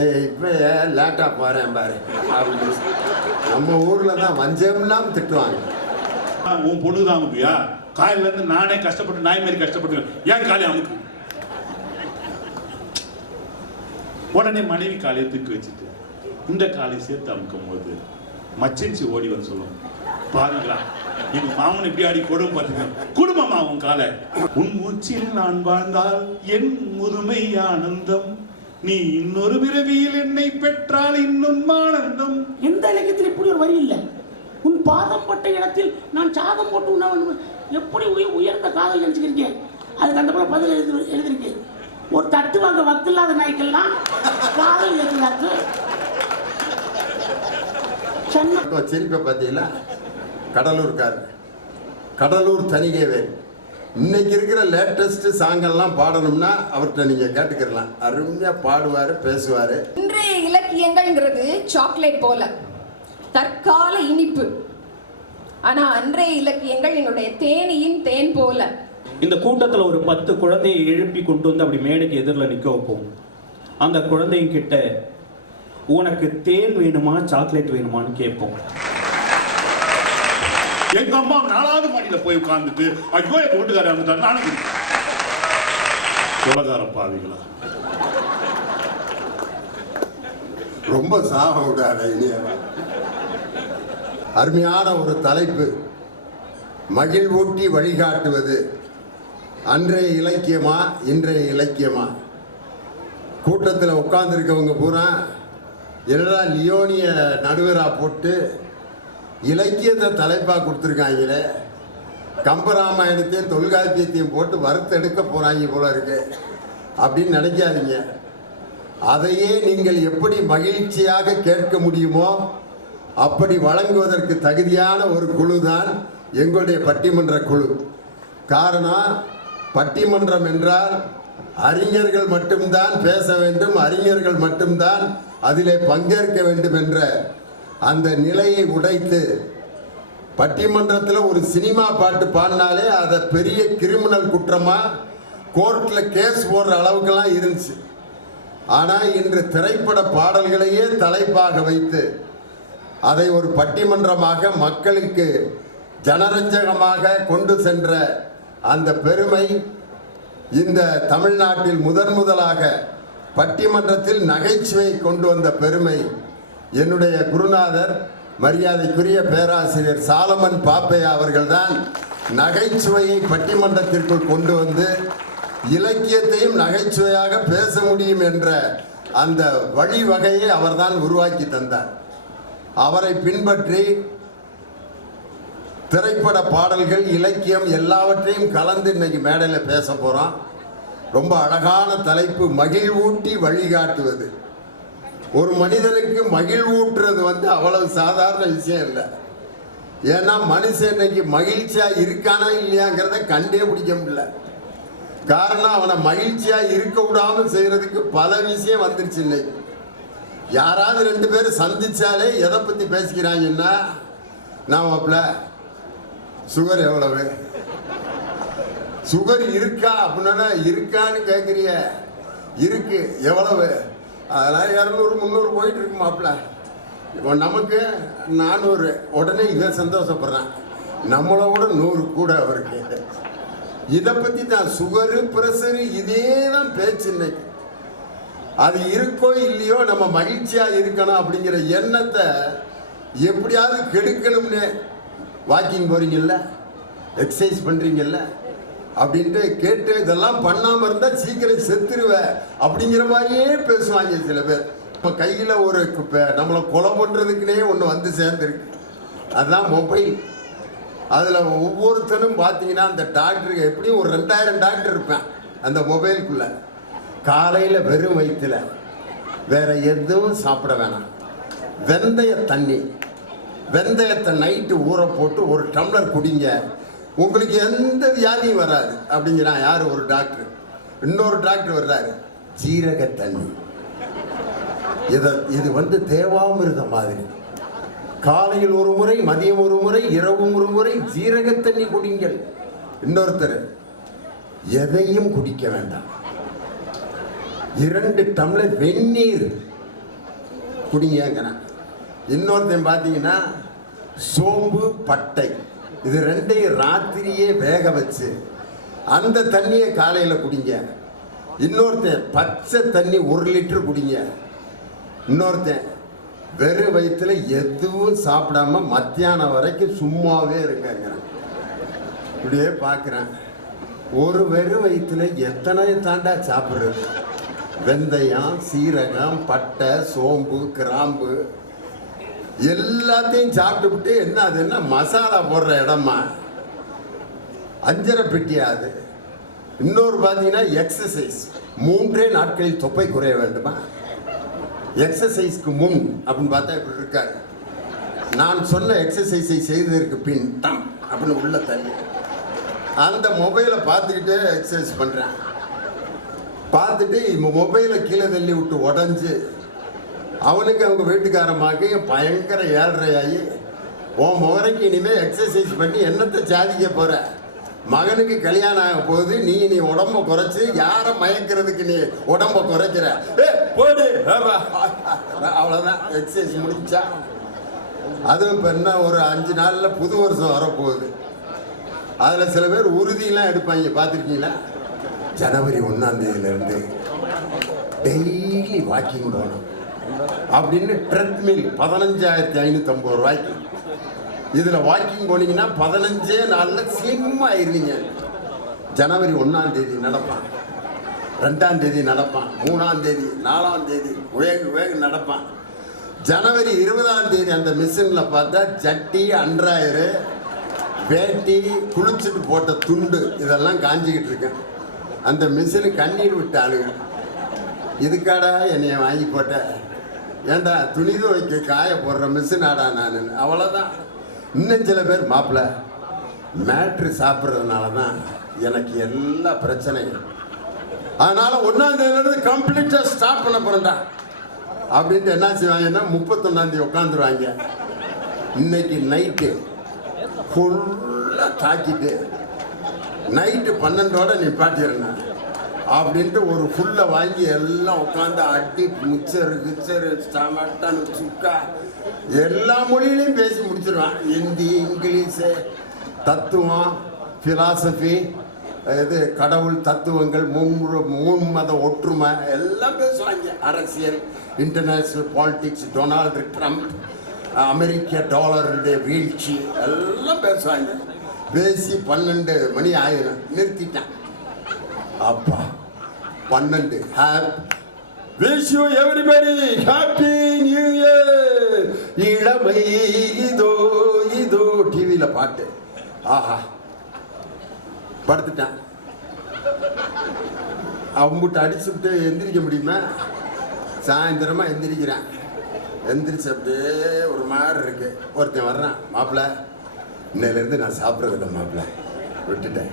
இப்போ லேட்டாக போகிறேன் பாரு அப்படின்னு நம்ம ஊரில் தான் வஞ்சம்லாம் திட்டுவாங்க. உன் பொண்ணு தான் அமுக்குயா? காலையில இருந்து நானே கஷ்டப்பட்டு நாய் மாதிரி கஷ்டப்பட்டு ஏன் காலை அமுக்கு? உடனே மனைவி காலையை தூக்கி வச்சுட்டு இந்த காலை சேர்த்து அமுக்கும் போது மச்சின்சி ஓடி வந்து சொல்லுவோம், பாருங்களா எங்க மாமன் இப்படி ஆடி கொடுமை பார்த்துங்க, குடும்பமா உன் காலை. உன் மூச்சில் நான் வாழ்ந்தால் என் முதுமை ஆனந்தம், நீ இன்னொரு பிறவியில் என்னை பெற்றால் இன்னும் ஆனந்தம். எந்த இலக்கியத்தில் இப்படி ஒரு வரி இல்லை. உன் பாதம் பட்ட இடத்தில் நான் சாதம் போட்டு உண்ணவன் எப்படி உயர்ந்த காதல் நினைச்சுக்கிறீங்க? அதுக்கு அந்த போல பதில் எழுதிருக்கு. ஒரு தட்டு வாங்க வக்கு இல்லாத நாய்க்கெல்லாம் காதல் எழுதுறாரு. சிரிப்பை பார்த்தீங்களா? கடலூர்காரர், கடலூர் தனிகேவேல். இன்னைக்கு இருக்கிற லேட்டஸ்ட் சாங்கெல்லாம் பாடணும்னா அவர்கிட்ட நீங்க கேட்டுக்கலாம். அருமையா பாடுவாரு, பேசுவாரு. இன்றைய இலக்கியங்கள்ங்கிறது சாக்லேட் போல தற்கால இனிப்பு. ஆனா அன்றைய இலக்கியங்கள் எங்களுடைய தேனியின் தேன் போல. இந்த கூட்டத்தில் ஒரு 10 குழந்தையை எழுப்பி கொண்டு வந்து அப்படி மேடைக்கு எதிரில் நிற்க வைப்போம். அந்த குழந்தைங்கிட்ட உனக்கு தேன் வேணுமா சாக்லேட் வேணுமான்னு கேட்போம். எங்க அம்மா 4வது மாடியில போய் உட்கார்ந்துட்டு ஐயோ என் வீட்டுக்காரர் வந்துட்டாரு, நானும் கொலகார பாவிகளா ரொம்ப சாக விடாத. அருமையான ஒரு தலைப்பு, மகிழ்வூட்டி வழிகாட்டுவது. அன்றைய இலக்கியமா இன்றைய இலக்கியமா? கூட்டத்தில் உட்கார்ந்துருக்கவங்க பூரா என்னடா லியோனிய நடுவராக போட்டு இலக்கியத்தை தலைப்பாக கொடுத்துருக்காங்களே, கம்பராமாயணத்தையும் தொல்காப்பியத்தையும் போட்டு வறுத்தெடுக்க போகிறாங்க போல இருக்கு அப்படின்னு நினைக்காதீங்க. அதையே நீங்கள் எப்படி மகிழ்ச்சியாக கேட்க முடியுமோ அப்படி வழங்குவதற்கு தகுதியான ஒரு குழு தான் எங்களுடைய பட்டிமன்ற குழு. காரணம், பட்டிமன்றம் என்றால் அறிஞர்கள் மட்டும்தான் பேச வேண்டும், அறிஞர்கள் மட்டும்தான் அதிலே பங்கேற்க வேண்டும் என்ற அந்த நிலையை உடைத்து, பட்டிமன்றத்தில் ஒரு சினிமா பாட்டு பாடினாலே அதை பெரிய கிரிமினல் குற்றமாக கோர்ட்டில் கேஸ் போடுற அளவுக்கெல்லாம் இருந்துச்சு. ஆனால் இன்று திரைப்பட பாடல்களையே தலைப்பாக வைத்து அதை ஒரு பட்டிமன்றமாக மக்களுக்கு ஜனரஞ்சகமாக கொண்டு சென்ற அந்த பெருமை, இந்த தமிழ்நாட்டில் முதலாக பட்டிமன்றத்தில் நகைச்சுவை கொண்டு வந்த பெருமை என்னுடைய குருநாதர் மரியாதைக்குரிய பேராசிரியர் சாலமன் பாப்பையா அவர்கள்தான் நகைச்சுவையை பட்டிமன்றத்திற்குள் கொண்டு வந்து இலக்கியத்தையும் நகைச்சுவையாக பேச முடியும் என்ற அந்த வழிவகையை அவர்தான் உருவாக்கி தந்தார். அவரை பின்பற்றி திரைப்பட பாடல்கள், இலக்கியம் எல்லாவற்றையும் கலந்து இன்னைக்கு மேடையில் பேச போகிறோம். ரொம்ப அழகான தலைப்பு, மகிழ்வூட்டி வழிகாட்டுவது. ஒரு மனிதனுக்கு மகிழ்வூட்டுறது அவ்வளவு சாதாரண விஷயம் இல்லை. ஏன்னா மனுஷன் இன்னைக்கு மகிழ்ச்சியாக இருக்கானா இல்லையாங்கிறத கண்டே பிடிக்க முடியல. காரணம், அவனை மகிழ்ச்சியாக இருக்க விடாமல் செய்கிறதுக்கு பல விஷயம் வந்துருச்சு. இன்னைக்கு யாராவது 2 பேர் சந்திச்சாலே எதை பற்றி பேசிக்கிறாங்கன்னா, நான் மாப்பிள்ள சுகர் எவ்வளவு, சுகர் இருக்கா அப்படின்னா இருக்கான்னு கேட்குறிய, இருக்கு எவ்வளவு, அதெல்லாம் 200 300 போயிட்டு இருக்கு மாப்பிள்ள, இப்போ நமக்கு 400. உடனே இவன் சந்தோஷப்படுறான், நம்மளோட 100 கூட அவருக்கு. இதை பற்றி தான் சுகரு ப்ரெஷரு இதே தான் பேச்சு இன்னைக்கு. அது இருக்கோ இல்லையோ நம்ம மகிழ்ச்சியாக இருக்கணும் அப்படிங்கிற எண்ணத்தை எப்படியாவது கெடுக்கணும்னு வாக்கிங் போகிறீங்கல்ல, எக்ஸசைஸ் பண்ணுறீங்கல்ல அப்படின்ட்டு கேட்டு இதெல்லாம் பண்ணாமல் இருந்தால் சீக்கிரம் செத்துருவ அப்படிங்கிற மாதிரியே பேசுவாங்க சில பேர். நம்ம கையில் ஒரு நம்மளை கொலை பண்ணுறதுக்குனே ஒன்று வந்து சேர்ந்துருக்கு, அதுதான் மொபைல். அதில் ஒவ்வொருத்தனும் பார்த்தீங்கன்னா அந்த டாக்டருக்கு எப்படியும் ஒரு 2000 டாக்டர் இருப்பேன் அந்த மொபைலுக்குள்ளே. காலையில் வெறும் வயிற்றுல வேற எதுவும் சாப்பிட வேணாம், வெந்தய தண்ணி, வெந்தயத்தை நைட்டு ஊற போட்டு 1 டம்ளர் குடிங்க, உங்களுக்கு எந்த வியாதியும் வராது அப்படிங்கிறான். யார்? ஒரு டாக்டர். இன்னொரு டாக்டர் வர்றாரு, ஜீரக தண்ணி, இது தேவாமிர்த மாதிரி, காலையில் ஒரு முறை, மதியம் ஒரு முறை, இரவும் ஒரு முறை ஜீரக தண்ணி குடிங்கள். இன்னொருத்தர், எதையும் குடிக்க வேண்டாம், 2 டம்ளர் வெந்நீர் குடிங்கிறேன். இன்னொருத்தன் பார்த்தீங்கன்னா சோம்பு பட்டை இது ரெண்டையும் ராத்திரியே வேக வச்சு அந்த தண்ணியை காலையில் குடிங்க. இன்னொருத்தன் பச்சை தண்ணி 1 லிட்டர் குடிங்க. இன்னொருத்தன் வெறும் வயிற்றுல எதுவும் சாப்பிடாம மத்தியானம் வரைக்கும் சும்மாவே இருக்காங்க. இப்படியே பார்க்குறேன், ஒரு வெறும் வயிற்றுல எத்தனை தாண்டா சாப்பிட்றது? வெந்தயம், சீரகம், பட்டை, சோம்பு, கிராம்பு எல்லாத்தையும் சாப்பிட்டுவிட்டு என்ன அது என்ன மசாலா போடுற இடமா? அஞ்சரை பெட்டியாது. இன்னொரு பார்த்தீங்கன்னா எக்ஸசைஸ் 3 நாட்களில் தொப்பை குறைய வேண்டுமா? எக்ஸசைஸ்க்கு முன் அப்படின்னு பார்த்தா இப்படி இருக்காரு. நான் சொன்ன எக்ஸசைஸை செய்ததற்கு பின் டம் அப்படின்னு உள்ள தள்ளி அந்த மொபைலை பார்த்துக்கிட்டே எக்ஸசைஸ் பண்ணுறேன். பார்த்துட்டு மொபைலை கீழே தள்ளி விட்டு உடஞ்சி அவனுக்கு அவங்க வீட்டுக்காரமாக்கு பயங்கர ஏழ்றையாகி உன் முகரைக்கு இனிமேல் எக்ஸசைஸ் பண்ணி என்னத்தை சாதிக்க போகிற? மகனுக்கு கல்யாணம் ஆக போகுது, நீ உடம்ப குறைச்சி யாரை மயக்கிறதுக்கு நீ உடம்ப குறைக்கிற? போடு, அவ்வளோதான், எக்ஸசைஸ் முடிஞ்சா. அதுவும் இப்போ என்ன ஒரு 5 நாளில் புது வருஷம் வரப்போகுது. அதில் சில பேர் உறுதியெல்லாம் எடுப்பாங்க, பார்த்துருக்கீங்களா? ஜனவரி 1ஆம் தேதியிலேருந்து டெய்லி வாக்கிங் போகணும் அப்படின்னு ட்ரெட்மில் 15,550 ரூபாய்க்கு. இதில் வாக்கிங் போனீங்கன்னா 15 நாளில் ஸ்லிம் ஆயிருவீங்க. ஜனவரி 1ஆம் தேதி நடப்பான், 2ஆம் தேதி நடப்பான், 3ஆம் தேதி, 4ஆம் தேதி வேக நடப்பான். ஜனவரி 20ஆம் தேதி அந்த மிஷினில் பார்த்தா ஜட்டி, அன்றாயரு, வேட்டி, குளிச்சுட்டு போட்ட துண்டு இதெல்லாம் காஞ்சிக்கிட்டு இருக்கேன். அந்த மிஷினு கண்ணீர் விட்டு ஆளுங்க, இதுக்காடா என்னைய வாங்கி போட்ட? ஏண்டா துணி துவைக்க காய போடுற மிஷின் ஆடா நான்? அவ்வளோதான். இன்னும் சில பேர் மாப்பிள்ளை மேட்ரு சாப்பிட்றதுனால தான் எனக்கு எல்லா பிரச்சனையும், அதனால 1ஆம் தேதியிலேருந்து கம்ப்ளீட்டாக ஸ்டார்ட் பண்ண போகிறேன்டா அப்படின்ட்டு என்ன செய்வாங்கன்னா 31ஆம் தேதி உட்காந்துருவாங்க. இன்னைக்கு நைட்டு ஃபுல்லாக தாக்கிட்டு நைட்டு 12ஓட நிப்பாட்டிடுறேன் அப்படின்ட்டு ஒரு ஃபுல்லை வாங்கி எல்லாம் உட்காந்து அடி மிச்சரு கிச்சரு மட்டன் சுக்கா எல்லா மொழியிலையும் பேசி முடிச்சிருவான். ஹிந்தி, இங்கிலீஷு, தத்துவம், ஃபிலாசபி, இது கடவுள் தத்துவங்கள், மத ஒற்றுமை எல்லாம் பேசுவாங்க. அரசியல், இன்டர்நேஷ்னல் பாலிடிக்ஸ், டொனால்டு ட்ரம்ப், அமெரிக்க டாலருடைய வீழ்ச்சி எல்லாம் பேசுவாங்க. பேசி 12 மணி ஆயிரம் நிறுத்திட்டான். அப்பா 12 wish you everybody happy new year. இளமை இதோ இதோ டிவியில் பாட்டு. ஆஹா, படுத்துட்டான். அவங்கிட்ட அடிச்சுட்டு எந்திரிக்க முடியுமா? சாயந்தரமா எந்திரிக்கிறான். எந்திரிச்சு அப்படியே ஒரு மாதிரி இருக்கு. ஒருத்தன் வர்றான், மாப்பிள்ள இன்னையிலேருந்து நான் சாப்பிட்றதில்ல மாப்பிள்ள, விட்டுட்டேன்,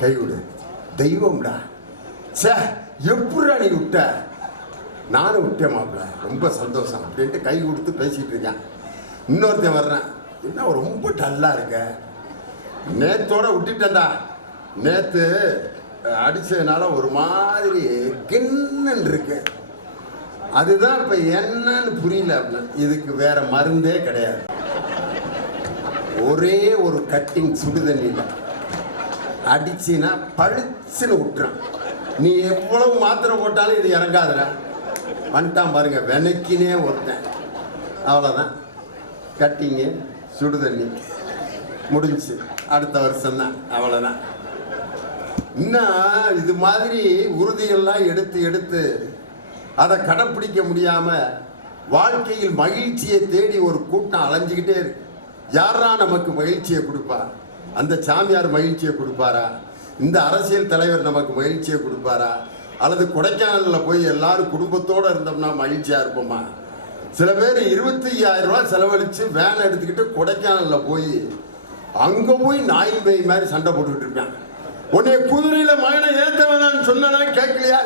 கை விடு. தெய்வம்டா, சே எப்படா நீ விட்ட? நானும் விட்டேன் மாப்பிள்ள, ரொம்ப சந்தோஷம் அப்படின்ட்டு கை கொடுத்து பேசிகிட்டு இருக்கேன். இன்னொருத்தன் வர்றேன், என்ன ரொம்ப டல்லாக இருக்க? நேத்தோட விட்டுட்டேன்டா, நேற்று அடித்ததுனால ஒரு மாதிரி கிண்ணன் இருக்கு, அதுதான் இப்போ என்னன்னு புரியல அப்படின்னு. இதுக்கு வேற மருந்தே கிடையாது. ஒரே ஒரு கட்டிங் சுடுதண்ணியில் அடிச்சுன்னா பழிச்சுன்னு விட்டுறான். நீ எவ்வளவு மாத்திரை போட்டாலும் இது இறங்காதுற. வந்துட்டான் பாருங்க, வினைக்கினே ஒருத்தன். அவ்வளோதான், கட்டிங்கு சுடுதண்ணி முடிஞ்சு, அடுத்த வருஷம் தான், அவ்வளோதான். இன்னும் இது மாதிரி உறுதிகள்லாம் எடுத்து எடுத்து அதை கடைப்பிடிக்க முடியாமல் வாழ்க்கையில் மகிழ்ச்சியை தேடி ஒரு கூட்டம் அலைஞ்சிக்கிட்டே இருக்கு. யாரா நமக்கு மகிழ்ச்சியை கொடுப்பா? அந்த சாமியார் மகிழ்ச்சியை கொடுப்பாரா? இந்த அரசியல் தலைவர் நமக்கு மகிழ்ச்சியை கொடுப்பாரா? அல்லது கொடைக்கானலில் போய் எல்லாரும் குடும்பத்தோடு இருந்தோம்னா மகிழ்ச்சியாக இருப்போமா? சில பேர் 25,000 ரூபா செலவழித்து வேன் எடுத்துக்கிட்டு கொடைக்கானலில் போய் அங்கே போய் நாய் பேய் மாதிரி சண்டை போட்டுக்கிட்டு இருக்காங்க. உன்னைய குதிரையில் மகனை ஏற்ற வேணான்னு சொன்னா கேட்கலையா?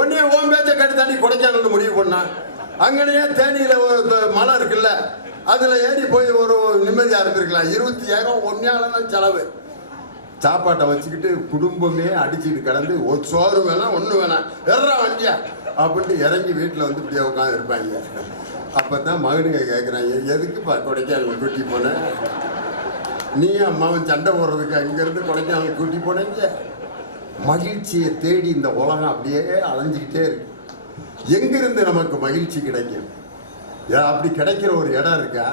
உன்னைய ஓம் பேச்சை கட்டி தாண்டி கொடைக்கானல் முடிவு பண்ணான். அங்கனையே தேனியில் மலை இருக்குல்ல, அதில் ஏறி போய் ஒரு நிம்மதியாக இருந்திருக்கலாம். 20,000 ஒன்றால தான் செலவு. சாப்பாட்டை வச்சுக்கிட்டு குடும்பமே அடிச்சுட்டு கிடந்து ஒரு சோறு வேணாம், ஒன்று வேணாம், எறா வண்டியா அப்படின்ட்டு இறங்கி வீட்டில் வந்து இப்படியே உட்காந்து இருப்பாங்க. அப்போ தான் மகனுங்க கேட்குறாங்க, எதுக்குப்பா கொடைக்கானல் கூட்டி போனேன்? நீ அம்மாவும் சண்டை போடுறதுக்கு அங்கேருந்து கொடைக்கானல் கூட்டி போனீங்க. மகிழ்ச்சியை தேடி இந்த உலகம் அப்படியே அலைஞ்சிக்கிட்டே இருக்கு. எங்கிருந்து நமக்கு மகிழ்ச்சி கிடைக்கும்? அப்படி கிடைக்கிற ஒரு இடம் இருக்கா?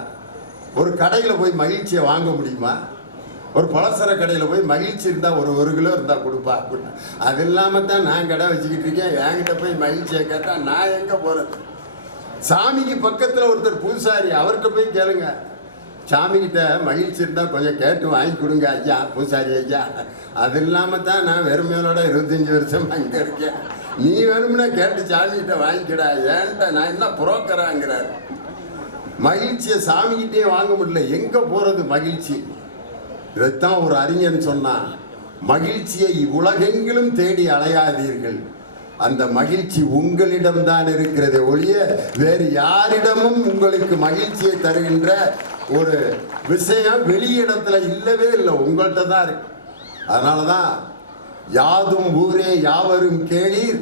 ஒரு கடையில் போய் மகிழ்ச்சியை வாங்க முடியுமா? ஒரு பலசர கடையில் போய் மகிழ்ச்சி இருந்தால் ஒரு கிலோ இருந்தால் கொடுப்பா அப்படின்னு. அது இல்லாமல் தான் நான் கடை வச்சுக்கிட்டு இருக்கேன். என்கிட்ட போய் மகிழ்ச்சியை கேட்டால் நான் எங்கே போகிறது? சாமிக்கு பக்கத்தில் ஒருத்தர் பூசாரி, அவர்கிட்ட போய் கேளுங்க. சாமிக்கிட்ட மகிழ்ச்சி இருந்தால் கொஞ்சம் கேட்டு வாங்கி கொடுங்க ஐயா, பூசாரி ஐயா. அது இல்லாமல் தான் நான் வெறுமையோட 25 வருஷம் அங்கே இருக்கேன். நீ வேணும்னா கேட்டு சாமிக்கிட்ட வாங்கிக்கடா, ஏன்டா நான் என்ன புரோக்கராங்கிறார். மகிழ்ச்சியை சாமிக்கிட்டே வாங்க முடியல, எங்கே போகிறது மகிழ்ச்சி? இதைத்தான் ஒரு அறிஞன் சொன்னான், மகிழ்ச்சியை உலகெங்கிலும் தேடி அலையாதீர்கள், அந்த மகிழ்ச்சி உங்களிடம்தான் இருக்கிறது ஒழிய வேறு யாரிடமும் உங்களுக்கு மகிழ்ச்சியை தருகின்ற ஒரு விஷயம் வெளியிடத்துல இல்லவே இல்லை, உங்கள்கிட்ட தான் இருக்கு. அதனால தான் யாதும் ஊரே யாவரும் கேளீர்,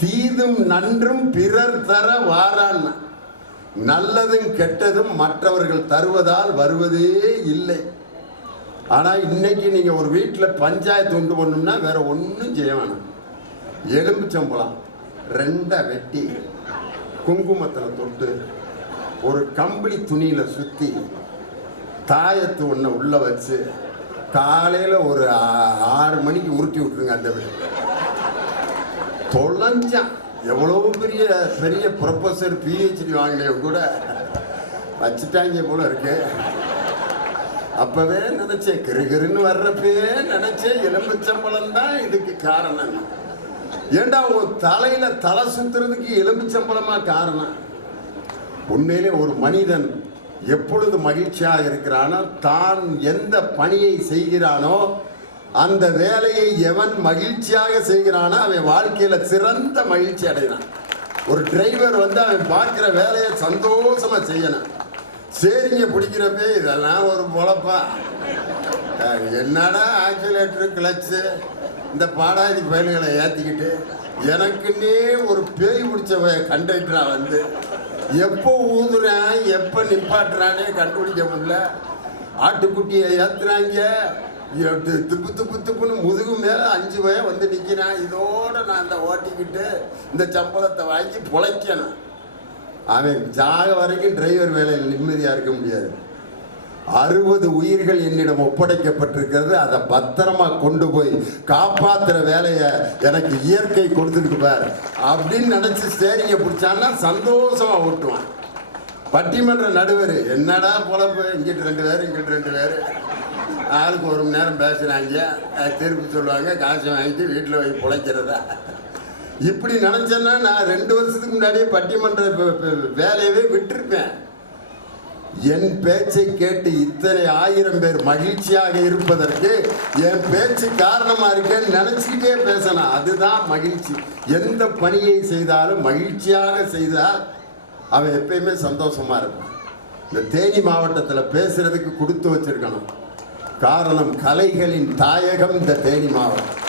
தீதும் நன்றும் பிறர் தர வாரான். நல்லதும் கெட்டதும் மற்றவர்கள் தருவதால் வருவதே இல்லை. ஆனால் இன்னைக்கு நீங்கள் ஒரு வீட்டில் பஞ்சாயத்து உண்டு பண்ணணும்னா வேற ஒன்றும் செய்ய வேணாம். எலும்புச்சம்பழம் 2 வெட்டி குங்குமத்தில் தொட்டு ஒரு கம்பளி துணியில் சுற்றி தாயத்து ஒன்றை உள்ளே வச்சு காலையில் ஒரு 6 மணிக்கு உருட்டி விட்டுருங்க. அந்த தொலைஞ்சான். எவ்வளோ பெரிய பெரிய ப்ரொஃபஸர் PhD வாங்கினவங்க கூட வச்சுட்டாங்க போல இருக்கு. அப்பவே நினைச்சேன், கிருகிருன்னு வர்றப்பே நினைச்சேன் எலும்புச்சம்பழம் தான் இதுக்கு காரணம். ஏண்டா உன் தலையில தலை சுத்துறதுக்கு எலும்புச்சம்பழமா காரணம்? உண்மையிலே ஒரு மனிதன் எப்பொழுது மகிழ்ச்சியாக இருக்கிறானோ, தான் எந்த பணியை செய்கிறானோ அந்த வேலையை எவன் மகிழ்ச்சியாக செய்கிறானோ அவன் வாழ்க்கையில சிறந்த மகிழ்ச்சி அடைகிறான். ஒரு டிரைவர் வந்து அவன் பார்க்கிற வேலையை சந்தோஷமா செய்யணும். சரிங்க பிடிக்கிறப்பே இதெல்லாம் ஒரு பொழப்பா, என்னடா ஆக்சிலேட்டரு கிளச்சு இந்த பாடாதி பயல்களை ஏற்றிக்கிட்டு எனக்குன்னே ஒரு பேய் பிடிச்ச கண்டக்டரா வந்து எப்போ ஊதுறான் எப்போ நிப்பாட்டுறானே கண்டுபிடிக்க முடியல. ஆட்டுக்குட்டியை ஏற்றுறாங்க, துப்பு துப்பு துப்புன்னு முதுகு மேலே 5 பயம் வந்து நிற்கிறான். இதோட நான் அந்த ஓட்டிக்கிட்டு இந்த சம்பளத்தை வாங்கி பொழைக்கணும். அவன் ஜாக வரைக்கும் டிரைவர் வேலையில் நிம்மதியாக இருக்க முடியாது. 60 உயிர்கள் என்னிடம் ஒப்படைக்கப்பட்டிருக்கிறது, அதை பத்திரமா கொண்டு போய் காப்பாற்றுற வேலையை எனக்கு இயற்கை கொடுத்துருக்கு பார் அப்படின்னு நினச்சி ஸ்டேரிங்கை பிடிச்சான்னா சந்தோஷமா ஓட்டுவான். பட்டிமன்ற நடுவர் என்னடா பொழப்பு, இங்கிட்டு 2 பேர் இங்கிட்டு 2 பேர், ஆளுக்கு 1 மணி நேரம் பேசுகிறாங்க, திருப்பி சொல்லுவாங்க, காசு வாங்கிட்டு வீட்டில் போய் பிழைக்கிறதா. இப்படி நினச்சேன்னா நான் 2 வருஷத்துக்கு முன்னாடியே பட்டிமன்ற வேலையவே விட்டுருப்பேன். என் பேச்சை கேட்டு இத்தனை 1000 பேர் மகிழ்ச்சியாக இருப்பதற்கு என் பேச்சு காரணமா இருக்கேன்னு நினைச்சுக்கிட்டே பேசணும். அதுதான் மகிழ்ச்சி. எந்த பணியை செய்தாலும் மகிழ்ச்சியாக செய்தால் அவன் எப்பயுமே சந்தோஷமா இருப்பான். இந்த தேனி மாவட்டத்தில் பேசுறதுக்கு கொடுத்து வச்சிருக்கணும். காரணம், கலைகளின் தாயகம் இந்த தேனி மாவட்டம்.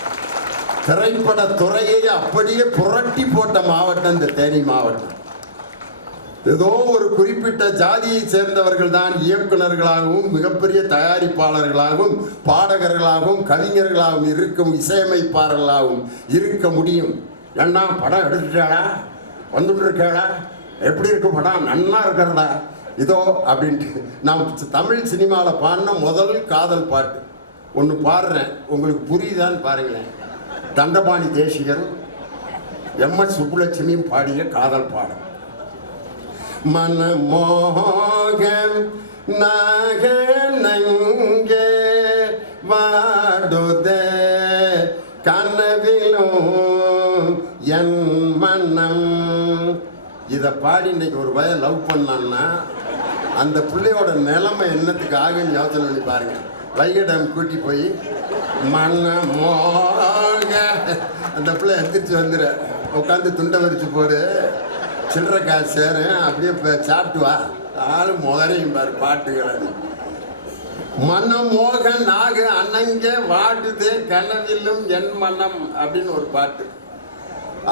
திரைப்பட துறையை அப்படியே புரட்டி போட்ட மாவட்டம் இந்த தேனி மாவட்டம். ஏதோ ஒரு குறிப்பிட்ட ஜாதியை சேர்ந்தவர்கள் தான் இயக்குநர்களாகவும் மிகப்பெரிய தயாரிப்பாளர்களாகவும் பாடகர்களாகவும் கவிஞர்களாகவும் இருக்கும் இசையமைப்பாளர்களாகவும் இருக்க முடியும். ஏன்னா படம் எடுத்துட்டாடா, வந்துட்டு இருக்காடா, எப்படி இருக்கு படம், நன்னா இருக்கிறடா இதோ அப்படின்ட்டு. நான் தமிழ் சினிமாவில் பாடின முதல் காதல் பாட்டு ஒன்று பாடுறேன், உங்களுக்கு புரியுதான்னு பாருங்களேன். தண்டபாணி தேசிகரும் MS சுப்புலட்சுமியும் பாடிய காதல் பாடம். மனமோகம் நங்கே வாடுதே கனவிலும் என் மனம். இதை பாடி இன்னைக்கு ஒரு பையன் லவ் பண்ணான்னா அந்த பிள்ளையோட நிலைமை என்னத்துக்கு ஆகுன்னு யோசனை பண்ணி பாருங்க. வைகை டேம் கூட்டி போய் மனமோக அந்த பிள்ளை எந்திரிச்சு வந்துடு, உட்காந்து துண்டை வரிச்சு போடு, சில்லற காசு சேரும், அப்படியே சாப்பிட்டு வா, ஆளு முகரையும் பாரு பாட்டுகளை. மனமோக நாக அன்னங்கே வாடுதே கனவிலும் என் மனம் அப்படின்னு ஒரு பாட்டு.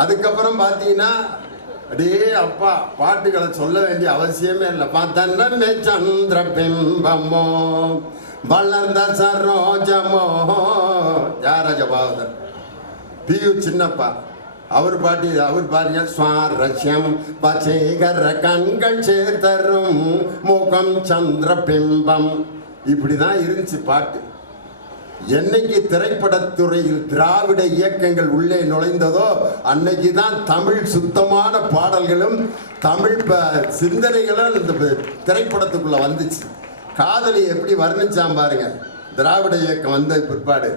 அதுக்கப்புறம் பார்த்தீங்கன்னா அடே அப்பா பாட்டுகளை சொல்ல வேண்டிய அவசியமே இல்லை. பார்த்தே சந்திர பிம்பமோ வளர்ந்த சரோஜமோ தியாகராஜ பாகவதர், பியு சின்னப்பா அவர் பாருங்க. சுவாரஸ்யம் பச்சைகர கண்கள் சேர்த்தரும் முகம் சந்திர பிம்பம், இப்படிதான் இருந்துச்சு பாட்டு. என்னைக்கு திரைப்படத்துறையில் திராவிட இயக்கங்கள் உள்ளே நுழைந்ததோ அன்னைக்கு தான் தமிழ் சுத்தமான பாடல்களும் தமிழ் சிந்தனைகளும் இந்த திரைப்படத்துக்குள்ள வந்துச்சு. காதலி எப்படி வர்ணிச்சாம் பாருங்க திராவிட இயக்கம் வந்த பிற்பாடு.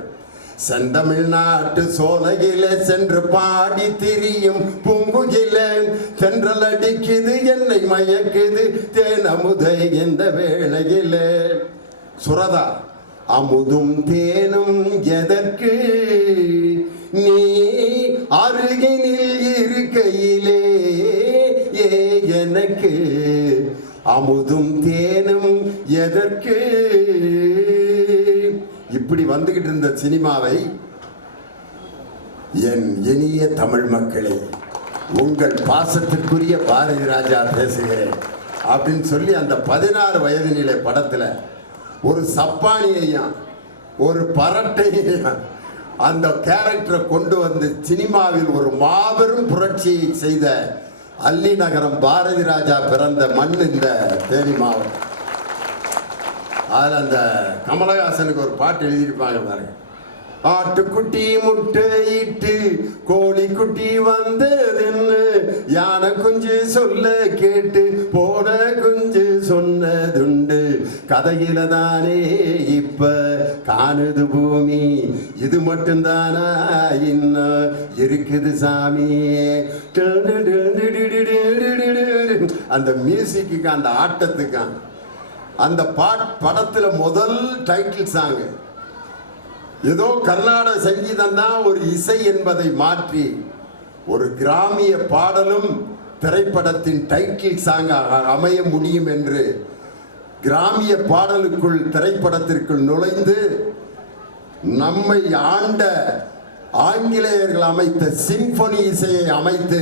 செந்தமிழ்நாட்டு சோலையிலே சென்று பாடி திரியும் பூங்குயிலே தென்றல் அடிக்குது என்னை மயக்குது தேனமுதை இந்த வேளையிலே. சுரதா அமுதும் தேனும் எதற்கு நீ அருகினில் இருக்கையிலே எனக்கு அமுதும் தேனும் எதற்கு. இப்படி வந்துகிட்டு இருந்த சினிமாவை என் இனிய தமிழ் மக்களை உங்கள் பாசத்திற்குரிய பாரதி ராஜா பேசுகிறேன் அப்படின்னு சொல்லி அந்த 16 வயது நிலை படத்தில் ஒரு சப்பானியையும் ஒரு பரட்டையையும் அந்த கேரக்டரை கொண்டு வந்து சினிமாவில் ஒரு மாபெரும் புரட்சியை செய்த அல்லி நகரம் பாரதி ராஜா பிறந்த மண் இந்த தேனி மாவட்டம். அதில் அந்த கமலஹாசனுக்கு ஒரு பாட்டு எழுதியிருப்பாங்க பாருங்க. ஆட்டுக்குட்டி முட்டையிட்டு கோழி குட்டி வந்ததுன்னு யானை குஞ்சு சொல்ல கேட்டு போன குஞ்சு சொன்னதுண்டு கதையில தானே இப்ப காணுது பூமி இது மட்டும்தானா இன்னும் இருக்குது சாமி. அந்த மியூசிக்கு அந்த ஆட்டத்துக்கான அந்த படத்துல முதல் டைட்டில் சாங் ஏதோ கர்நாடக சங்கீதம் தான் ஒரு இசை என்பதை மாற்றி ஒரு கிராமிய பாடலும் திரைப்படத்தின் டைட்டில் சாங் அமைய முடியும் என்று கிராமிய பாடலுக்குள் திரைப்படத்திற்குள் நுழைந்து நம்மை ஆண்ட ஆங்கிலேயர்கள் அமைத்த சிம்பொனி இசையை அமைத்து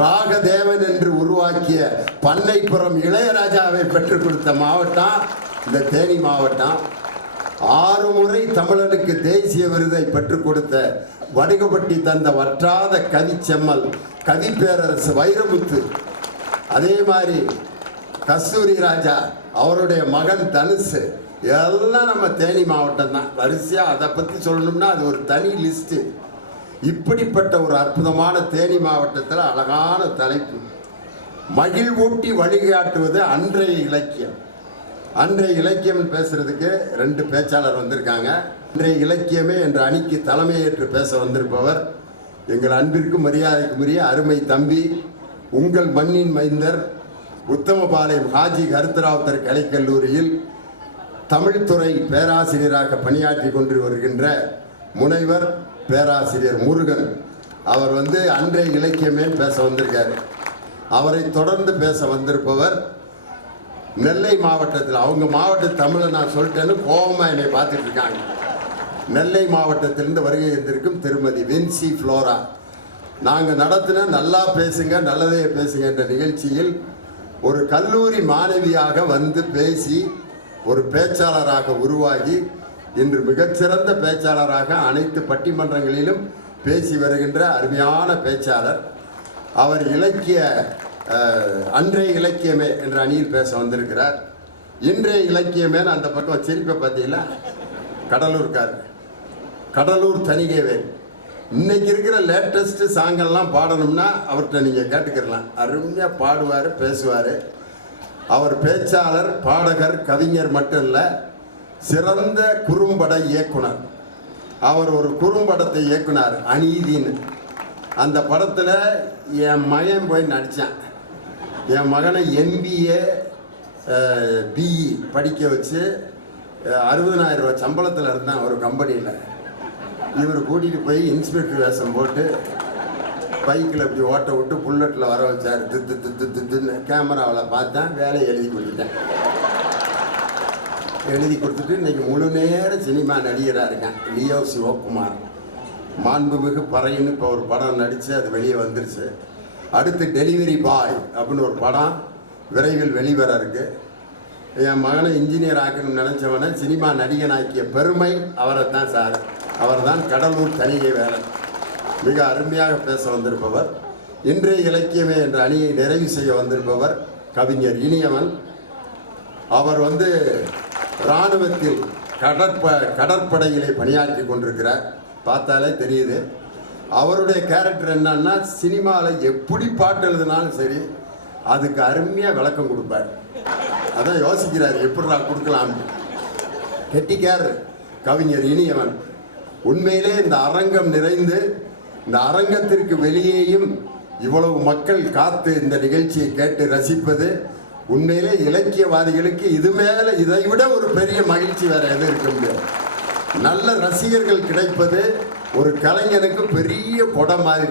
ராகதேவன் என்று உருவாக்கிய பண்ணைப்புறம் இளையராஜாவை பெற்றுக் கொடுத்த மாவட்டம் இந்த தேனி மாவட்டம். 6 முறை தமிழனுக்கு தேசிய விருதை பெற்றுக் கொடுத்த வடுகப்பட்டி தந்த வற்றாத கவிச்செம்மல் கவி பேரரசு வைரமுத்து, அதே மாதிரி கஸ்தூரி ராஜா அவருடைய மகன் தனுசு, எல்லாம் நம்ம தேனி மாவட்டம் தான். வரிசையாக அதை பற்றி சொல்லணும்னா அது ஒரு தனி லிஸ்ட்டு. இப்படிப்பட்ட ஒரு அற்புதமான தேனி மாவட்டத்தில் அழகான தலைப்பு மகிழ்வூட்டி வழிகாட்டுவது அன்றைய இலக்கியம். அன்றைய இலக்கியம் பேசுறதுக்கு 2 பேச்சாளர் வந்திருக்காங்க. அன்றைய இலக்கியமே என்ற அணிக்கு தலைமையேற்று பேச வந்திருப்பவர் எங்கள் அன்பிற்கும் மரியாதைக்குரிய அருமை தம்பி, உங்கள் மண்ணின் மைந்தர், உத்தமபாளையம் ஹாஜி கருத்தராவுத்தர் கலைக்கல்லூரியில் தமிழ்துறை பேராசிரியராக பணியாற்றி கொண்டு வருகின்ற முனைவர் பேராசிரியர் முருகன். அவர் அன்றைய இலக்கியமே பேச வந்திருக்காரு. அவரை தொடர்ந்து பேச வந்திருப்பவர் நெல்லை மாவட்டத்தில், அவங்க மாவட்ட தமிழை நான் சொல்லிட்டேன்னு கோபமாக என்னை பார்த்துட்டு இருக்காங்க. நெல்லை மாவட்டத்திலிருந்து வருகை இருந்திருக்கும் திருமதி வின்சி ஃப்ளோரா. நாங்கள் நடத்தின நல்லா பேசுங்க நல்லதே பேசுங்க என்ற நிகழ்ச்சியில் ஒரு கல்லூரி மாணவியாக வந்து பேசி ஒரு பேச்சாளராக உருவாகி இன்று மிகச்சிறந்த பேச்சாளராக அனைத்து பட்டிமன்றங்களிலும் பேசி வருகின்ற அருமையான பேச்சாளர். அவர் அன்றைய இலக்கியமே என்ற அணியில் பேச வந்திருக்கிறார். இன்றைய இலக்கியமே அந்த பக்கம் சிரிப்பை பார்த்தீங்களா, கடலூர் தணிகைவேல். இன்னைக்கு இருக்கிற லேட்டஸ்ட் சாங்கெல்லாம் பாடணும்னா அவர்கிட்ட நீங்கள் கேட்டுக்கிறலாம். அருமையாக பாடுவார், பேசுவார். அவர் பேச்சாளர், பாடகர், கவிஞர் மட்டும் இல்லை, சிறந்த குறும்பட இயக்குனர். அவர் ஒரு குறும்படத்தை இயக்குனார், அநீதின்னு. அந்த படத்தில் என் மகன் போய் நடித்தான். என் மகனை MBA BE படிக்க வச்சு 60,000 ரூபா சம்பளத்தில் இருந்தான் ஒரு கம்பெனியில். இவர் கூட்டிகிட்டு போய் இன்ஸ்பெக்டர் வேஷம் போட்டு பைக்கில் இப்படி ஓட்ட விட்டு புல்லட்டில் வர வச்சார். தின்னு கேமராவில் பார்த்தேன், வேலையை எழுதி கொடுத்துட்டு இன்றைக்கி முழு நேரம் சினிமா நடிகராக இருக்கேன். லியோ சிவகுமார். மாண்புமிகு பறையின்னு இப்போ ஒரு படம் நடித்து அது வெளியே வந்துருச்சு. அடுத்து டெலிவரி பாய் அப்படின்னு ஒரு படம் விரைவில் வெளிவர இருக்கு. என் மகனை இன்ஜினியர் ஆக்கணும்னு நினச்சவனை சினிமா நடிகனாக்கிய பெருமை அவரை தான் சார். அவர் தான் கடலூர் தனிகை வேலன். மிக அருமையாக பேச வந்திருப்பவர். இன்றைய இலக்கியமே என்ற அணியை நிறைவு செய்ய வந்திருப்பவர் கவிஞர் இனியவன். அவர் இராணுவத்தில் கடற்படையிலே பணியாற்றி கொண்டிருக்கிறார். பார்த்தாலே தெரியுது. அவருடைய கேரக்டர் என்னன்னா, சினிமாவில் எப்படி பாட்டு எழுதினாலும் சரி அதுக்கு அருமையாக விளக்கம் கொடுப்பார். அதான் யோசிக்கிறார் எப்படிடா கொடுக்கலாம். கெட்டிக்கார் கவிஞர் இனியவன். உண்மையிலே இந்த அரங்கம் நிறைந்து இந்த அரங்கத்திற்கு வெளியேயும் இவ்வளவு மக்கள் காத்து இந்த நிகழ்ச்சியை கேட்டு ரசிப்பது உண்மையிலே இலக்கியவாதிகளுக்கு இதை விட ஒரு பெரிய மகிழ்ச்சி வேற எது இருக்க முடியாது. நல்ல ரசிகர்கள் கிடைப்பது ஒரு கலைஞனுக்கு பெரிய கொடை மாதிரி.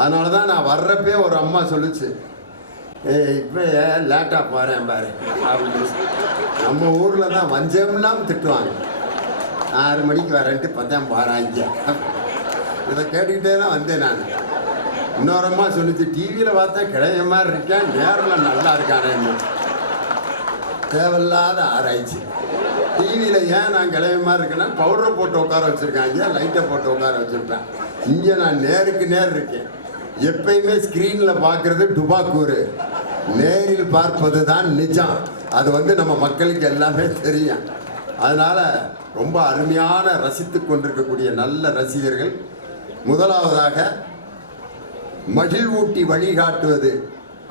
அதனால தான் நான் வர்றப்பே ஒரு அம்மா சொல்லுச்சு, இப்போ லேட்டாக போகிறேன் பாரு அப்படின்னு. நம்ம ஊரில் தான் வஞ்சம்லாம் திட்டுவாங்க. 6 மணிக்கு வரேன்ட்டு 10 போகிறாங்க. இதை கேட்டுக்கிட்டே தான் வந்தேன் நான். இன்னொரு அம்மா சொல்லிச்சு, டிவியில் பார்த்தா கிளைய மாதிரி இருக்கேன், நேரில் நல்லா இருக்கானேன்னு. தேவையில்லாத ஆராய்ச்சி. டிவியில் ஏன் நான் கிளைய மாதிரி இருக்கேன்னா பவுடரை போட்டு உட்கார வச்சுருக்காங்க, லைட்டை போட்டு உட்கார வச்சுருப்பேன். இங்கே நான் நேருக்கு நேர் இருக்கேன். எப்பயுமே ஸ்க்ரீனில் பார்க்குறது டுபாக்கூரு, நேரில் பார்ப்பது தான் நிஜம். அது நம்ம மக்களுக்கு எல்லாமே தெரியும். அதனால் ரொம்ப அருமையான ரசித்து கொண்டிருக்கக்கூடிய நல்ல ரசிகர்கள். முதலாவதாக மகிழ்வூட்டி வழிகாட்டுவது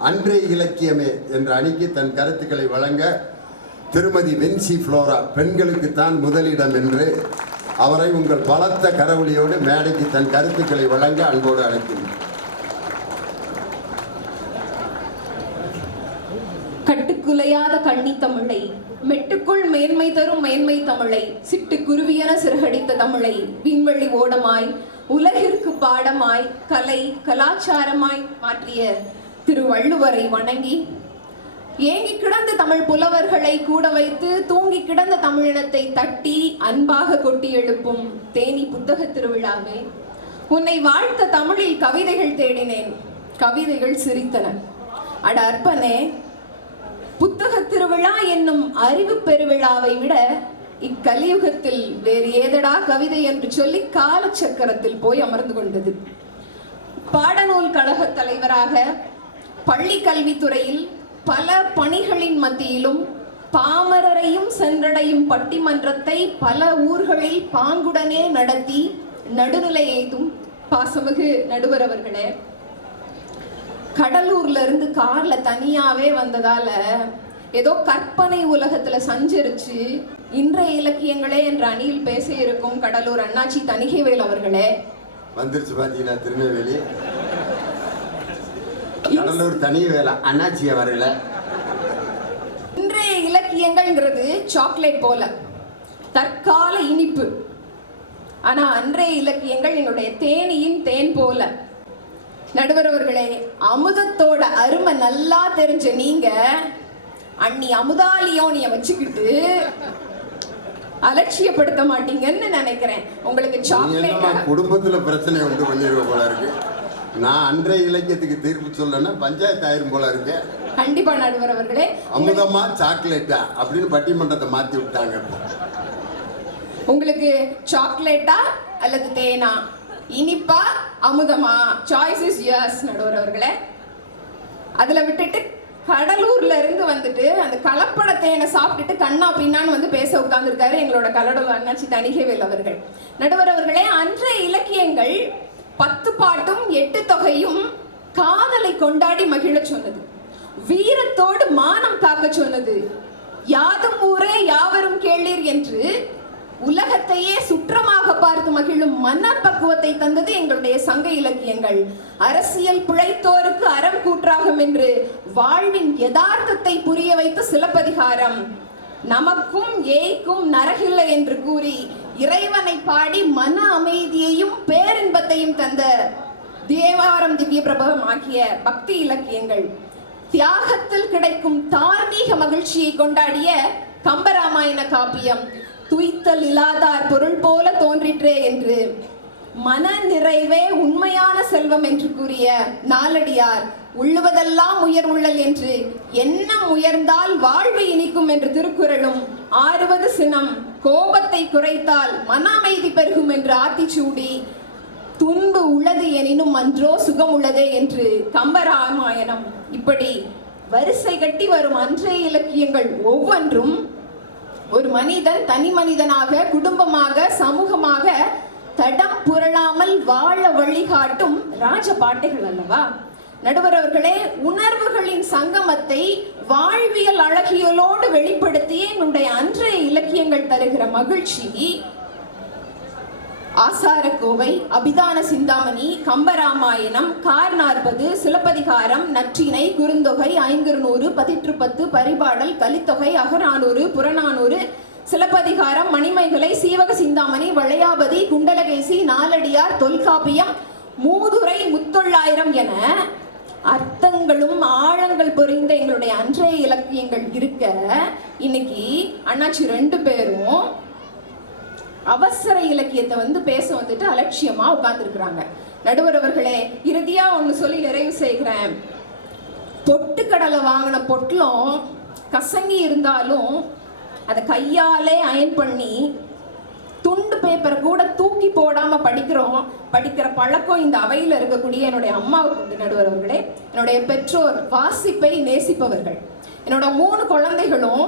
அன்றைய இலக்கியமே என்ற அணிக்கு தன் கருத்துக்களை வழங்க திருமதி வென்சி ஃப்ளோரா, பெண்களுக்குத்தான் முதலிடம் என்று அவரை உங்கள் பலத்த கரவொலியோடு மேடைக்கு தன் கருத்துக்களை வழங்க அன்போடு அழைக்கின்றனர். கட்டுக்குலையாத கண்ணி தமிழை, மெட்டுக்குள் மேன்மை தரும் மேன்மை தமிழை, சிட்டு குருவியன சிறகடித்த தமிழை, விண்வெளி ஓடமாய் உலகிற்கு பாடமாய் கலை கலாச்சாரமாய் மாற்றிய திருவள்ளுவரை வணங்கி, ஏங்கி கிடந்த தமிழ் புலவர்களை கூட வைத்து தூங்கி கிடந்த தமிழினத்தை தட்டி அன்பாக கொட்டி எழுப்பும் தேனி புத்தக திருவிழாவே, உன்னை வாழ்த்த தமிழில் கவிதைகள் தேடினேன், கவிதைகள் சிரித்தன. அட அற்பனே, புத்தக திருவிழா என்னும் அறிவு பெருவிழாவை விட இக்கலியுகத்தில் வேறு ஏதடா கவிதை என்று சொல்லி காலச்சக்கரத்தில் போய் அமர்ந்து கொண்டது. பாடநூல் கழக தலைவராக பள்ளி கல்வித்துறையில் பல பணிகளின் மத்தியிலும் பாமரரையும் சென்றடையும் பட்டிமன்றத்தை பல ஊர்களில் பாங்குடனே நடத்தி நடுநிலை எய்தும் பாசமிகு நடுவர் அவர்களே, கடலூர்ல இருந்து கார்ல தனியாவே வந்ததால ஏதோ கற்பனை உலகத்துல சஞ்சரிச்சு இன்றைய இலக்கியங்களே என்ற அணியில் பேச இருக்கும் கடலூர் அண்ணாச்சி தணிகைவேல் அவர்களே வந்துருச்சு. பாத்தீங்களா, திருநெல்வேலி கடலூர் தனிவேலா அண்ணாச்சி அவர்களே. இன்றைய இலக்கியங்கள்ங்கிறது சாக்லேட் போல தற்கால இனிப்பு. ஆனா அன்றைய இலக்கியங்கள் என்னுடைய தேனியின் தேன் போல. நடுவர் அவர்களே, அமுதத்தோட அருமை நல்லா தெரிஞ்ச நீங்க அண்ணி அமுதாலியோனிய வச்சுக்கிட்டு அலட்சியப்படுத்த மாட்டீங்கன்னு நினைக்கிறேன். உங்களுக்கு சாக்லேட் குடும்பத்துல பிரச்சனை உண்டு பண்ணிருக்க போல இருக்கு. நான் அன்றைய இலக்கியத்துக்கு தீர்ப்பு சொல்லனா பஞ்சாயத்து ஆயிரும் போல இருக்கு. கண்டிப்பா நடுவர் அவர்களே, அமுதமா சாக்லேட்டா அப்படின்னு பட்டிமன்றத்தை மாத்தி விட்டாங்க. உங்களுக்கு சாக்லேட்டா அல்லது தேனா, இனிப்பா அமுதமா, சாய்ஸ் இஸ் யர்ஸ் நடுவர் அவர்களே. அதுல விட்டுட்டு கடலூர்ல இருந்து வந்துட்டு அந்த கலப்பட தேனை சாப்பிட்டுட்டு கண்ணா பின்னான்னு பேச உட்கார்ந்துருக்காரு எங்களோட கடலூர் அண்ணாச்சி தணிகைவேல் அவர்கள். நடுவர் அவர்களே, அன்றைய இலக்கியங்கள் 10 பாட்டும் 8 தொகையும் காதலை கொண்டாடி மகிழ சொன்னது, வீரத்தோடு மானம் காக்க சொன்னது, யாதும் ஊரே யாவரும் கேளீர் என்று உலகத்தையே சுற்றமாக பார்த்து மகிழும் மனப்பக்குவத்தை தந்தது எங்களுடைய சங்க இலக்கியங்கள். அரசியல் பிழைத்தோருக்கு அறம் கூற்றாகும் என்று வாழ்வின் யதார்த்தத்தை புரிய வைத்த சிலப்பதிகாரம், நமக்கும் ஏய்க்கும் நரகில்லை என்று கூறி இறைவனை பாடி மன அமைதியையும் பேரின்பத்தையும் தந்த தேவாரம் திவ்ய பிரபலம் ஆகிய பக்தி இலக்கியங்கள், தியாகத்தில் கிடைக்கும் தார்மீக மகிழ்ச்சியை கொண்டாடிய கம்பராமாயண காப்பியம், துய்த்தல் இல்லாதார் பொருள் போல தோன்றிற்றே என்று மன நிறைவே உண்மையான செல்வம் என்று கூறிய நாலடியார் உள்ளுவதெல்லாம் உயர் உள்ளல் என்று எண்ணம் உயர்ந்தால் வாழ்வு இனிக்கும் என்று திருக்குறளும், ஆறுவது சினம் கோபத்தை குறைத்தால் மன அமைதி பெருகும் என்று ஆத்திச்சூடி, துன்பு உள்ளது எனினும் அன்றோ சுகம் உள்ளதே என்று கம்பராமாயணம், இப்படி வரிசை கட்டி வரும் அன்றைய இலக்கியங்கள் ஒவ்வொன்றும் ஒரு மனிதன் தனி மனிதனாக, குடும்பமாக, சமூகமாக தடம் புரளாமல் வாழ வழிகாட்டும் ராஜ பாட்டைகள் அல்லவா? நடுவர் அவர்களே, உணர்வுகளின் சங்கமத்தை வாழ்வியல் அழகியலோடு வெளிப்படுத்திய என்னுடைய அன்றைய இலக்கியங்கள் தருகிற மகிழ்ச்சி ஆசாரக்கோவை, அபிதான சிந்தாமணி, கம்பராமாயணம், கார்40, சிலப்பதிகாரம், நற்றிணை, குறுந்தொகை, ஐங்குறுநூறு, பதிற்றுப்பத்து, பரிபாடல், கலித்தொகை, அகநானூறு, புறநானூறு, சிலப்பதிகாரம், மணிமேகலை, சீவக சிந்தாமணி, வளையாபதி, குண்டலகேசி, நாலடியார், தொல்காப்பியம், மூதுரை, முத்தொள்ளாயிரம் என அர்த்தங்களும் ஆழங்கள் பொறிந்த எங்களுடைய அன்றைய இலக்கியங்கள் இருக்க, இன்னைக்கு அண்ணாச்சி 2 பேரும் அவசர இலக்கியத்தை பேச வந்துட்டு அலட்சியமா உட்கார்ந்துருக்குறாங்க. நடுவர் அவர்களே, இறுதியா ஒண்ணு சொல்லி நிறைவு செய்கிறேன். பொட்டுக்கடலை வாங்கின பொட்டலம் கசங்கி இருந்தாலும் அதை கையாலே அயன் பண்ணி துண்டு பேப்பரை கூட தூக்கி போடாம படிக்கிற பழக்கம் இந்த அவையில் இருக்கக்கூடிய என்னுடைய அம்மாவுக்கு உண்டு. நடுவர் அவர்களே, என்னுடைய பெற்றோர் வாசிப்பை நேசிப்பவர்கள். என்னோட 3 குழந்தைகளும்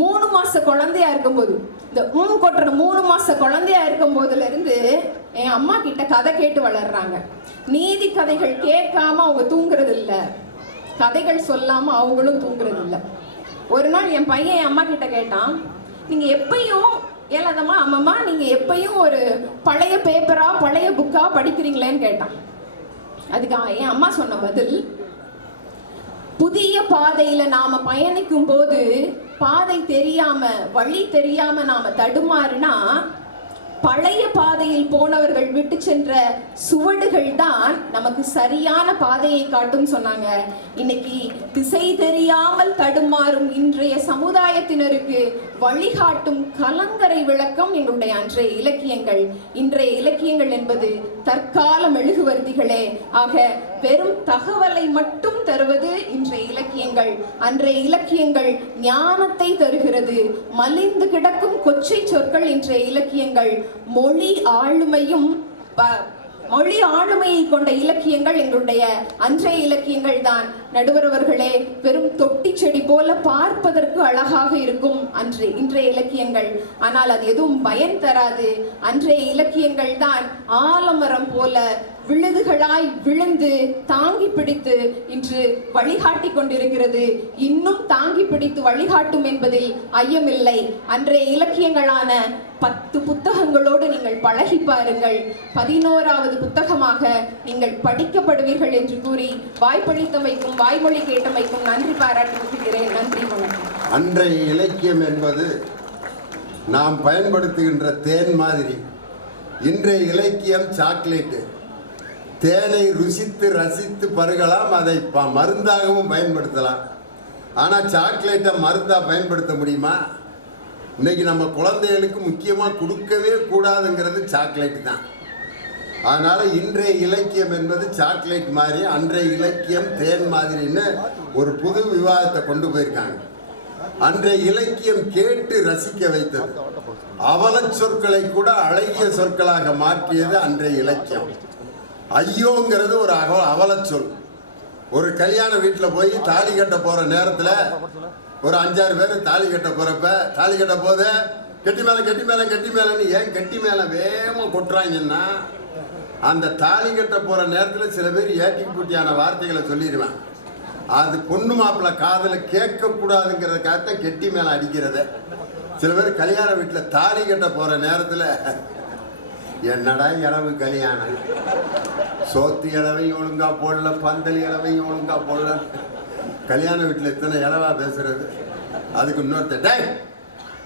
3 மாச குழந்தையா இருக்கும்போது, இந்த கொட்டுற 3 மாச குழந்தையா இருக்கும் போதுல இருந்து என் அம்மா கிட்ட கதை கேட்டு வளர்றாங்க. நீதி கதைகள் கேட்காம அவங்க தூங்குறது இல்ல, கதைகள் சொல்லாம அவங்களும் தூங்குறது இல்ல. ஒரு நாள் என் பையன் என் அம்மா கிட்ட கேட்டான், நீங்க எப்பயும் ஏலாதம்மா அம்மம்மா நீங்க எப்பயும் ஒரு பழைய பேப்பரா பழைய புக்கா படிக்கிறீங்களேன்னு கேட்டான். அதுக்கு என் அம்மா சொன்ன பதில், புதிய பாதையில நாம பயணிக்கும் போது பாதை தெரியாம, வழி தெரியாம நாம தடுமாறுனா பழைய பாதையில் போனவர்கள் விட்டு சென்ற சுவடுகள் தான் நமக்கு சரியான பாதையை காட்டும் சொன்னாங்க. இன்னைக்கு திசை தெரியாமல் தடுமாறும் இன்றைய சமுதாயத்தினருக்கு வழிகாட்டும் கலங்கரை விளக்கம் எங்களுடைய அன்றைய இலக்கியங்கள். இன்றைய இலக்கியங்கள் என்பது தற்கால மெழுகுவர்த்திகளே. ஆக வெறும் தகவலை மட்டும் தருவது இன்றைய இலக்கியங்கள். அன்றைய இலக்கியங்கள் ஞானத்தை தருகிறது. மலிந்து கிடக்கும் கொச்சை சொற்கள் இன்றைய இலக்கியங்கள். மொழி ஆளுமையை கொண்ட இலக்கியங்கள் எங்களுடைய அன்றைய இலக்கியங்கள் தான். நடுவர் அவர்களே, வெறும் தொட்டி செடி போல பார்ப்பதற்கு அழகாக இருக்கும் இன்றைய இலக்கியங்கள். ஆனால் அது எதுவும் பயன் தராது. அன்றைய இலக்கியங்கள் தான் ஆலமரம் போல விழுதுகளாய் விழுந்து தாங்கி பிடித்து இன்று வழிகாட்டி கொண்டிருக்கிறது. இன்னும் தாங்கி பிடித்து வழிகாட்டும் என்பதில் ஐயமில்லை. அன்றைய இலக்கியங்களான 10 புத்தகங்களோடு நீங்கள் பழகி பாருங்கள். 11வது புத்தகமாக நீங்கள் படிக்கப்படுவீர்கள் என்று கூறி வாய்ப்பளித்தமைக்கும் வாய்மொழி கேட்டமைக்கும் நன்றி பாராட்டுகிறேன். நன்றி, வணக்கம். அன்றைய இலக்கியம் என்பது நாம் பயன்படுத்துகின்ற தேன் மாதிரி. இன்றைய இலக்கியம் சாக்லேட்டு. தேனை ருசித்து ரசித்து பருகலாம், அதை மருந்தாகவும் பயன்படுத்தலாம். ஆனால் சாக்லேட்டை மருந்தாக பயன்படுத்த முடியுமா? இன்னைக்கு நம்ம குழந்தைகளுக்கு முக்கியமாக கொடுக்கவே கூடாதுங்கிறது சாக்லேட் தான். அதனால் இன்றைய இலக்கியம் என்பது சாக்லேட் மாதிரி, அன்றைய இலக்கியம் தேன் மாதிரின்னு ஒரு புது விவாதத்தை கொண்டு போயிருக்காங்க. அன்றைய இலக்கியம் கேட்டு ரசிக்க வைத்தது. அவல சொற்களை கூட அழகிய சொற்களாக மாற்றியது அன்றைய இலக்கியம். ஐயோங்கிறது ஒரு அவல சொல். ஒரு கல்யாண வீட்டில் போய் தாலி கட்ட போகிற நேரத்தில் ஒரு 5-6 பேர் தாலி கட்ட போகிறப்ப, தாலி கட்ட போது கெட்டி மேலே கெட்டி மேலே கெட்டி மேலேன்னு ஏன் கெட்டி மேலே வேகமாக கொட்டுறாங்கன்னா, அந்த தாலி கட்ட போகிற நேரத்தில் சில பேர் ஏட்டிக்கு பூட்டியான வார்த்தைகளை சொல்லிடுவேன். அது பொண்ணு மாப்பிள்ளை காதில் கேட்கக்கூடாதுங்கிறதுக்காகத்தான் கெட்டி மேலே அடிக்கிறது. சில பேர் கல்யாண வீட்டில் தாலி கட்ட போகிற நேரத்தில் என்னடா இளவு கல்யாணம், சோத்து இளவையும் ஒழுங்கா போடல, பந்தல் இளவையும் ஒழுங்கா போடல. கல்யாண வீட்டில் இத்தனை இளவா பேசுறது. அதுக்கு இன்னொருத்தர், டே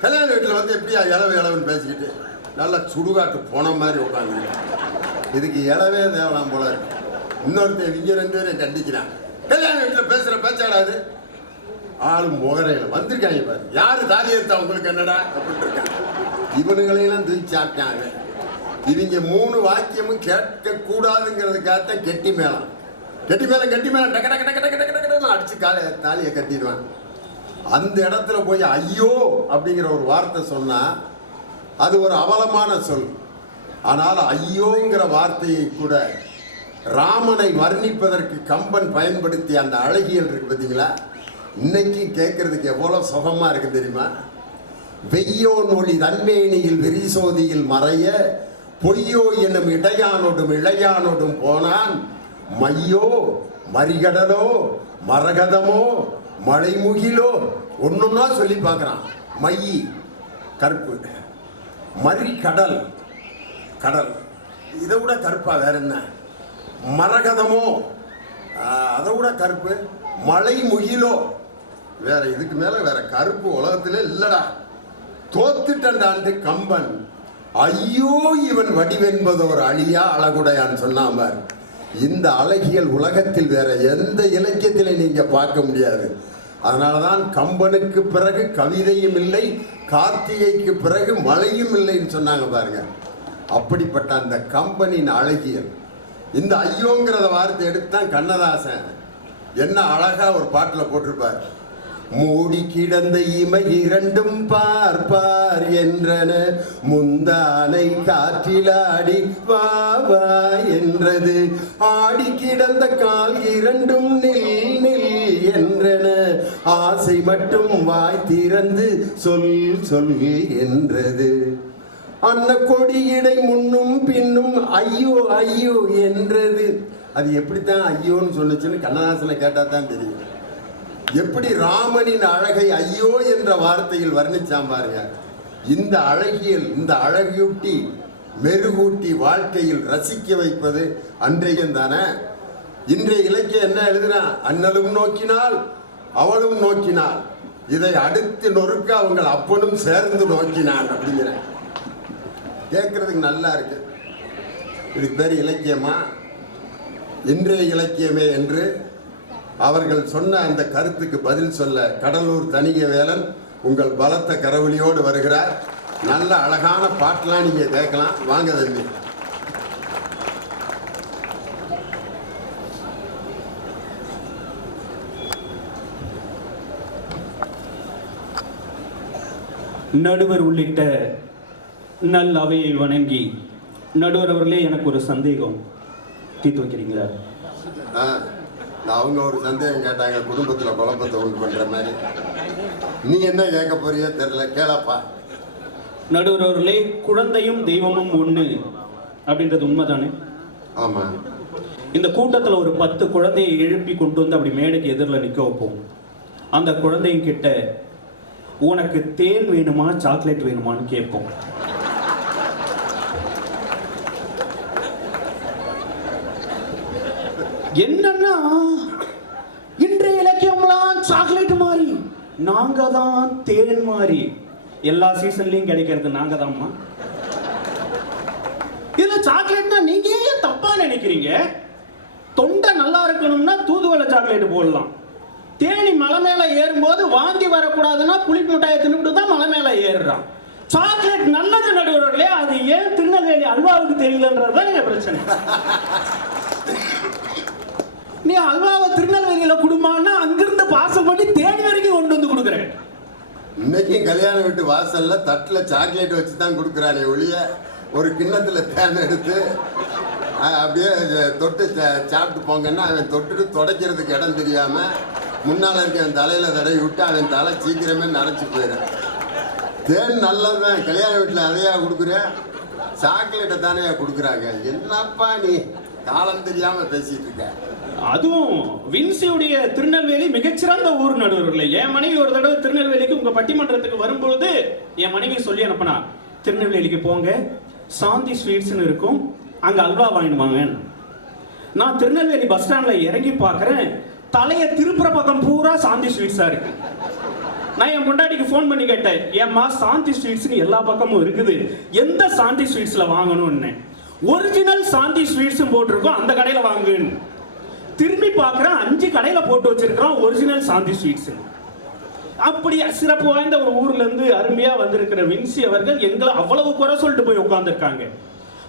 கல்யாண வீட்டில் எப்படியா இளவுன்னு பேசிக்கிட்டு நல்லா சுடுகாட்டு போன மாதிரி உட்காந்து, இதுக்கு இளவே தேவலாம் போல இருக்கு. இன்னொருத்தர் இங்க 2 பேரும் கண்டிக்கிறான், கல்யாண வீட்டில் பேசுகிற பேச்சாடாது. ஆளு முகரையில் வந்திருக்காங்க பாரு, யாரு தாலி எடுத்தா உங்களுக்கு என்னடா அப்படின்ட்டு இருக்காங்க. இவனுங்களையெல்லாம் தூக்கி சாப்பிட்டாங்க. இவங்க 3 வாக்கியமும் கேட்க கூடாதுங்கிறதுக்காகத்தான் கெட்டி மேளம் டக்கு டக்கு டக்கு டக்கு டக்கு டக்குன்னு அடிச்சு தாலியை கட்டிடுவான். அந்த இடத்துல போய் ஐயோ அப்படிங்கிற ஒரு வார்த்தை சொன்னா அது ஒரு அவலமான சொல். ஆனால் ஐயோங்கிற வார்த்தையை கூட ராமனை வர்ணிப்பதற்கு கம்பன் பயன்படுத்திய அந்த அழகியல் இருக்கு பார்த்தீங்களா, இன்னைக்கு கேட்கறதுக்கு எவ்வளவு சுகமா இருக்கு தெரியுமா? வெய்யோ நொழி தன்மேனியில் விரிசோதியில் மறைய பொய்யோ என்னும் இடையானோடும் இளையானோடும் போனான் மையோ மரிகடலோ மரகதமோ மழைமுகிலோ ஒன்னொன்னா சொல்லி பார்க்குறான். மையி கருப்பு, மரி கடல் கடல், இதை விட கருப்பா வேற என்ன? மரகதமோ அதை விட கருப்பு, மழை முகிலோ வேற இதுக்கு மேல வேற கருப்பு உலகத்திலே இல்லடா. தோத்துட்டாண்டு கம்பன். ஐயோ இவன் வடிவென்பதோர் அழியா அழகுடையான்னு சொன்னாம. இந்த அழகியல் உலகத்தில் வேற எந்த இலக்கியத்திலே நீங்க பார்க்க முடியாது. அதனாலதான் கம்பனுக்கு பிறகு கவிதையும் இல்லை, கார்த்திகைக்கு பிறகு மழையும் இல்லைன்னு சொன்னாங்க பாருங்க. அப்படிப்பட்ட அந்த கம்பனின் அழகியல். இந்த ஐயோங்கிறத வார்த்தை எடுத்தான் கண்ணதாசன் என்ன அழகா ஒரு பாட்டுல போட்டிருப்பார். மூடி கிடந்த இமை இரண்டும் பார்ப்பார் என்றன, முந்தானை காற்றிலாடி வா வா என்றது, ஆடி கிடந்த கால் இரண்டும் நில் நில் என்றன, ஆசை மட்டும் வாய் திறந்து சொல் சொல் என்றது, அன்ன கொடியிடை முன்னும் பின்னும் ஐயோ ஐயோ என்றது. அது எப்படித்தான் ஐயோன்னு சொன்னுச்சுன்னு கண்ணதாசனை கேட்டா தான் தெரியும். எப்படி ராமனின் அழகை ஐயோ என்ற வார்த்தையில் வர்ணிச்சாம் பாருங்க. இந்த அழகியல், இந்த அழகியூட்டி மெருகூட்டி வாழ்க்கையில் ரசிக்க வைப்பது அன்றையும் தானே. இன்றைய இலக்கியம் என்ன எழுதுனா, அண்ணலும் நோக்கினால் அவளும் நோக்கினாள், இதை அடுத்து நொறுக்க அவங்க அப்பனும் சேர்ந்து நோக்கினான் அப்படிங்கிற கேட்கறதுக்கு நல்லா இருக்கு. இதுக்கு பேர் இலக்கியமா? இன்றைய இலக்கியமே என்று அவர்கள் சொன்ன அந்த கருத்துக்கு பதில் சொல்ல கடலூர் தணிகவேலன் உங்கள் பலத்த கரவொலியோடு வருகிறார். நல்ல அழகான பாட்டெல்லாம் நீங்க கேட்கலாம். வாங்க தம்பி. நடுவர் உள்ளிட்ட நல் அவையை வணங்கி, நடுவர் அவர்களே, எனக்கு ஒரு சந்தேகம், தீர்த்து வைக்கிறீங்களா? அவங்க ஒரு சந்தேகம் கேட்டாங்க, குடும்பத்தில் குழப்பத்தை உண்டு பண்ற மாதிரி. நீ என்ன கேட்க போறியோ தெரியல, கேளப்பா. நடுவர் அவர்களே, குழந்தையும் தெய்வமும் ஒண்ணு அப்படின்றது உண்மைதானே? ஆமா. இந்த கூட்டத்தில் ஒரு 10 குழந்தையை எழுப்பி கொண்டு வந்து அப்படி மேடைக்கு எதிரில் நிற்க வைப்போம். அந்த குழந்தைங்க கிட்ட உனக்கு தேன் வேணுமா சாக்லேட் வேணுமான்னு கேட்போம். என்னன்னா இன்றைய இலக்கியம்லாம் சாக்லேட் மாதிரி, நாங்க தான் தேன் மாதிரி. எல்லா சீசன்லயும் கிடைக்கிறது நாங்க தான்மா. இதுல சாக்லேட்னா நீங்க ஏன் தப்பா நினைக்கிறீங்க? தொண்டை நல்லா இருக்கணும்னா தூதுவளை சாக்லேட் போடலாம். தேனி மலை மேல ஏறும்போது வாந்தி வரக்கூடாதுன்னா புளிப்பு மிட்டாயை தின்னுட்டு தான் மலை மேல ஏறுறான். சாக்லேட் நல்லது நடுவர்களே, அது ஏன் திருநெல்வேலி அல்வாவுக்கு தெரியலன்றதுதான் எங்க பிரச்சனை. நீ அல்வாவை திருநெல்வேலியில குடும்பம்னா அங்கிருந்து பார்சல் பண்ணி தேனி வரைக்கும் கொண்டு வந்து கொடுக்குறேன். இன்னைக்கு கல்யாண வீட்டு வாசல்ல தட்டுல சாக்லேட் வச்சு தான் கொடுக்குறானே ஒழிய ஒரு கிண்ணத்துல தேன் எடுத்து அப்படியே தொட்டு சாப்பிட்டு போங்கன்னா அவன் தொட்டுட்டு துடைக்கிறதுக்கு இடம் தெரியாம முன்னால இருக்க அவன் தலையில தடவி விட்டு அவன் தலை சீக்கிரமே நரைச்சு போயிடும். தேன் நல்லதுதான், கல்யாண வீட்டுல அதையா கொடுக்குறேன், சாக்லேட்டை தானே கொடுக்குறாங்க. என்னப்பா நீ காலம் தெரியாம பேசிட்டு இருக்க. அதுவும் வின்சியுடைய திருநெல்வேலி மிகச்சிறந்த ஊர் நடுவர்களே. என் மனைவி ஒரு தடவை திருநெல்வேலிக்கு உங்க பட்டிமன்றத்துக்கு வரும்பொழுது என் மனைவி சொல்லி அனுப்பினா, திருநெல்வேலிக்கு போங்க, சாந்தி ஸ்வீட்ஸ்னு இருக்கும், அங்க அல்வா வாங்கிடுவாங்க. நான் திருநெல்வேலி பஸ் ஸ்டாண்ட்ல இறங்கி பார்க்கறேன், தலையை திருப்புற பக்கம் பூரா சாந்தி ஸ்வீட்ஸா இருக்கு. நான் என் முன்னாடிக்கு ஃபோன் பண்ணி கேட்டேன், ஏம்மா சாந்தி ஸ்வீட்ஸ்னு எல்லா பக்கமும் இருக்குது, எந்த சாந்தி ஸ்வீட்ஸ்ல வாங்கணும்னு. ஒரிஜினல் சாந்தி ஸ்வீட்ஸ் போட்டிருக்கோம், அந்த கடையில வாங்குன்னு. திரும்பி பார்க்குறேன், 5 கடையில போட்டு வச்சிருக்கிறோம் ஒரிஜினல் சாந்தி ஸ்வீட்ஸ். அப்படி சிறப்பு வாய்ந்த ஒரு ஊர்ல இருந்து அருமையா வந்திருக்கிற வின்சி அவர்கள் எங்களை அவ்வளவு குறை சொல்லிட்டு போய் உட்கார்ந்துருக்காங்க.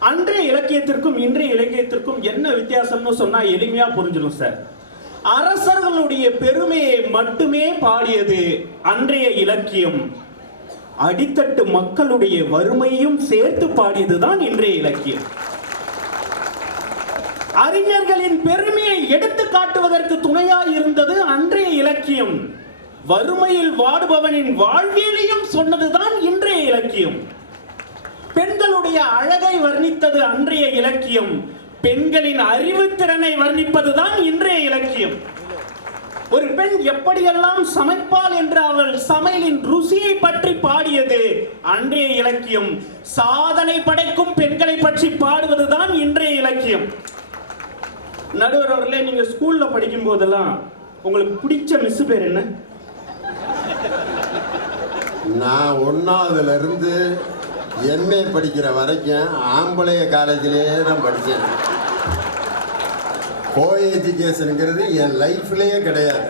அன்றைய இலக்கியத்திற்கும் இன்றைய இலக்கியத்திற்கும் என்ன வித்தியாசம்னு சொன்னா எளிமையா புரிஞ்சிடும் சார். அரசர்களுடைய பெருமையை மட்டுமே பாடியது அன்றைய இலக்கியம். அடித்தட்டு மக்களுடைய வறுமையும் சேர்த்து பாடியதுதான் இன்றைய இலக்கியம். அறிஞர்களின் பெருமையை எடுத்து காட்டுவதற்கு துணையாய் இருந்தது அன்றைய இலக்கியம். வறுமையில் வாடுபவனின் வாழ்வியலையும் சொன்னதுதான் இன்றைய இலக்கியம். பெண்களுடைய அழகை வர்ணித்தது அன்றைய இலக்கியம். பெண்களின் அறிவுத்திறனை வர்ணிப்பதுதான் இன்றைய இலக்கியம். ஒரு பெண் எப்படியெல்லாம் சமைப்பாள் என்று அவள் சமையலின் ருசியை பற்றி பாடியது அன்றைய இலக்கியம். சாதனை படைக்கும் பெண்களை பற்றி பாடுவதுதான் இன்றைய இலக்கியம். நடுவர் அவர்களே, நீங்க ஸ்கூல்ல படிக்கும் போதெல்லாம் உங்களுக்கு பிடிச்ச மிஸ் பேர் என்ன? நான் 1ஆவதுல இருந்து MA படிக்கிற வரைக்கும் ஆம்பளைய காலேஜிலேயே தான் படித்தேன். கோ எஜுகேஷனுங்கிறது என் லைஃப்லேயே கிடையாது.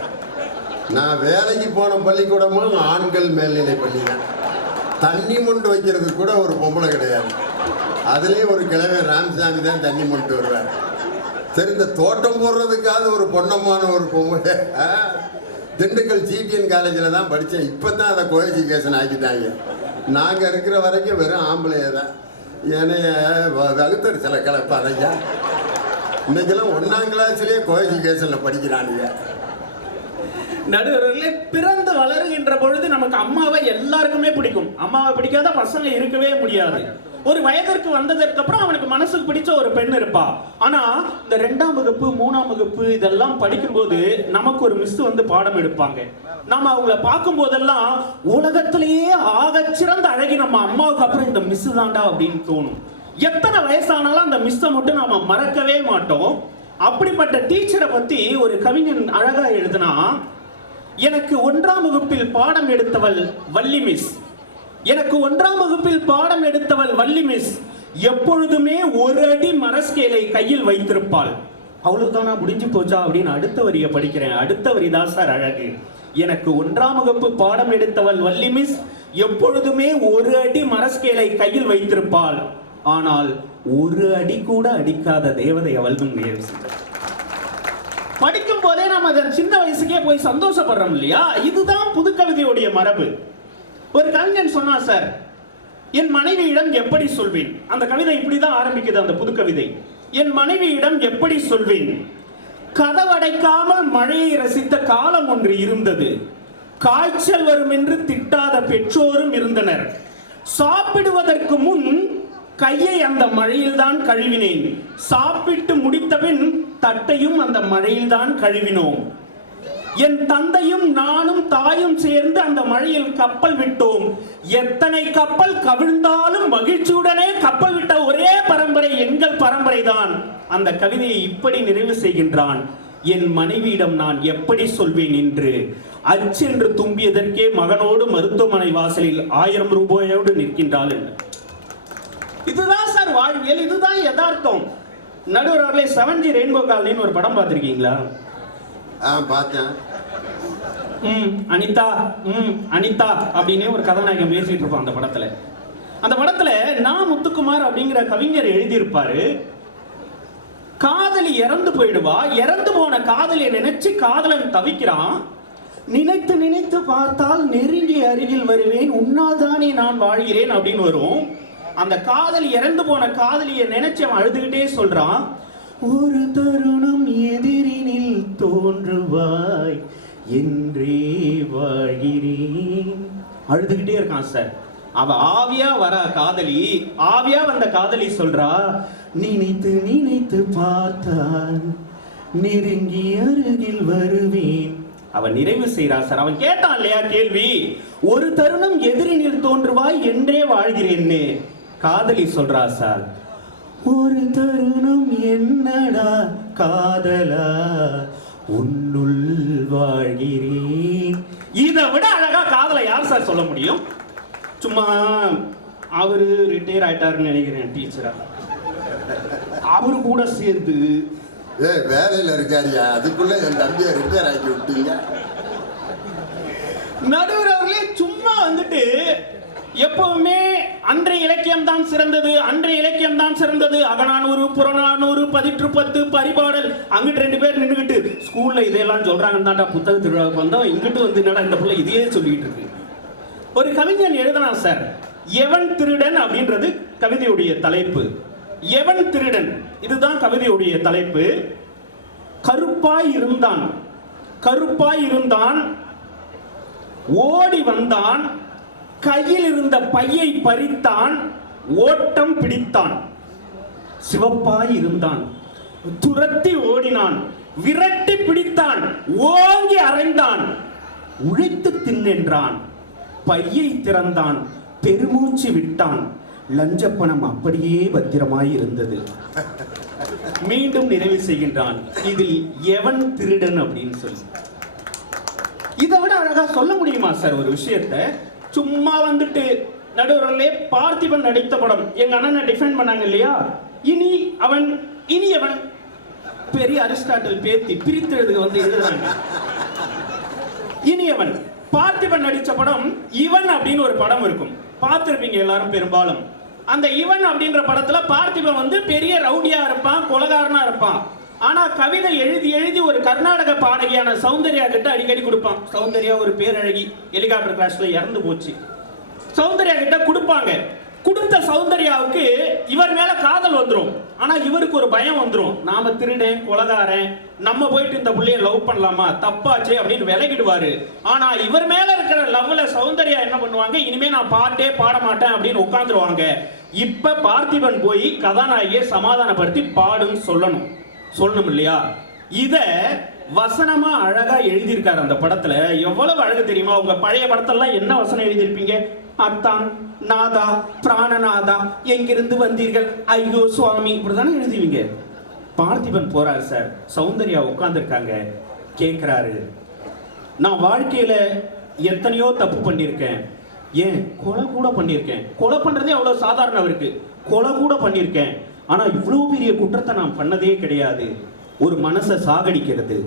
நான் வேலைக்கு போன பள்ளிக்கூடமும் ஆண்கள் மேல்நிலை பள்ளி தான். தண்ணி மொண்டு வைக்கிறது கூட ஒரு பொம்பளை கிடையாது. அதுலேயும் ஒரு கிழமை ராமசாமி தான் தண்ணி மொண்டு வருவார். சரி, இந்த தோட்டம் போடுறதுக்காவது ஒரு பொன்னமான ஒரு பொம்பளை. திண்டுக்கல் GTN காலேஜில் தான் படித்தேன். இப்போ தான் அதை கோ எஜுகேஷன் ஆக்கிட்டாங்க. நாங்கள் இருக்கிற வரைக்கும் வெறும் ஆம்பளையே தான். என்னைய வகுத்தர் சில கிளப்பாதையா. இன்னைக்கெல்லாம் 1ஆம் கிளாஸ்லேயே கோ எஜுகேஷனில் படிக்கிறானுங்க. நடுவர்களே, பிறந்து வளருகின்ற பொழுது நமக்கு அம்மாவை எல்லாருக்குமே பிடிக்கும். அம்மாவை பிடிக்காத பசங்க இருக்கவே முடியாது. ஒரு வயதிற்கு வந்ததற்கு அப்புறம் அவனுக்கு மனசுக்கு பிடிச்ச ஒரு பெண் இருப்பா. ஆனா இந்த 2ஆம் வகுப்பு 3ஆம் வகுப்பு இதெல்லாம் படிக்கும்போது நமக்கு ஒரு மிஸ் வந்து பாடம் எடுப்பாங்க. நம்ம அவங்கள பார்க்கும் போதெல்லாம் உலகத்திலேயே ஆகச்சிறந்த அழகி நம்ம அம்மாவுக்கு அப்புறம் இந்த மிஸ் தாண்டா அப்படின்னு தோணும். எத்தனை வயசானாலும் அந்த மிஸ்ஸை மட்டும் நாம மறக்கவே மாட்டோம். அப்படிப்பட்ட டீச்சரை பத்தி ஒரு கவிஞன் அழகா எழுதுனா, எனக்கு 1ஆம் வகுப்பில் பாடம் எடுத்தவள் வள்ளி மிஸ். எனக்கு 1ஆம் வகுப்பில் பாடம் எடுத்தவள் வள்ளி மிஸ். எப்பொழுதுமே ஒரு அடி மரஸ்கேலை கையில் வைத்திருப்பாள். அவ்வளவுதானா, முடிஞ்சு போச்சா அப்படின்னு அடுத்த வரியை படிக்கிறேன். அடுத்த வரி தான் சார் அழகு. எனக்கு 1ஆம் வகுப்பு பாடம் எடுத்தவள் வள்ளி மிஸ். எப்பொழுதுமே ஒரு அடி மரஸ்கேலை கையில் வைத்திருப்பாள். ஆனால் ஒரு அடி கூட அடிக்காத தேவதை அவள் நேர். படிக்கும் போதே நம்ம அதன் சின்ன வயசுக்கே போய் சந்தோஷப்படுறோம் இல்லையா? இதுதான் புதுக்கவிதையுடைய மரபு. ஒரு கவிஞன் சொன்னா, சார், என் மனைவியிடம் எப்படி சொல்வேன். அந்த கவிதை இப்படிதான் ஆரம்பிக்குது, அந்த புதுக்கவிதை. என் மனைவியிடம் எப்படி சொல்வேன். கதவடைக்காமல் மழையை ரசித்த காலம் ஒன்று இருந்தது. காய்ச்சல் வரும் என்று திட்டாத பெற்றோரும் இருந்தனர். சாப்பிடுவதற்கு முன் கையை அந்த மழையில் தான் கழுவினேன். சாப்பிட்டு முடித்த பின் தட்டையும் அந்த மழையில் தான் கழுவினோம். என் தந்தையும் நானும் தாயும் சேர்ந்து அந்த மழையில் கப்பல் விட்டோம். எத்தனை கப்பல் கவிழ்ந்தாலும் மகிழ்ச்சியுடனே கப்பல் விட்ட ஒரே பரம்பரை எங்கள் பரம்பரை தான். அந்த கவிதையை இப்படி நிறைவு செய்கின்றான். என் மனைவியிடம் நான் எப்படி சொல்வேன் என்று அச்சென்று தும்பியதற்கே மகனோடு மருத்துவமனை வாசலில் 1000 ரூபாயோடு நிற்கின்றாள். இதுதான் சார் வாழ்வியல், இதுதான் யதார்த்தம். நடுவர் அவர்களே, 7G ரெயின்போ காலனின்னு ஒரு படம் பார்த்திருக்கீங்களா? பார்த்தேன். அனிதா அனிதா அப்படின்னு ஒரு கதாநாயகன் பேசிட்டு இருப்பான் அந்த படத்துல. அந்த படத்துல நான் முத்துக்குமார் அப்படிங்கிற கவிஞர் எழுதியிருப்பாரு. காதலி இறந்து போயிடுவா. இறந்து போன காதலியை நினைச்சு காதலன் தவிக்கிறான். நினைத்து நினைத்து பார்த்தால் நெருங்கி அருகில் வருவேன், உன்னால் தானே நான் வாழ்கிறேன் அப்படின்னு வரும். அந்த காதலி இறந்து போன காதலியை நினைச்சு அவன் அழுதுகிட்டே சொல்றான், ஒரு தருணம் எதிரினில் தோன்றுவாய் என்றே வாழ்கிறேன். அழுதுகிட்டே இருக்கான் சார். அவ ஆவியா வர காதலி, ஆவியா வந்த காதலி சொல்றா, நினைத்து நினைத்து பார்த்தால் நெருங்கி அருகில் வருவேன். அவன் நிறைவு செய்றா சார். அவன் கேட்டான் இல்லையா கேள்வி, ஒரு தருணம் எதிரினில் தோன்றுவாய் என்றே வாழ்கிறேன்னு. காதலி சொல்றா சார், ஒரு தருணம் என்னடா காதலா உன்னுள் வாழ்கிறேன். இதை விட அழகா காதலை யார் சார் சொல்ல முடியும்? சும்மா அவரு ரிட்டையர் ஆயிட்டாருன்னு நினைக்கிறேன் டீச்சரா, அவரு கூட சேர்ந்து வேலையில இருக்காரியா, அதுக்குள்ள என் தம்பியை ரிட்டையர் ஆக்கி விட்டீங்க. நடுவர் அவர்களே, சும்மா வந்துட்டு எப்பவுமே அன்றைய இலக்கியம் இலக்கியம் தான் சிறந்தது, அன்றைய இலக்கியம் தான் சிறந்தது, அகநானூறு, புறநானூறு, பதிற்று பத்து, பரிபாடல். அங்கிட்டு 2 பேர் நின்றுகிட்டு ஸ்கூல்ல இதெல்லாம் சொல்றாங்கன்னு தான்டா புத்தக திருவிழாவுக்கு வந்தோம், இங்கிட்டு வந்து என்னடா இந்த பிள்ளை இதையே சொல்லிட்டு இருக்கு. ஒரு கவிஞன் எழுதினா சார், எவன் திருடன் அப்படின்றது கவிதையுடைய தலைப்பு. எவன் திருடன், இதுதான் கவிதையுடைய தலைப்பு. கருப்பாய் இருந்தான், ஓடி வந்தான், கையில் இருந்த பையை பறித்தான், ஓட்டம் பிடித்தான். சிவப்பாய் இருந்தான், துரத்தி ஓடினான், விரட்டி பிடித்தான், ஓங்கி அறைந்தான், உழைத்து தின்னென்றான், பையை திறந்தான், பெருமூச்சு விட்டான், லஞ்ச பணம் அப்படியே பத்திரமாய் இருந்தது. மீண்டும் நிறைவு செய்கின்றான், இதில் எவன் திருடன் அப்படின்னு சொல்லி. இதை விட அழகா சொல்ல முடியுமா சார் ஒரு விஷயத்தை? சும்மா வந்துட்டு நடுவர்களே பார்த்திபன் நடித்த படம் எங்க அண்ணனை டிஃபெண்ட் பண்ணாங்க இல்லையா, இனியவன் பெரிய அரிஸ்டாட்டில் பேத்தி பிரித்தெழுதுக வந்து எழுதுறாங்க. இனியவன் பார்த்திபன் நடிச்ச படம் இவன் அப்படின்னு ஒரு படம் இருக்கும், பார்த்திருப்பீங்க எல்லாரும் பெரும்பாலும். அந்த இவன் அப்படின்ற படத்துல பார்த்திபன் வந்து பெரிய ரவுடியா இருப்பான், கொலகாரனா இருப்பான். ஆனா கவிதை எழுதி எழுதி ஒரு கர்நாடக பாடகியான சௌந்தர்யா கிட்ட அடிக்கடி கொடுப்பான். சௌந்தர்யா ஒரு பேரழகி, ஹெலிகாப்டர் கிராஷ்ல இறந்து போச்சு. சௌந்தர்யா கிட்ட கொடுப்பாங்க. கொடுத்த சௌந்தர்யாவுக்கு இவர் மேல காதல் வந்துரும். ஆனா இவருக்கு ஒரு பயம் வந்துரும், நாம திருடன் கொலகாரன், நம்ம போயிட்டு இந்த புள்ளைய லவ் பண்ணலாமா, தப்பாச்சு அப்படின்னு விலகிடுவாரு. ஆனா இவர் மேல இருக்கிற லவ்ல சௌந்தர்யா என்ன பண்ணுவாங்க, இனிமே நான் பாட்டே பாட மாட்டேன் அப்படின்னு உட்கார்ந்துருவாங்க. இப்ப பார்த்திபன் போய் கதாநாயகியை சமாதானப்படுத்தி பாடுன்னு சொல்லணும் இல்லையா? இத வசனமா அழகா எழுதியிருக்காரு அந்த படத்துல. எவ்வளவு அழகு தெரியுமா? உங்க பழைய படத்தெல்லாம் என்ன வசனம் எழுதியிருப்பீங்க? அத்தான், நாதா, பிராணநாதா, எங்கிருந்து வந்தீர்கள், ஐயோ சுவாமி, இப்படிதானே எழுதுவீங்க. பார்த்திபன் போறாரு சார், சௌந்தர்யா உட்கார்ந்துருக்காங்க, கேட்கிறாரு, நான் வாழ்க்கையில எத்தனையோ தப்பு பண்ணியிருக்கேன், ஏன் கொலை கூட பண்ணியிருக்கேன், கொலை பண்றதே அவ்வளவு சாதாரணம் அவருக்கு, கொலை கூட பண்ணியிருக்கேன், ஆனா இவ்வளவு பெரிய குற்றத்தை நான் பண்ணதே கிடையாது. ஒரு மனசை சாகடிக்கிறது.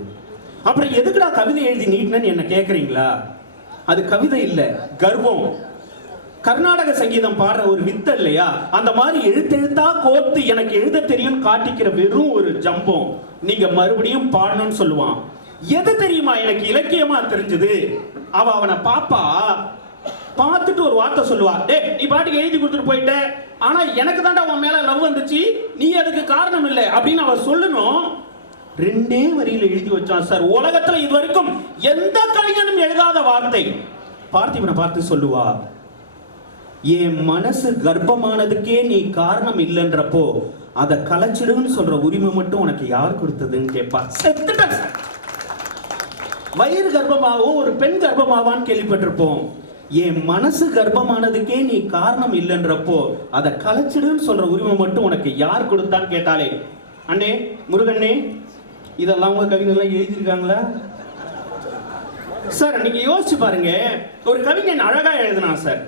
அப்புறம் எதுக்குடா கவிதை எழுதி நீட்டினு என்ன கேட்குறீங்களா? அது கவிதை இல்லை, கர்வம். கர்நாடக சங்கீதம் பாடுற ஒரு வித்த இல்லையா, அந்த மாதிரி எழுத்தெழுத்தா கோர்த்து எனக்கு எழுத தெரியும் காட்டிக்கிற வெறும் ஒரு ஜம்பம். நீங்க மறுபடியும் பாடணும்னு சொல்லுவான். எது தெரியுமா எனக்கு இலக்கியமா தெரிஞ்சது? அவனை பாப்பா பார்த்துட்டு ஒரு வார்த்தை சொல்லுவா, டே நீ பாட்டுக்கு எழுதி கொடுத்துட்டு போயிட்ட, ஆனா எனக்கு தாண்டா உன் மேல லவ் வந்துச்சு, நீ அதுக்கு காரணம் இல்லை அப்படின்னு அவ சொல்லணும். 2 வரியில எழுதி வச்சான் சார். உலகத்துல இது வரைக்கும் எந்த கவிஞனும் எழுதாத வார்த்தை. பார்த்திபனை பார்த்து சொல்லுவா, என் மனசு கர்ப்பமானதுக்கே நீ காரணம் இல்லைன்றப்போ அதை கலைச்சிடுன்னு சொல்ற உரிமை மட்டும் உனக்கு யார் கொடுத்ததுன்னு கேட்பா. செத்துட்டேன் சார். வயிறு கர்ப்பமாகவும் ஒரு பெண் கர்ப்பமாவான்னு கேள்விப்பட்டிருப்போம். என் மனசு கர்ப்பமானதுக்கே நீ காரணம் இல்லைன்றப்போ அதை கலைச்சிடுன்னு சொல்ற உரிமை மட்டும் உனக்கு யார் கொடுத்தான்னு கேட்டாலே, அண்ணே முருகண்ணே, இதெல்லாம் உங்க கவிஞர்லாம் எழுதியிருக்காங்களா சார்? நீங்க யோசிச்சு பாருங்க. ஒரு கவிஞன் அழகா எழுதினான் சார்,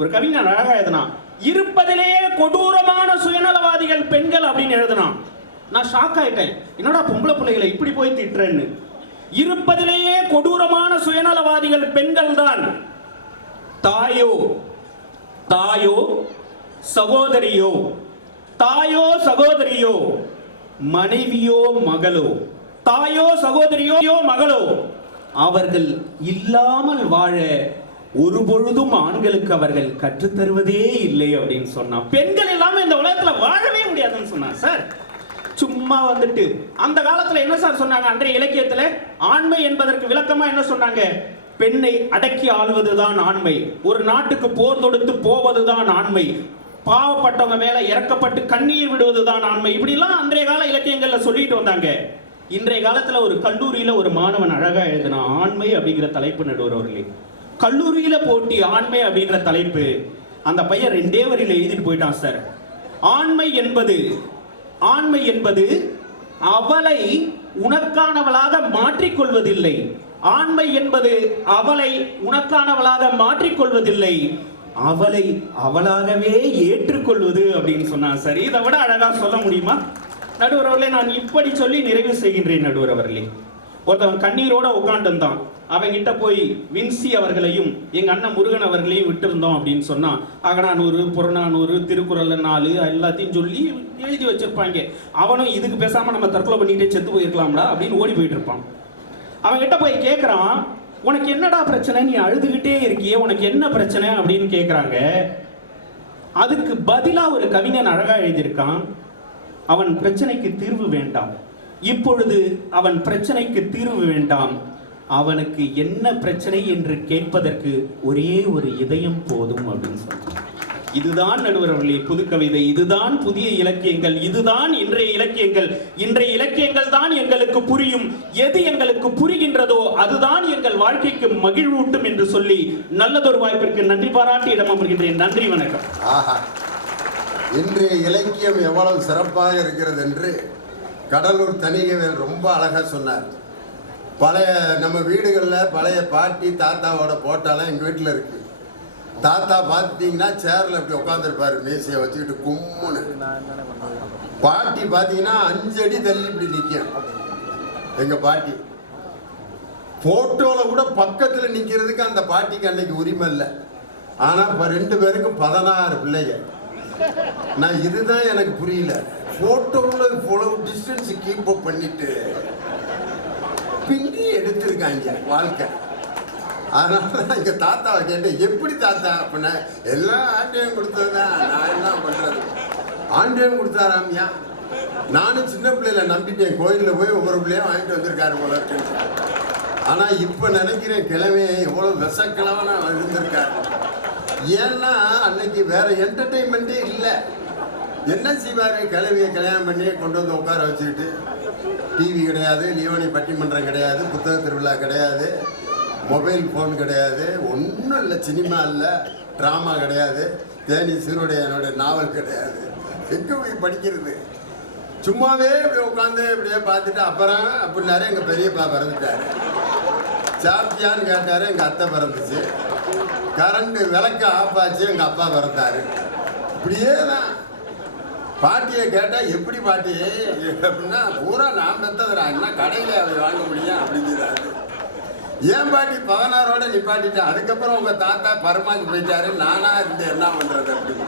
ஒரு கவிஞன் அழகா எழுதினான், இருப்பதிலேயே கொடூரமான சுயநலவாதிகள் பெண்கள் அப்படின்னு எழுதினான். நான் ஷாக் ஆயிட்டேன், என்னடா பொம்பளை பிள்ளைகளை இப்படி போய் திட்டுறேன்னு. இருப்பதிலேயே கொடூரமான சுயநலவாதிகள் பெண்கள் தான். தாயோ சகோதரியோ, தாயோ சகோதரியோ, மனைவியோ மகளோ, தாயோ சகோதரியோ மகளோ, அவர்கள் இல்லாமல் வாழ ஒரு பொழுதும் ஆண்களுக்கு அவர்கள் கற்றுத்தருவதே இல்லை அப்படின்னு சொன்னான். பெண்கள் இல்லாம இந்த உலகத்துல வாழவே முடியாதுன்னு சொன்னான் சார். சும்மா வந்துட்டு அந்த காலத்துல என்ன சார் சொன்னாங்க? அன்றைய இலக்கியத்துல ஆண்மை என்பதற்கு விளக்கமா என்ன சொன்னாங்க? பெண்ணை அடக்கி ஆள்வதுதான் ஆண்மை, ஒரு நாட்டுக்கு போர் தொடுத்து போவதுதான் ஆண்மை, பாவப்பட்டவங்க மேல இறக்கப்பட்டு கண்ணீர் விடுவதுதான் ஆண்மை, இப்படி எல்லாம் அன்றைய கால இலக்கியங்கள்ல சொல்லிட்டு வந்தாங்க. இன்றைய காலத்துல ஒரு கல்லூரியில ஒரு மாணவன் அழகா எழுதினா, ஆண்மை அப்படிங்கிற தலைப்பு நடுவர்களே, கல்லூரியில போட்டி ஆண்மை அப்படிங்கிற தலைப்பு. அந்த பையன் 2 வரியில எழுதிட்டு போயிட்டான் சார். ஆண்மை என்பது அவளை உனக்கானவளாக மாற்றிக்கொள்வதில்லை. ஆண்மை என்பது அவளை உனக்கானவளாக மாற்றிக்கொள்வதில்லை, அவளை அவளாகவே ஏற்றுக்கொள்வது அப்படின்னு சொன்னான் சார். இதை விட அழகா சொல்ல முடியுமா? நடுவர் அவர்களே, நான் இப்படி சொல்லி நிறைவு செய்கின்றேன். நடுவர் அவர்களே, ஒருத்தவன் கண்ணீரோட உட்காந்துருந்தான், அவங்கிட்ட போய் வின்சி அவர்களையும் எங்க அண்ணன் முருகன் அவர்களையும் விட்டுருந்தோம் அப்படின்னு சொன்னா அகநானூறு புறநானூறு திருக்குறள் 4 எல்லாத்தையும் சொல்லி எழுதி வச்சிருப்பாங்க. அவனும் இதுக்கு பேசாம நம்ம தற்கொலை பண்ணிக்கிட்டே செத்து போயிருக்கலாம்டா அப்படின்னு ஓடி போயிட்டு இருப்பான். அவன்கிட்ட போய் கேட்கறான், உனக்கு என்னடா பிரச்சனை, நீ அழுதுகிட்டே இருக்கியே, உனக்கு என்ன பிரச்சனை அப்படின்னு கேட்குறாங்க. அதுக்கு பதிலா ஒரு கவிஞன் அழகா எழுதியிருக்கான், அவன் பிரச்சனைக்கு தீர்வு வேண்டாம், இப்பொழுது அவன் பிரச்சனைக்கு தீர்வு வேண்டாம், அவனுக்கு என்ன பிரச்சனை என்று கேட்பதற்கு ஒரே ஒரு இதயம் போதும் அப்படின்னு சொல்றான். இதுதான் நடுவர் அவர்களே புது கவிதை, இதுதான் புதிய இலக்கியங்கள், இதுதான் இன்றைய இலக்கியங்கள். இன்றைய இலக்கியங்கள் தான் எங்களுக்கு புரியும், எது எங்களுக்கு புரிகின்றதோ அதுதான் எங்கள் வாழ்க்கைக்கு மகிழ்வூட்டும் என்று சொல்லி நல்லதொரு வாய்ப்பிற்கு நன்றி பாராட்டி இடம் அமர்கின்றேன். நன்றி, வணக்கம். ஆஹா, இன்றைய இலக்கியம் எவ்வளவு சிறப்பாக இருக்கிறது என்று கடலூர் தனிகவேல் ரொம்ப அழகா சொன்னார். பழைய நம்ம வீடுகளில் பழைய பாட்டி தாத்தாவோட போட்டாலாம் எங்கள் வீட்டில் இருக்கு. தாத்தா பார்த்துட்டீங்கன்னா சேரில் இப்படி உட்காந்துருப்பாரு, மேசையை வச்சுக்கிட்டு கும்முன்னு. பாட்டி பார்த்தீங்கன்னா 5 அடி தள்ளி இப்படி நிற்கும். எங்கள் பாட்டி ஃபோட்டோவில் கூட பக்கத்தில் நிற்கிறதுக்கு அந்த பாட்டிக்கு அன்னைக்கு உரிமை இல்லை. ஆனால் இப்போ 2 பேருக்கும் 16 பிள்ளைங்க. நான் இதுதான் எனக்கு புரியல, ஃபோட்டோவில் இவ்வளவு டிஸ்டன்ஸ் கீப் அப் பண்ணிட்டு பின்னி எடுத்திருக்காங்க வாழ்க்கை. அதனால தான் எங்கள் தாத்தாவை கேட்டேன், எப்படி தாத்தா அப்படின்னா, எல்லாம் ஆண்டவன் கொடுத்தது தான், நான் என்ன பண்ணுறது, ஆண்டவன் கொடுத்தாராமியா. நானும் சின்ன பிள்ளையில நம்பிட்டேன், கோயிலில் போய் ஒவ்வொரு பிள்ளையும் வாங்கிட்டு வந்திருக்காரு போல இருக்குன்னு. ஆனால் இப்போ நினைக்கிறேன் கிழமை எவ்வளோ விஷக்கிழமை இருந்திருக்காரு. ஏன்னா அன்னைக்கு வேற என்டர்டெயின்மெண்ட்டே இல்லை. என்ன செய்வார், கிழவியை கல்யாணம் பண்ணி கொண்டு வந்து உட்கார வச்சுக்கிட்டு, டிவி கிடையாது, லியோனி பட்டிமன்றம் கிடையாது, புத்தக திருவிழா கிடையாது, மொபைல் ஃபோன் கிடையாது, ஒன்றும் இல்லை, சினிமா இல்லை, ட்ராமா கிடையாது, தேனி சீருடையனுடைய நாவல் கிடையாது. எங்கே போய் படிக்கிறது? சும்மாவே இப்படி உட்காந்து இப்படியே பார்த்துட்டு அப்புறம் அப்படின்னாரு எங்கள் பெரியப்பா பிறந்துட்டாரு. சாப்பிட்டியான்னு கேட்டார், எங்கள் அத்தை பிறந்துச்சு. கரண்ட்டு விளக்கு ஆஃப் ஆச்சு, எங்கள் அப்பா பிறந்தாரு. இப்படியே தான். பாட்டியை கேட்டால் எப்படி பாட்டி அப்படின்னா, பூரா நான் பெற்றதுரா, என்ன கடையில் அதை வாங்க முடியும் அப்படிங்கிறாரு. ஏன் பாட்டி 16ஓட நிப்பாட்டிட்டேன், அதுக்கப்புறம் உங்கள் தாத்தா பரமாக்கு போயிட்டாரு, நானா இருந்தேன், என்ன பண்ணுறது அப்படின்னு.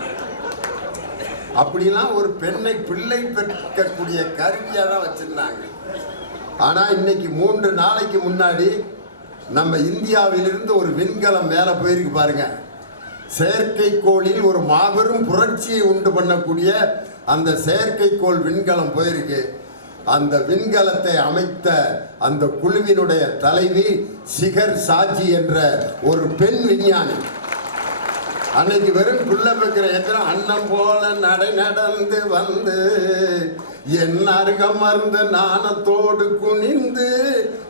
அப்படிலாம் ஒரு பெண்ணை பிள்ளை பெற்கக்கூடிய கருவியாக தான் வச்சுருந்தாங்க. ஆனால் இன்னைக்கு 3 நாளைக்கு முன்னாடி நம்ம இந்தியாவிலிருந்து ஒரு விண்கலம் மேலே போயிருக்கு பாருங்க. செயற்கைக்கோளில் ஒரு மாபெரும் புரட்சியை உண்டு பண்ணக்கூடிய அந்த செயற்கைக்கோள் விண்கலம் போயிருக்கு. அந்த விண்கலத்தை அமைத்த அந்த குழுவினுடைய தலைவி சிகர் சாஜி என்ற ஒரு பெண் விஞ்ஞானி. அன்னைக்கு வெறும் குள்ள வைக்கிற எத்தனை அன்னம் போல நடந்து வந்து என் அருகமர்ந்த நாணத்தோடு குனிந்து.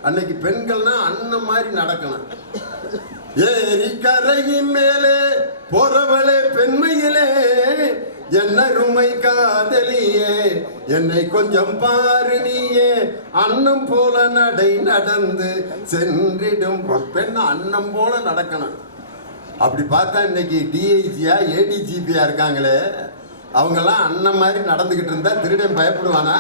அன்னைக்கு பெண்கள்னா அன்னம் மாதிரி நடக்கணும். ஏரி கரையின் மேலே போறவளே பெண்மையிலே என்ன அருமை காதலியே என்னை கொஞ்சம் பாரு நீயே அன்னம் போல நடந்து சென்றிடும். பெண் அன்னம் போல நடக்கணும். அப்படி பார்த்தா இன்னைக்கு டிஐஜியா ஏடிஜிபியா இருக்காங்களே, அவங்கெல்லாம் அண்ணன் மாதிரி நடந்துகிட்டு இருந்தா திருடன் பயப்படுவானா?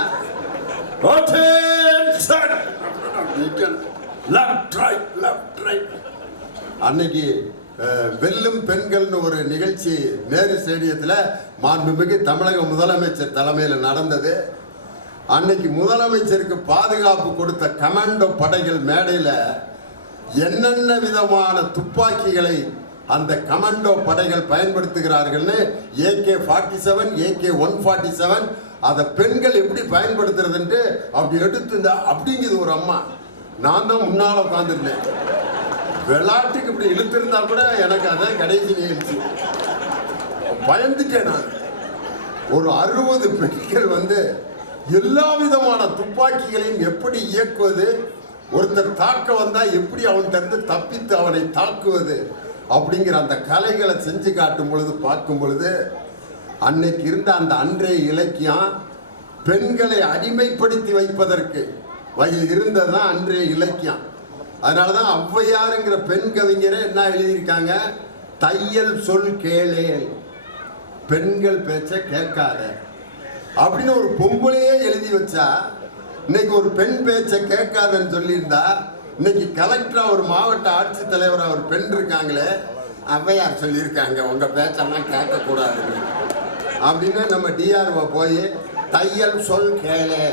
அன்னைக்கு வெல்லும் பெண்கள்னு ஒரு நிகழ்ச்சி நேரு ஸ்டேடியத்தில் மாண்புமிகு தமிழக முதலமைச்சர் தலைமையில் நடந்தது. அன்னைக்கு முதலமைச்சருக்கு பாதுகாப்பு கொடுத்த கமாண்டோ படைகள் மேடையில் என்னென்ன விதமான துப்பாக்கிகளை அந்த கமாண்டோ படைகள் பயன்படுத்துகிறார்கள்னு AK-47 AK-147 அதை பெண்கள் எப்படி பயன்படுத்துறதுன்ட்டு அப்படி எடுத்துருந்தா. அப்படிங்கிறது ஒரு அம்மா. நான் தான் முன்னால் உட்காந்துருந்தேன். விளையாட்டுக்கு இப்படி இழுத்திருந்தா கூட எனக்கு அதான் கடைசி நிகழ்ச்சி. பயந்துட்டேன் நான். ஒரு 60 பெண்கள் வந்து எல்லா விதமான துப்பாக்கிகளையும் எப்படி இயக்குவது, ஒருத்தர் தாக்க வந்தா எப்படி அவன்கிட்ட இருந்து தப்பித்து அவனை தாக்குவது அப்படிங்கிற அந்த கலைகளை செஞ்சு காட்டும் பொழுது பார்க்கும் பொழுது அன்னைக்கு இருந்த அந்த அன்றைய இலக்கியம் பெண்களை அடிமைப்படுத்தி வைப்பதற்கு இருந்ததுதான் அன்றைய இலக்கியம். அதனாலதான் ஔவையாருங்கிற பெண் கவிஞரே என்ன எழுதியிருக்காங்க, தையல் சொல் கேளேல் பெண்கள் பேச்ச கேட்காத அப்படின்னு ஒரு பொம்பளையே எழுதி வச்சா, இன்னைக்கு ஒரு பெண் பேச்ச கேட்காதன்னு சொல்லியிருந்தா இன்னைக்கு கலெக்டரா ஒரு மாவட்ட ஆட்சித்தலைவரா ஒரு பெண் இருக்காங்களே, ஔவையார் சொல்லியிருக்காங்க உங்க பேச்செல்லாம் கேட்கக்கூடாது அப்படின்னு. நம்ம டிஆர்ஓ போய் தையல் சொல் கேளே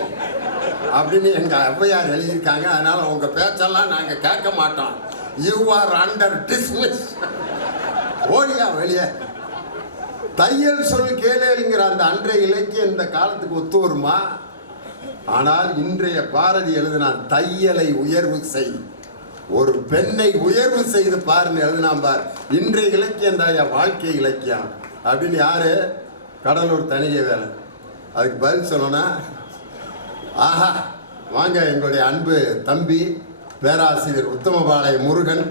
அப்படின்னு எங்க ஔவையார் எழுதியிருக்காங்க. அதனால உங்க பேச்செல்லாம் நாங்க கேட்க மாட்டோம். You are under dismiss. ஓடியா வெளியே. தையல் சொல் கேளுங்கிற அந்த அன்றைய இலக்கியம் இந்த காலத்துக்கு ஒத்து வருமா? ஆனால் இன்றைய பாரதி எழுதினான் தையலை உயர்வு செய், ஒரு பெண்ணை உயர்வு செய்து பாருன்னு எழுதினான் பார். இன்றைய இலக்கியம் தாயா வாழ்க்கை இலக்கியம் அப்படின்னு. யாரு? கடலூர் தனிய வேலை. அதுக்கு பதில் சொல்லணும்னா, ஆஹா வாங்க எங்களுடைய அன்பு தம்பி பேராசிரியர் உத்தமபாளைய முருகன்,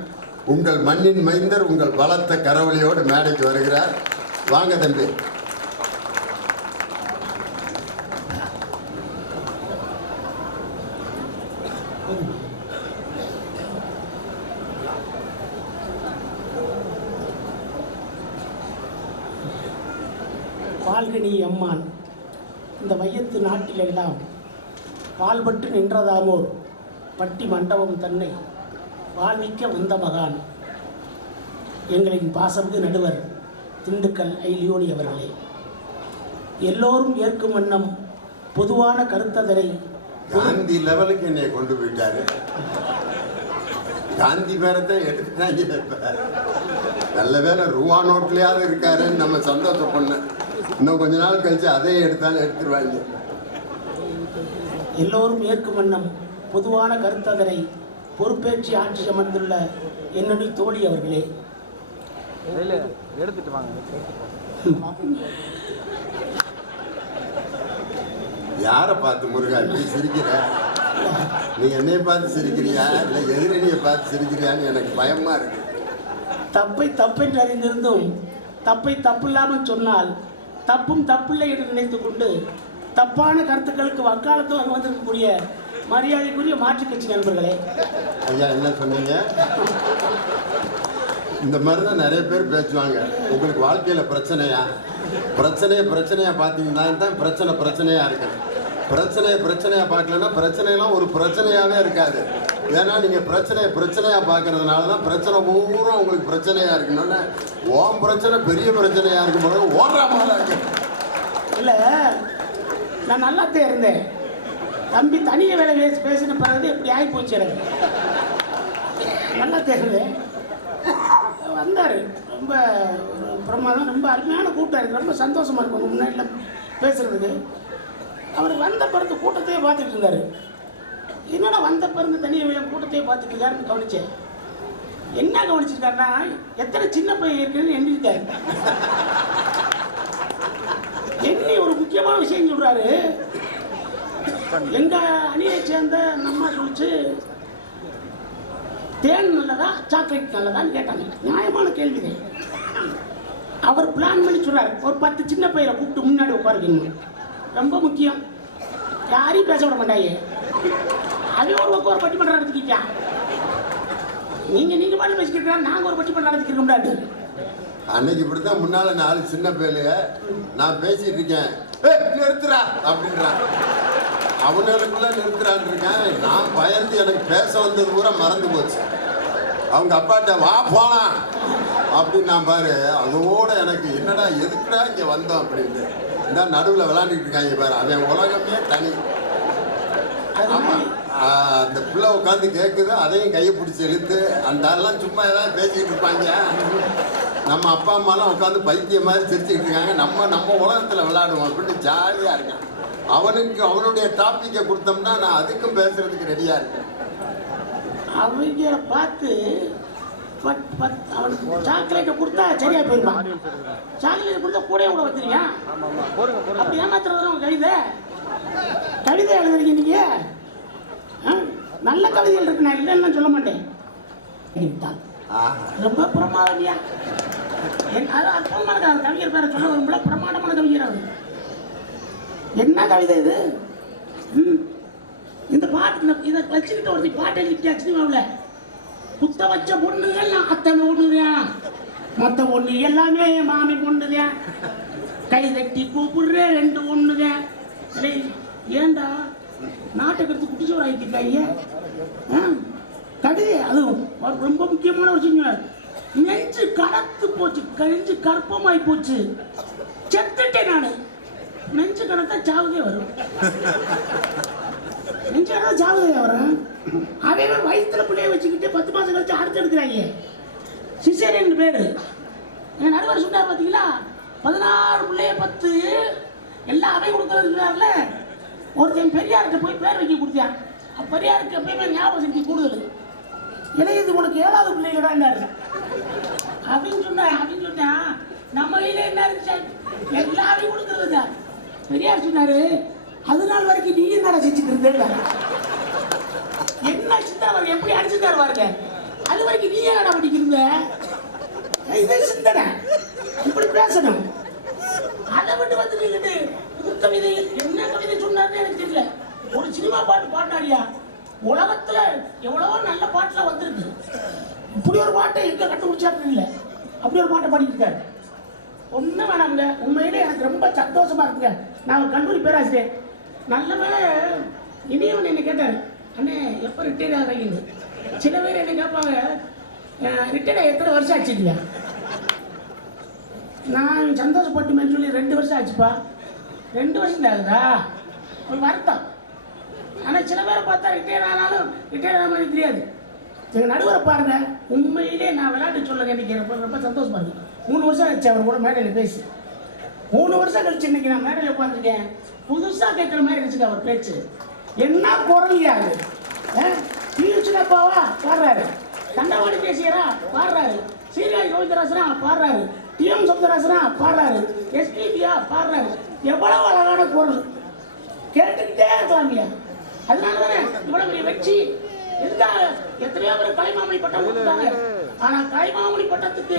உங்கள் மண்ணின் மைந்தர், உங்கள் பலத்த கரவழியோடு மேடைக்கு வருகிறார். வாங்க தம்பி. பால்கனி அம்மான் இந்த மையத்து நாட்டிலெல்லாம் பால்பட்டு நின்றதாமோர் பட்டி மண்டபம் தன்னை வாழ்விக்க வந்த மகான் எங்களின் பாசமிகு நடுவர் திண்டுக்கல் ஐலியோனி அவர்களே, எல்லோரும் ஏற்கும் வண்ணம் பொதுவான கருத்ததனை காந்தி லெவலுக்கு என்னை கொண்டு போயிட்டாரு. காந்தி பேரத்தை எடுத்துட்டாங்க. நல்ல வேலை ரூபா நோட்லயாவது இருக்காருன்னு நம்ம சந்தோஷப்பண்ண. இன்னும் கொஞ்ச நாள் கழிச்சு அதையும் எடுத்தாலும் எடுத்துருவாங்க. எல்லோரும் ஏற்கும் வண்ணம் பொதுவான கருத்ததனை பொறுப்பேற்றி ஆட்சி அமர்ந்துள்ள என்னுடைய தோழி அவர்களே, எடுத்துட்டு வாங்க. யாரை பார்த்து முருகா நீ சிரிக்கிற? நீ என்னைய பார்த்து சிரிக்கிறியா இல்லை எதிரணியை பார்த்து சிரிக்கிறியான்னு எனக்கு பயமா இருக்கு. தப்பை தப்பென்று அறிந்திருந்தும் தப்பை தப்பில்லாமல் சொன்னால் தப்பும் தப்பில்லை என்று நினைத்து கொண்டு தப்பான கருத்துக்களுக்கு வக்காலத்தில் வந்திருக்கக்கூடிய மரியாதைக்குரிய மாற்றுக் கட்சி நண்பர்களே. ஐயா என்ன சொன்னீங்க? இந்த மாதிரி தான் நிறைய பேர் பேசுவாங்க. உங்களுக்கு வாழ்க்கையில் பிரச்சனையா? பிரச்சனையா பார்த்தீங்கன்னா தான் பிரச்சனையா இருக்கு. பிரச்சனையா பார்க்கலன்னா பிரச்சனையெல்லாம் ஒரு பிரச்சனையாவே இருக்காது. ஏன்னா நீங்கள் பிரச்சனையா பார்க்கறதுனால தான் பிரச்சனை பூரா உங்களுக்கு பிரச்சனையா இருக்குன்னு. ஓம் பிரச்சனை பெரிய பிரச்சனையா இருக்கும் போது ஓடுற மாதிரி இருக்கு. இல்லை, நான் நல்லாத்தான் இருந்தேன். தம்பி தனிய வேலை பேசின பிறகு எப்படி ஆகி போச்சு எனக்கு. நல்லா இருந்தேன். வந்தார், ரொம்ப பிரமாதம், ரொம்ப அருமையான கூட்டம். எனக்கு ரொம்ப சந்தோஷமாக இருக்கும் முன்னாடியில் பேசுகிறதுக்கு. அவர் வந்த பிறகு கூட்டத்தையே பார்த்துட்டு இருந்தார். என்னடா வந்த பிறகு தனியாக கூட்டத்தையே பார்த்துட்டு இருக்காருன்னு கவனித்தேன். என்ன கவனிச்சிருக்காருன்னா, எத்தனை சின்ன பையன் இருக்குன்னு எண்ணிருக்காரு. எண்ணி ஒரு முக்கியமான விஷயம் சொல்கிறாரு. எங்கள் அணியை சேர்ந்த நம்ம சொல்லிச்சு, தேன் நல்லதா சாக்லேட் நல்லதான்னு கேட்டாங்க. நியாயமான கேள்வி. அவர் பிளான் பண்ணி சொல்றாரு, ஒரு 10 சின்ன பையனை கூப்பிட்டு முன்னாடி உட்காருக்கீங்க, ரொம்ப முக்கியம், யாரையும் பேச விட மாட்டாங்க. அதே ஒரு பக்கம் ஒரு பட்டிமன்றம் நடத்திக்கிட்டான். நீங்க பாட்டு பேசிக்கிட்டா நாங்கள் ஒரு பட்டிமன்றம் நடத்திக்க முடியாது. அன்னைக்கு இப்படித்தான் முன்னால 4 சின்ன பையலுங்க நான் பேசிட்டு இருக்கேன், நிறுத்துறா அப்படின்றான். அவனுக்குள்ள நிறுத்துறான்னு இருக்கேன். நான் பயந்து எனக்கு பேச வந்தது பூரா மறந்து போச்சு. அவங்க அப்பாட்ட வா போலாம் அப்படின்னு நான் பாரு. அதோட எனக்கு என்னடா எதுக்குடா இங்க வந்தோம் அப்படின்னு. இந்த நடுவில் விளையாண்டுட்டு இருக்காங்க பாரு, அவன் உலகமே தனி. ஆமா, அந்த பிள்ளை உட்காந்து கேட்குது, அதையும் கையை பிடிச்சி இழுத்து அந்த எல்லாம் சும்மா ஏதாவது பேசிக்கிட்டு இருப்பாங்க. நம்ம அப்பா அம்மாலாம் உட்காந்து பைத்திய மாதிரி சிரிச்சுக்கிட்டு இருக்காங்க. நம்ம உலகத்தில் விளையாடுவோம் அப்படின்னு ஜாலியாக இருக்கான். அவனுக்கு அவனுடைய டாப்பிக்கை கொடுத்தோம்னா நான் அதுக்கும் பேசுறதுக்கு ரெடியா இருக்கேன். அவங்க பார்த்து அவனுக்கு சாக்லேட்டை கொடுத்தா சரியா போயிருப்பான். சாக்லேட் கொடுத்தா கூட வச்சிருக்கியா? அப்படி ஏமாத்துறதுலாம் கவிதை எழுதுறீங்க நீங்க. நல்ல கவிதைகள் இருக்கு, நான் இல்லைன்னு சொல்ல மாட்டேன். ரொம்ப பிரமாதமியா அற்புதமான கவிஞர் பேரை சொல்ல வரும்போது பிரமாதமான கவிஞர் அவர். என்ன கவிதை இது? இந்த பாட்டு இதை வச்சுக்கிட்டு ஒரு பாட்டு எழுதிட்டாச்சுல, குத்த வச்ச பொண்ணுங்கள்லாம் அத்தனை ஒண்ணுதான், மொத்த ஒண்ணு எல்லாமே மாமி பொண்ணுதான், கை தட்டி கூப்பிடுற 2 ஒண்ணுதான். ஏண்டா நாட்டுக்கு எடுத்து குட்டிச்சோர் ஆகிட்டாங்க. கடிதம் அது ரொம்ப முக்கியமான விஷயம். நெஞ்சு கடத்து போச்சு, நெஞ்சு கற்பமாய் போச்சு, செத்துட்டேன் நான். நெஞ்சு கடத்தா சாவுதே வரும், நெஞ்சு கடத்தா சாவுதே வரும். அவன் வயிற்றுல பிள்ளைய வச்சுக்கிட்டு 10 மாசம் கழிச்சு அடுத்து எடுக்கிறாங்க. சிசேரியன் பேரு. என் நடுவர் சொன்னார் பார்த்தீங்களா, 16 பிள்ளைய 10 எல்லாம் அவை கொடுக்கறதுனால ஒருத்தன் பெரியார்கிட்ட போய் பேர் வைக்க கொடுத்தான். பெரியாருக்கு எப்பயுமே ஞாபகம் சக்தி கூடுதல். இளையது உனக்கு 7வது பிள்ளைகளா அப்படின்னு சொன்னான். நம்ம கையில என்ன இருந்துச்சு, எல்லாரையும் கொடுக்கறது தான். பெரியார் சொன்னாரு, அது நாள் வரைக்கும் நீ என்ன செஞ்சுட்டு இருந்த, என்ன சிந்தார் எப்படி அடிச்சு தருவாருங்க, அது வரைக்கும் நீ என்ன படிக்கிறத, இதை சிந்தனை இப்படி பேசணும். அதை விட்டு வந்துட்டு கவிதை என்ன கவிதை சொன்னார்னு எனக்கு தெரியல. ஒரு சினிமா பாட்டு பாடினாரியா, உலகத்துல எவ்வளவோ நல்ல பாட்டுலாம் வந்திருக்கு, இப்படி ஒரு பாட்டை எங்க கண்டுபிடிச்சாரு இல்லை, அப்படி ஒரு பாட்டை பாடிட்டு ஒன்றும் வேணாமுங்க. உண்மையிலே எனக்கு ரொம்ப சந்தோஷமா இருக்குங்க. நான் ஒரு கல்லூரி பேராசிரியர். நல்ல வேலை இனியவன் என்னை கேட்டார், அண்ணே எப்போ ரிட்டையர் ஆகிறீங்க. சில பேர் என்ன கேட்பாங்க, ரிட்டையர் எத்தனை வருஷம் ஆச்சுங்களா. நான் சந்தோஷப்பட்டுமேன்னு சொல்லி 2 வருஷம் ஆச்சுப்பா. 2 வருஷம் ஆகுதா, ஒரு வருத்தம். ஆனால் சில பேரை பார்த்தா ரிட்டையர் ஆனாலும் ரிட்டையர் ஆன மாதிரி தெரியாது. எங்கள் நடுவரை பாருங்க, உண்மையிலே நான் விளையாட்டு சொல்ல நினைக்கிறேன், ரொம்ப சந்தோஷமா இருக்கு. 3 வருஷம் ஆச்சு அவர் கூட மேடையில் பேசி. 3 வருஷம் கழிச்சு இன்னைக்கு நான் மேடையில் உட்காந்துருக்கேன். புதுசாக கேட்குற மாதிரி இருந்துச்சு அவர் பேச்சு. என்ன குரலியாது, தீர்ச்சினப்பாவா பாடுறாரு, தண்டவாடி பேசியரா பாடுறாரு, சீர்காழி கோவிந்தராசனா பாடுறாரு, டிஎம் சௌந்தரராசனா பாடுறாரு, எஸ்பிபியா பாடுறாரு. எவ்வளவு அழகான குரல், கேட்டுக்கிட்டே இருக்கலாம் இல்லையா. அதனால தானே இவ்வளவு பெரிய வெற்றி. எதுக்காக எத்தனையோ பேர் கலைமாமணி பட்டம் கொடுத்தாங்க. ஆனா கலைமாமணி பட்டத்துக்கு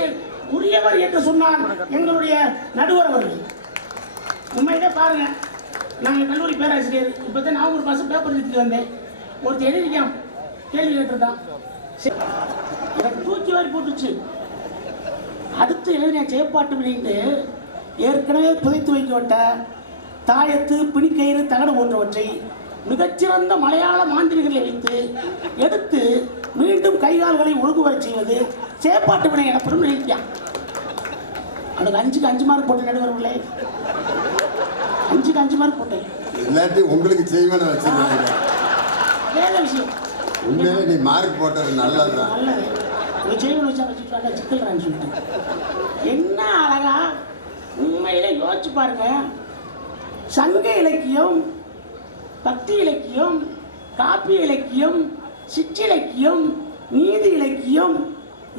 உரியவர் என்று சொன்னார் எங்களுடைய நடுவர் அவர்கள். உண்மையிலே பாருங்க, நாங்கள் கல்லூரி பேராசிரியர். இப்போதான் நான் ஒரு மாதம் பேப்பர் எடுத்துட்டு வந்தேன். ஒருத்தர் எழுதிக்கான் கேள்வி கேட்டிருந்தான், எனக்கு தூக்கி வாரி போட்டுச்சு. அடுத்து எழுதின செயற்பாட்டு விளைந்து ஏற்கனவே புதைத்து வைக்கப்பட்ட தாயத்து, பிணிக்கயிறு, தகடு போன்றவற்றை மிகச்சிறந்த மலையாள மாந்திரிகளை வைத்து எடுத்து மீண்டும் கைகால்களை ஒழுங்குவர செய்வது செயற்பாட்டு வினை எனப்படும் எழுதியான். அவனுக்கு 5க்கு 5 மார்க் போட்டு நடுவர்களே, 5க்கு 5 மார்க் போட்டேன். இல்லாட்டி உங்களுக்கு செய்வன வச்சிருக்காங்க. வேற விஷயம், உண்மையிலே நீ மார்க் போட்டது நல்லதுதான். நல்லது. நீ செய்வன வச்சா வச்சுட்டு சிக்கல்றான்னு சொல்லிட்டு என்ன அழகா. உண்மையிலே யோசிச்சு பாருங்க, சங்க இலக்கியம், பக்தி இலக்கியம், காப்பிய இலக்கியம், சிற்றிலக்கியம், நீதி இலக்கியம்,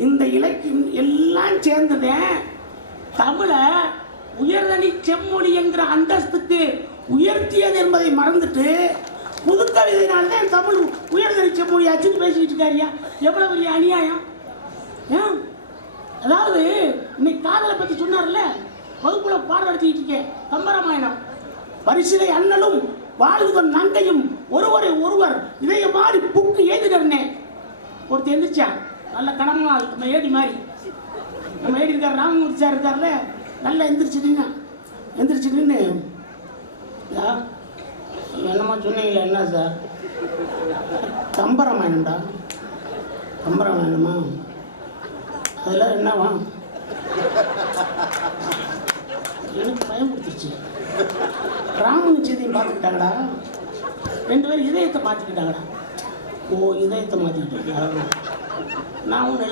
இந்த இலக்கியம் எல்லாம் சேர்ந்ததேன் தமிழை உயர்தனி செம்மொழி என்கிற அந்தஸ்துக்கு உயர்த்தியது என்பதை மறந்துட்டு புது கவிதையினால்தான் தமிழ் உயர்தனி செம்மொழி ஆச்சுன்னு பேசிக்கிட்டு இருக்காரியா. எவ்வளவு பெரிய அநியாயம். அதாவது இன்னைக்கு காதலை பற்றி சொன்னார்ல, வகுப்புல பாடம் நடத்திக்கிட்டு இருக்கேன். கம்பராமாயணம், பரிசிலை அண்ணலும் வாழ்வுதன் நங்கையும் ஒருவரை ஒருவர் இதைய மாதிரி புக்கு ஏதினே. ஒருத்தர் எந்திரிச்சான், நல்ல கடமால் நம்ம ஏடி மாதிரி, நம்ம ஏடி இருக்கார் ராமமூர்த்தி சார் இருக்கார்ல, நல்லா எந்திரிச்சு நின்று என்னம்மா சொன்னீங்களா, என்ன சார் கம்பராமாயணம்டா, கம்பராமாயணமா, அதெல்லாம் என்னவா, எனக்கு பயம் கொடுத்துருச்சு. ராமன் செய்தியும் பார்த்துக்கிட்டாங்கடா, 2 பேரும் இதயத்தை மாற்றிக்கிட்டாங்கடா. ஓ, இதயத்தை மாற்றிக்கிட்டாங்க. நான் ஒன்று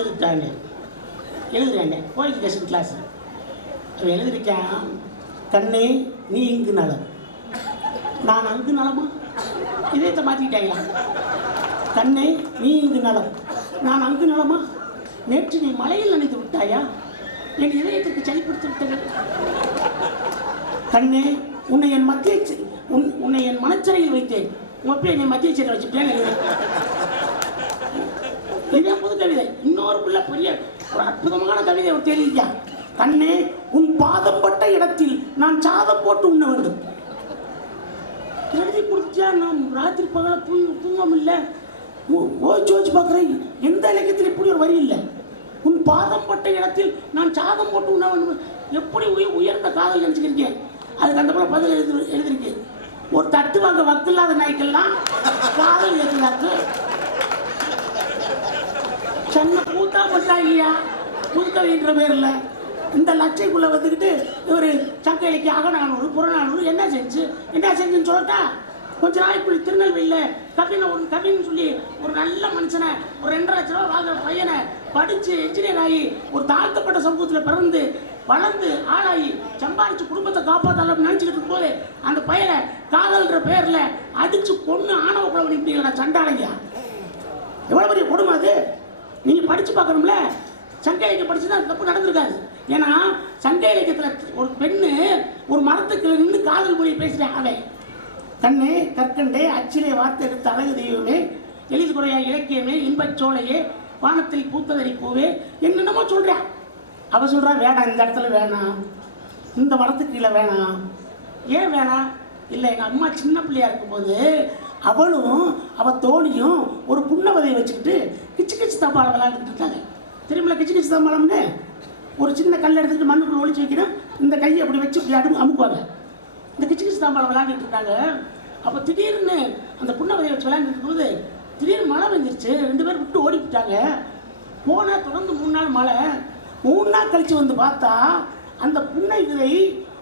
எழுதுறேன் குவாலிஃபிகேஷன் கிளாஸ். அவன் எழுதிருக்கேன், கண்ணே நீ இங்கு நலம், நான் அங்கு நலமா. இதயத்தை மாற்றிக்கிட்டாங்களா. கண்ணே நீ இங்கு நலம், நான் அங்கு நலமா. நேற்று நீ மலையில் நினைத்து விட்டாயா, என் இதயத்திற்கு சரிப்படுத்தி விட்டது. கண்ணே உன்னை என் மனச்சிறையில் வைத்தேன், உன் என்னை மத்திய சிறை வச்சுட்டேன். இதே புது கவிதை. இன்னொரு பிள்ளை பெரிய ஒரு அற்புதமான கவிதை ஒரு தெரிவிக்கா. கண்ணே உன் பாதம் பட்ட இடத்தில் நான் சாதம் போட்டு உண்ண வேண்டும். எழுதி கொடுத்தா நான் ராத்திரி பகல தூங்கம் இல்லை. ஓச்சு பார்க்குறேன், எந்த இலக்கியத்தில் இப்படி ஒரு வரி இல்லை. உன் பாதம் பட்ட இடத்தில் நான் சாதம் போட்டு உண்ண வேண்டும். எப்படி உயர்ந்த காதல் நினச்சிக்கிறீங்க. அதுக்கு அந்த போல பதில் எழுதிருக்கு. ஒரு தட்டு வாங்க வக்கு இல்லாத நாய்க்கெல்லாம் காதல் எழுதுறாக்கு. சென்னை கூத்தா பட்டாங்கய்யா புதுக்கவின்ற பேரில் இந்த லட்சைக்குள்ளே வந்துக்கிட்டு இவர் சங்க இலக்கிய அகநானூறு புறநானூறு என்ன செஞ்சுன்னு சொல்லட்டா கொஞ்ச நாளைக்குள்ளே திருநெல்வேலியில் கவின்னு சொல்லி ஒரு நல்ல மனுஷனை ஒரு 2.5 லட்ச ரூபா வாங்குற பையனை படித்து என்ஜினியர் ஆகி ஒரு தாழ்த்தப்பட்ட சமூகத்தில் பிறந்து வளர்ந்து ஆளாகி சம்பாரிச்சு குடும்பத்தை காப்பாற்றலாம் நினச்சிக்கிட்டு இருக்கும்போது அந்த பையனை காதல்ன்ற பேரில் அடித்து கொன்று ஆணவ கொலை பண்ணிவிட்டீங்களா சண்டாளையா? எவ்வளோ பெரிய கொடுமை அது! நீங்கள் படித்து பார்க்கணும்ல. சங்க இலக்கியம் படிச்சு தான் தப்பு நடந்திருக்காது. ஏன்னா சங்க இலக்கியத்தில் ஒரு பெண்ணு ஒரு மரத்துக்கு நின்று காதல் மொழியை பேசுகிறேன். அவன் கண்ணே கற்கண்டே அச்சிலே வார்த்தை எடுத்த அழகு தெய்வமே எளிது குறையா இலக்கியமே இன்பச் சோலையே வானத்தில் பூத்ததறி பூவே என்னென்னமோ சொல்கிறேன். அவள் சொல்கிறா வேணாம், இந்த இடத்துல வேணாம், இந்த மரத்துக்கு கீழே வேணாம். ஏன் வேணாம்? இல்லை, எங்கள் அம்மா சின்ன பிள்ளையா இருக்கும்போது அவளும் அவள் தோழியும் ஒரு புன்னவதையை வச்சுக்கிட்டு கிச்சு கிச்சு தம்பாளம் விளையாண்டுட்டு இருக்காங்க. திரும்பல கிச்சு கிச்சு தம்பாளம்னு ஒரு சின்ன கல் எடுத்துக்கிட்டு மண்ணுக்குள்ள ஒழிச்சு வைக்கிறேன். இந்த கையை அப்படி வச்சு இப்படி அமுக்குவாங்க. இந்த கிச்சு கிச்சு தாம்பாளம் விளையாண்டுட்டு இருக்காங்க. அப்போ திடீர்னு அந்த புன்னவதையை வச்சு விளையாண்டுட்டு இருக்கும்போது திடீர்னு மழை வந்துருச்சு. 2 பேர் விட்டு ஓடிவிட்டாங்க. போனால் தொடர்ந்து 3 நாள் மழை. 3 நாள் கழித்து வந்து பார்த்தா அந்த புன்னை விதை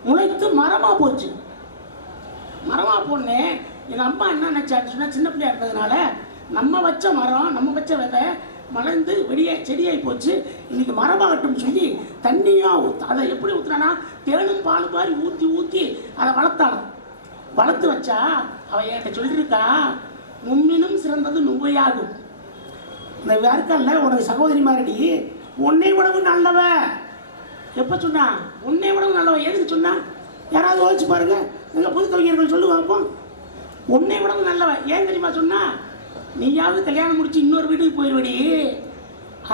முளைத்து மரமாக போச்சு. மரமாக போனே எங்கள் அம்மா என்ன நினச்சான்னு சொன்னால், சின்ன பிள்ளையா இருந்ததுனால நம்ம வச்ச மரம், நம்ம வச்ச விதை மலர்ந்து செடியாகி போச்சு, இன்னைக்கு மரமாகட்டும் சொல்லி தண்ணியாக அதை எப்படி ஊற்றுறானா தேனும் பால் மாதிரி ஊற்றி அதை வளர்த்து வச்சா அவள் என்கிட்ட சொல்லியிருக்கா, மும்மினும் சிறந்தது நுவையாகும். இந்த வேர்க்கல்ல உனக்கு சகோதரி மாதிரி உன்னை விடவும் நல்லவ. எப்போ சொன்னா? உன்னை விடவும் நல்லவ. எதுக்கு சொன்னா? யாராவது யோசிச்சு பாருங்க. எங்கள் புது கவிஞர்கள் சொல்லுவாப்போ உன்னை விடவும் நல்லவ. ஏன் தெரியுமா சொன்னா? நீயாவது கல்யாணம் முடிச்சு இன்னொரு வீட்டுக்கு போயிடுவடி.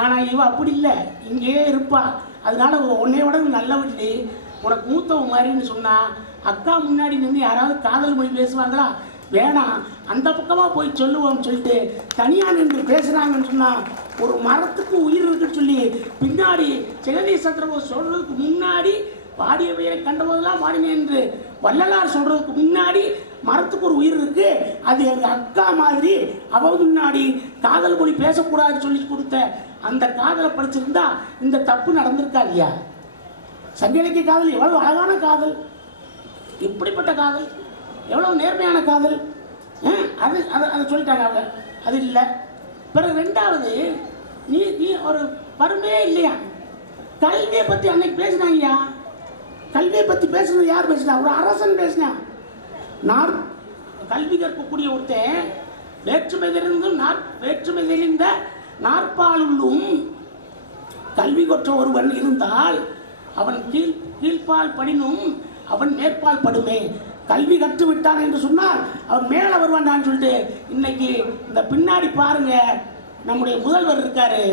ஆனால் இவ அப்படி இல்லை, இங்கே இருப்பா. அதனால உன்னை விடவும் நல்லவடி, உனக்கு மூத்தவ மாதிரின்னு சொன்னா அக்கா முன்னாடி நின்று யாராவது காதல் மொழி பேசுவாங்களா? வேணாம், அந்த பக்கமாக போய் சொல்லுவோம்னு சொல்லிட்டு தனியாக நின்று பேசுகிறாங்கன்னு சொன்னால் ஒரு மரத்துக்கு உயிர் இருக்குன்னு சொல்லி பின்னாடி ஜெகதீஷ் சந்திரபோஸ் சொல்கிறதுக்கு முன்னாடி பாடிய பெயரை கண்டபோதெல்லாம் பாடினேன் என்று வள்ளலார் சொல்கிறதுக்கு முன்னாடி மரத்துக்கு ஒரு உயிர் இருக்கு, அது எங்கள் அக்கா மாதிரி அவ முன்னாடி காதல் மொழி பேசக்கூடாதுன்னு சொல்லி கொடுத்த அந்த காதலை படிச்சிருந்தா இந்த தப்பு நடந்திருக்காதியா? சங்க இலக்கிய காதல் எவ்வளவு அழகான காதல், இப்படிப்பட்ட காதல், எவ்வளவு நேர்மையான காதல். அது அதை சொல்லிட்டாங்க அவங்க. அது இல்லை. பிறகு 2வது, நீ ஒரு வறுமையே இல்லையா? கல்வியை பற்றி அன்னைக்கு பேசினாங்கய்யா. கல்வியை பற்றி பேசுனது யார் பேசினா? ஒரு அரசன் பேசினான். கல்வி கற்கக்கூடிய ஒருத்தன் வேற்றுமை தெரிந்த நாற்பாலுள்ளும் கல்வி கற்ற ஒருவன் இருந்தால் அவன் கீழ்ப்பால் படினும் அவன் மேற்பால் படுமே. கல்வி கற்று விட்டான் என்று சொன்னால் அவன் மேலே வருவான்டான்னு சொல்லிட்டு இன்னைக்கு இந்த பின்னாடி பாருங்க, நம்முடைய முதல்வர் இருக்காரு.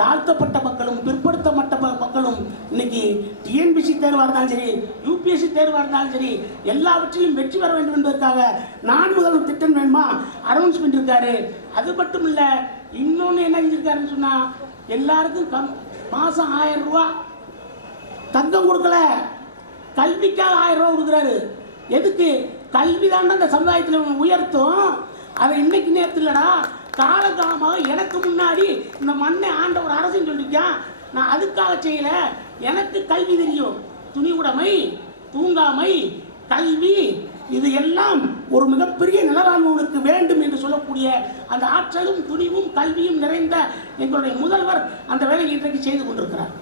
தாழ்த்தப்பட்ட மக்களும் பிற்படுத்தப்பட்ட மக்களும் இன்னைக்கு டிஎன்பிசி தேர்வாக இருந்தாலும் சரி, யூபிஎஸ்சி தேர்வாக இருந்தாலும் சரி, எல்லாவற்றிலும் வெற்றி பெற வேண்டும் என்பதற்காக நான் முதல்வர் திட்டம் வேணுமா அனௌன்ஸ்மெண்ட் இருக்காரு. அது மட்டும் இல்லை, இன்னொன்று என்ன செஞ்சிருக்காருன்னு சொன்னால் எல்லாருக்கும் மாதம் 1000 ரூபா தங்கம் கொடுக்கல, கல்விக்காக 1000 ரூபா கொடுக்குறாரு. எதுக்கு? கல்வி தான் அந்த சமுதாயத்தில் உயர்த்தும். அதை இன்னைக்கு நேரத்தில் இல்லடா, காலகாலமாக எனக்கு முன்னாடி இந்த மண்ணை ஆண்ட ஒரு அரசுன்னு சொல்லியிருக்கேன். நான் அதுக்காக செய்யல, எனக்கு கல்வி தெரியும். துணி உடைமை, தூங்காமை, கல்வி, இது எல்லாம் ஒரு மிகப்பெரிய நிலவாழ்வுக்கு வேண்டும் என்று சொல்லக்கூடிய அந்த ஆற்றலும் துணிவும் கல்வியும் நிறைந்த எங்களுடைய முதல்வர் அந்த வேலையை இன்றைக்கு செய்து கொண்டிருக்கிறார்.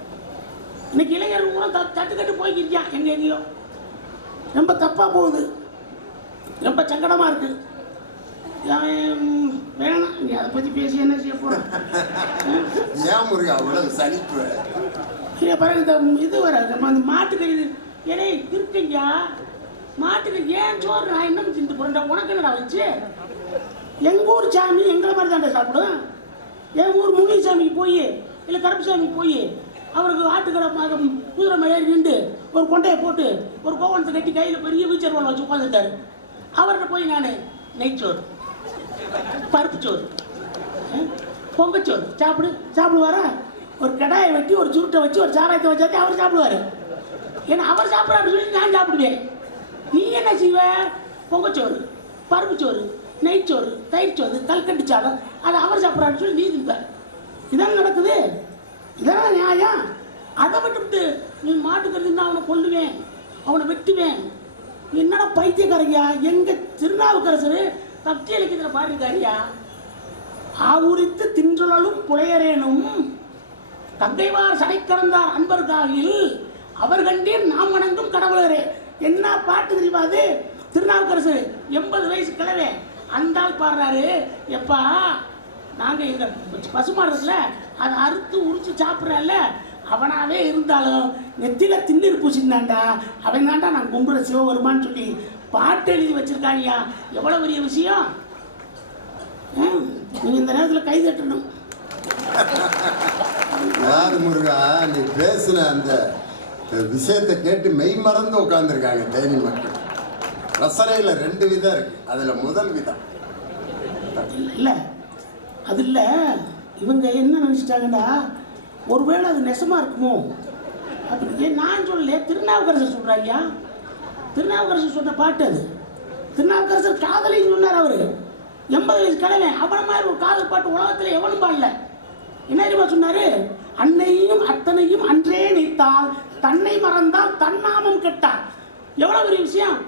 இன்னைக்கு இளைஞர்கள் கூட தட்டுக்கட்டு போய்க்கிருக்கான். எங்கேயோ ரொம்ப தப்பாக போகுது, ரொம்ப சங்கடமாக இருக்குது. வேணாம், நீ அதை பற்றி பேசி என்ன செய்ய போகிறேன்? ஏன் முருகா அவ்வளவு சலிப்பு? பிறகு இந்த இது வர அந்த மாட்டுக்கறி ஏனே இருக்குங்க, மாட்டுக்கறி ஏன் சோறு நான் என்ன தின்னு போகிறேன்? உனக்கு என்னடா வச்சு? எங்கள் ஊர் சாமி எங்களை மாதிரி தாண்டா சாப்பிடும். என் ஊர் முனி சாமிக்கு போய் இல்லை கருப்பு சாமிக்கு போய் அவருக்கு ஆட்டுக்கடை குதிரை மேலே நின்று ஒரு கொண்டையை போட்டு ஒரு கோவணத்தை கட்டி கையில் பெரிய வீச்சர் வாழ வச்சு உட்காந்துட்டாரு. அவர்கிட்ட போய் நான் நெய்ச்சோறு, பருப்புச்சோறு, பொங்கச்சோறு சாப்பிடுவாரா? ஒரு கடாயை வெட்டி ஒரு சுருட்டை வச்சு ஒரு சாராயத்தை வச்சாச்சு அவர் சாப்பிடுவார். ஏன்னா அவர் சாப்பிட்றான்னு சொல்லி நான் சாப்பிடுவேன். நீ என்ன செய்வ? பொங்கச்சோறு, பருப்புச்சோறு, நெய்ச்சோறு, தயிர்ச்சோறு, கல்கட்டு சாதம், அது அவர் சாப்பிட்றான்னு சொல்லி நீ திம்ப. இதான் நடக்குது. இதான் நியாயம். அதை விட்டுவிட்டு நீ மாட்டுக்கிறது இருந்தால் அவனை கொல்லுவேன், அவனை வெட்டுவேன். என்னடா பைத்தியக்காரங்கயா? எங்க திருநாவுக்கரசர் பக்தி இலக்கியத்தில் பாடிருக்காரியா, ஆவுரித்து தின்றுளும் புலையரேனும் தந்தைவார் சடை கடந்தார் அன்பர்காவில் அவர் கண்டீர் நாம் வணங்கும் கடவுளரே. என்ன பாட்டு தெரியுமா அது? திருநாவுக்கரசு 80 வயசு கிழவே அந்த ஆள் பாடுறாரு. எப்பா நாங்கள் எங்கள் பசுமாடு இருக்குல்ல அதை அறுத்து உரிச்சு சாப்பிட்றல்ல, அவனாவே இருந்தாலும் நெத்தில திண்ணீர் பூசிருந்தாண்டா, அவன் தாண்டா நான் கும்பிட சிவபெருமான்னு சொல்லி பாட்டு எழுதி வச்சிருக்காங்கயா. எவ்வளோ பெரிய விஷயம். நீங்கள் இந்த நேரத்தில் கை தட்டணும். அதாவது முருகா, நீ பேசுன அந்த விஷயத்தை கேட்டு மெய் மறந்து உட்காந்துருக்காங்க தேனி மக்கள். ரசனையில் 2 விதம் இருக்கு. அதில் முதல் விதம் இல்லை, அது இல்லை. இவங்க என்ன நினச்சிட்டாங்கடா, ஒருவேளை அது நெசமாக இருக்குமோ அப்படி. நான் சொல்லல, திருநாவுக்கரசர் சொல்கிறாரியா. திருநாவுக்கரசர் சொன்ன பாட்டு அது. திருநாவுக்கரசர் காதலின்னு சொன்னார். அவர் 80 வயசு கிழமை. அவனை மாதிரி ஒரு காதல் பாட்டு உலகத்தில் எவனும் பாடல. என்ன தெரியுமா சொன்னார்? அன்னையும் அத்தனையும் அன்றே நீத்தால் தன்னை மறந்தால் தன்னாமம் கெட்டார். எவ்வளோ பெரிய விஷயம்.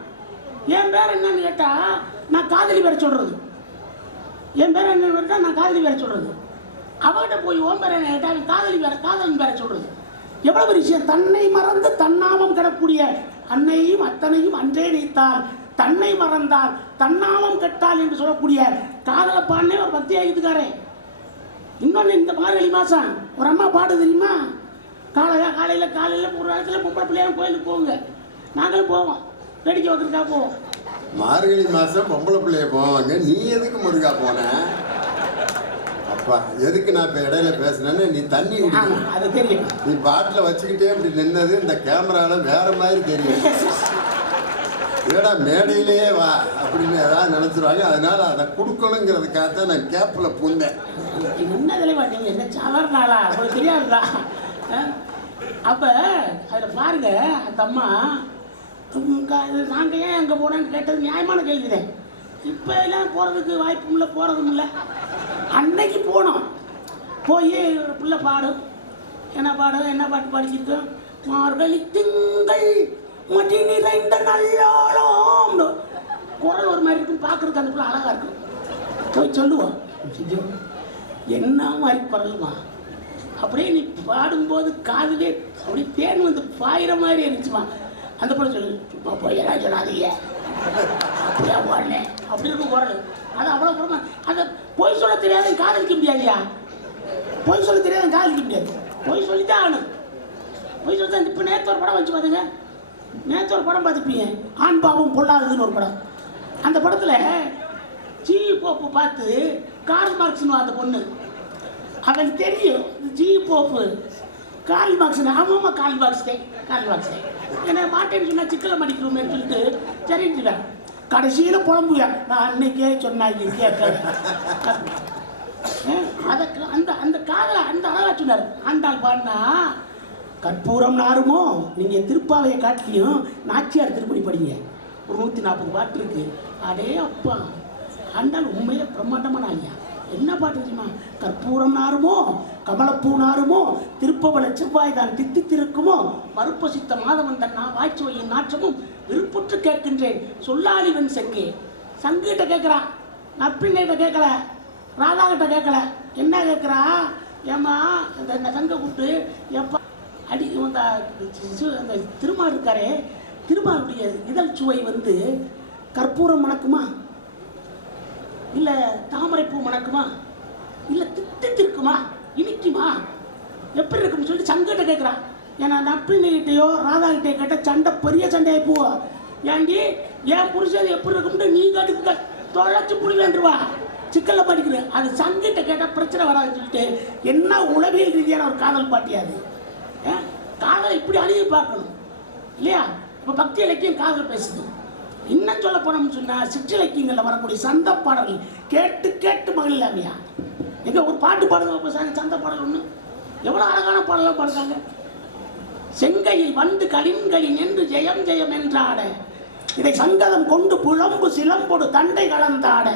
என் பேர் என்னன்னு கேட்டால் நான் காதலி பேரை சொல்கிறது. என் பேர் என்ன கேட்டால் நான் காதலி பேரை சொல்கிறது. அவகிட்ட போய் ஓம் பேர் என்ன கேட்டால் காதலி பேரை காதலன் பேரை சொல்கிறது. எவ்வளோ பெரிய விஷயம். தன்னை மறந்து தன்னாமம் கிடக்கூடிய அன்னையும் அத்தனையும் அன்றே நீத்தால் தன்னை மறந்தால் தன்னாமம் கெட்டால் என்று சொல்லக்கூடிய காதலை பாடினே ஒரு பக்தி ஆகிட்டுக்காரே. இன்னொன்று, இந்த மார்கழி மாதம் ஒரு அம்மா பாடு தெரியுமா? காலையில் ஒரு இடத்துல பொம்பளை பிள்ளையாரும் கோயிலுக்கு போங்க. நாங்களும் போவோம், வேடிக்கை வைக்கிறதுக்கா போவோம். மார்கழி மாதம் பொம்பளை பிள்ளைய போவாங்க. நீ எதுக்கு முருகா போன? அப்பா எதுக்கு நான் இப்போ இடையில பேசுனேன்னு நீ தண்ணி குடிக்கணும். அது தெரியும். நீ பாட்டில் வச்சுக்கிட்டே இப்படி நின்னது இந்த கேமராவில் வேற மாதிரி தெரியும். ஏடா மேடையிலேயே வா அப்படின்னு ஏதாவது நினச்சிருவாங்க. அதனால அதை கொடுக்கணுங்கிறதுக்காக தான் நான் கேப்பில் பூந்தேன். என்ன தலைவா நீங்கள் என்ன சாதாரண ஆளா? உங்களுக்கு தெரியாதுதா? அப்போ அதில் பாருங்க, அந்த அம்மா நாங்கள் ஏன் அங்கே போனோன்னு கேட்டது நியாயமான கேள்விதான். இப்போ எல்லாம் போகிறதுக்கு வாய்ப்பும் இல்லை, போகிறதும் இல்லை. அன்னைக்கு போனோம். போய் ஒரு பிள்ளை பாடும். என்ன பாடும்? என்ன பாட்டு பாடிக்கிட்டோம்? மார்கழி திங்கள் மடி நிறைந்த நல்லாளோம். குரல் ஒரு மாதிரி இருக்கும், பார்க்குறதுக்கு அந்த பிள்ளை அழகாக இருக்கும். போய் சொல்லுவோம், என்ன மாதிரி குரலுமா அப்படியே நீ பாடும்போது காதுலே அப்படியே தேன் வந்து பாயிற மாதிரி இருந்துச்சுமா. அந்த பிள்ளை சொல்லு, சும்மா போய் எல்லாம் சொல்லாதீங்க அப்படியா பாடினேன் அப்படி இருக்கும் குரல். அது அவ்வளோ குரமா. அதை பொய் சொல்ல தெரியாத காதலிக்க முடியாதுயா. பொய் சொல்ல தெரியாத காதலிக்க முடியாது. பொய் சொல்லித்தான் ஆகணும். பொய் சொல்லி தான். இப்போ நேற்று ஒரு படம் வச்சு பார்த்துங்க. நேற்று ஒரு படம் பார்த்துப்பீங்க, ஆண் பாவம் பொல்லாததுன்னு ஒரு படம். அந்த படத்தில் ஜி போப்பு பார்த்து கார்ல் மார்க்ஸ்னு அந்த பொண்ணு. அவனுக்கு தெரியும் ஜி போப்பு கார்ல் மார்க்ஸ்னு. ஆமாம்மா கார்ல் மார்க்ஸ் தான். ஏன்னா மாட்டேன்னு சொன்னால் சிக்கலை மடிக்கிறோமேன்னு சொல்லிட்டு சரின்னு கடைசியில் புலம்புயா, நான் அன்னைக்கே சொன்னாங்க கேட்க. அதை அந்த அந்த காதலை அந்த அழகா சொன்னார். ஆண்டாள் பாடினா கற்பூரம் நாருமோ. நீங்கள் திருப்பாவையை காட்டிலையும் நாச்சியார் திருப்பணி படிங்க, ஒரு 140 பாட்டு இருக்கு. அடே அப்பா, ஆண்டாள் உண்மையிலே பிரம்மாண்டமான ஐயா. என்ன பாட்டு தெரியுமா? கற்பூரம் நாருமோ கமலப்பூ நாருமோ திருப்பவள செவ்வாய் தான் தித்தித்திருக்குமோ மறுப்பசித்த மாதவன் தன்னா வாய்ச்சுவையின் நாற்றமும் விருப்புற்று கேட்கின்றேன் சொல்லாளிவன் சங்கே. சங்கிட்ட கேட்குறா, நப்பின்கிட்ட கேட்கல, ராதா கிட்ட கேட்கல. என்ன கேட்குறா? ஏம்மா இந்த சங்கை கூப்பிட்டு எப்பா அடி அந்த திருமால் இருக்காரே, திருமாலுடைய இதழ் சுவை வந்து கற்பூரம் மணக்குமா, இல்லை தாமரைப்பூ மணக்குமா, இல்லை தித்திருக்குமா, இனிக்குமா, எப்படி இருக்குன்னு சொல்லிட்டு சங்கிட்ட கேட்குறான். ஏன்னா நப்பின்கிட்டையோ ராதா கிட்டே கேட்ட சண்டை பெரிய சண்டையாகி போவா. ஏன்டி ஏன் புரிச்சது எப்படி இருக்கும்ட்டு நீ கேட்டுக்க தொலைச்சி புடிவேன்ருவா. சிக்கல்ல படிக்கிறேன். அது சங்கிட்ட கேட்டால் பிரச்சனை வராதுன்னு சொல்லிட்டு என்ன உளவியல் ரீதியான ஒரு காதல் பாட்டியாது. காதலை இப்படி அணுகி பார்க்கணும் இல்லையா? இப்போ பக்தி இலக்கியம் காதல் பேசுது. இன்னும் சொல்ல போனோம்னு சொன்னால் சிற்றிலக்கியங்களில் வரக்கூடிய சந்த பாடல்கள் கேட்டு கேட்டு மகிழாமையா. எங்கே ஒரு பாட்டு பாடுங்க சந்த பாடல் ஒன்று எவ்வளோ அழகான பாடலாம் பாடுறாங்க. செங்கையில் வந்து கலின்களின் என்று ஜெயம் ஜெயம் என்றாட, இதை சங்கதம் கொண்டு புலம்பு சிலம்பொடு தண்டை கலந்தாட,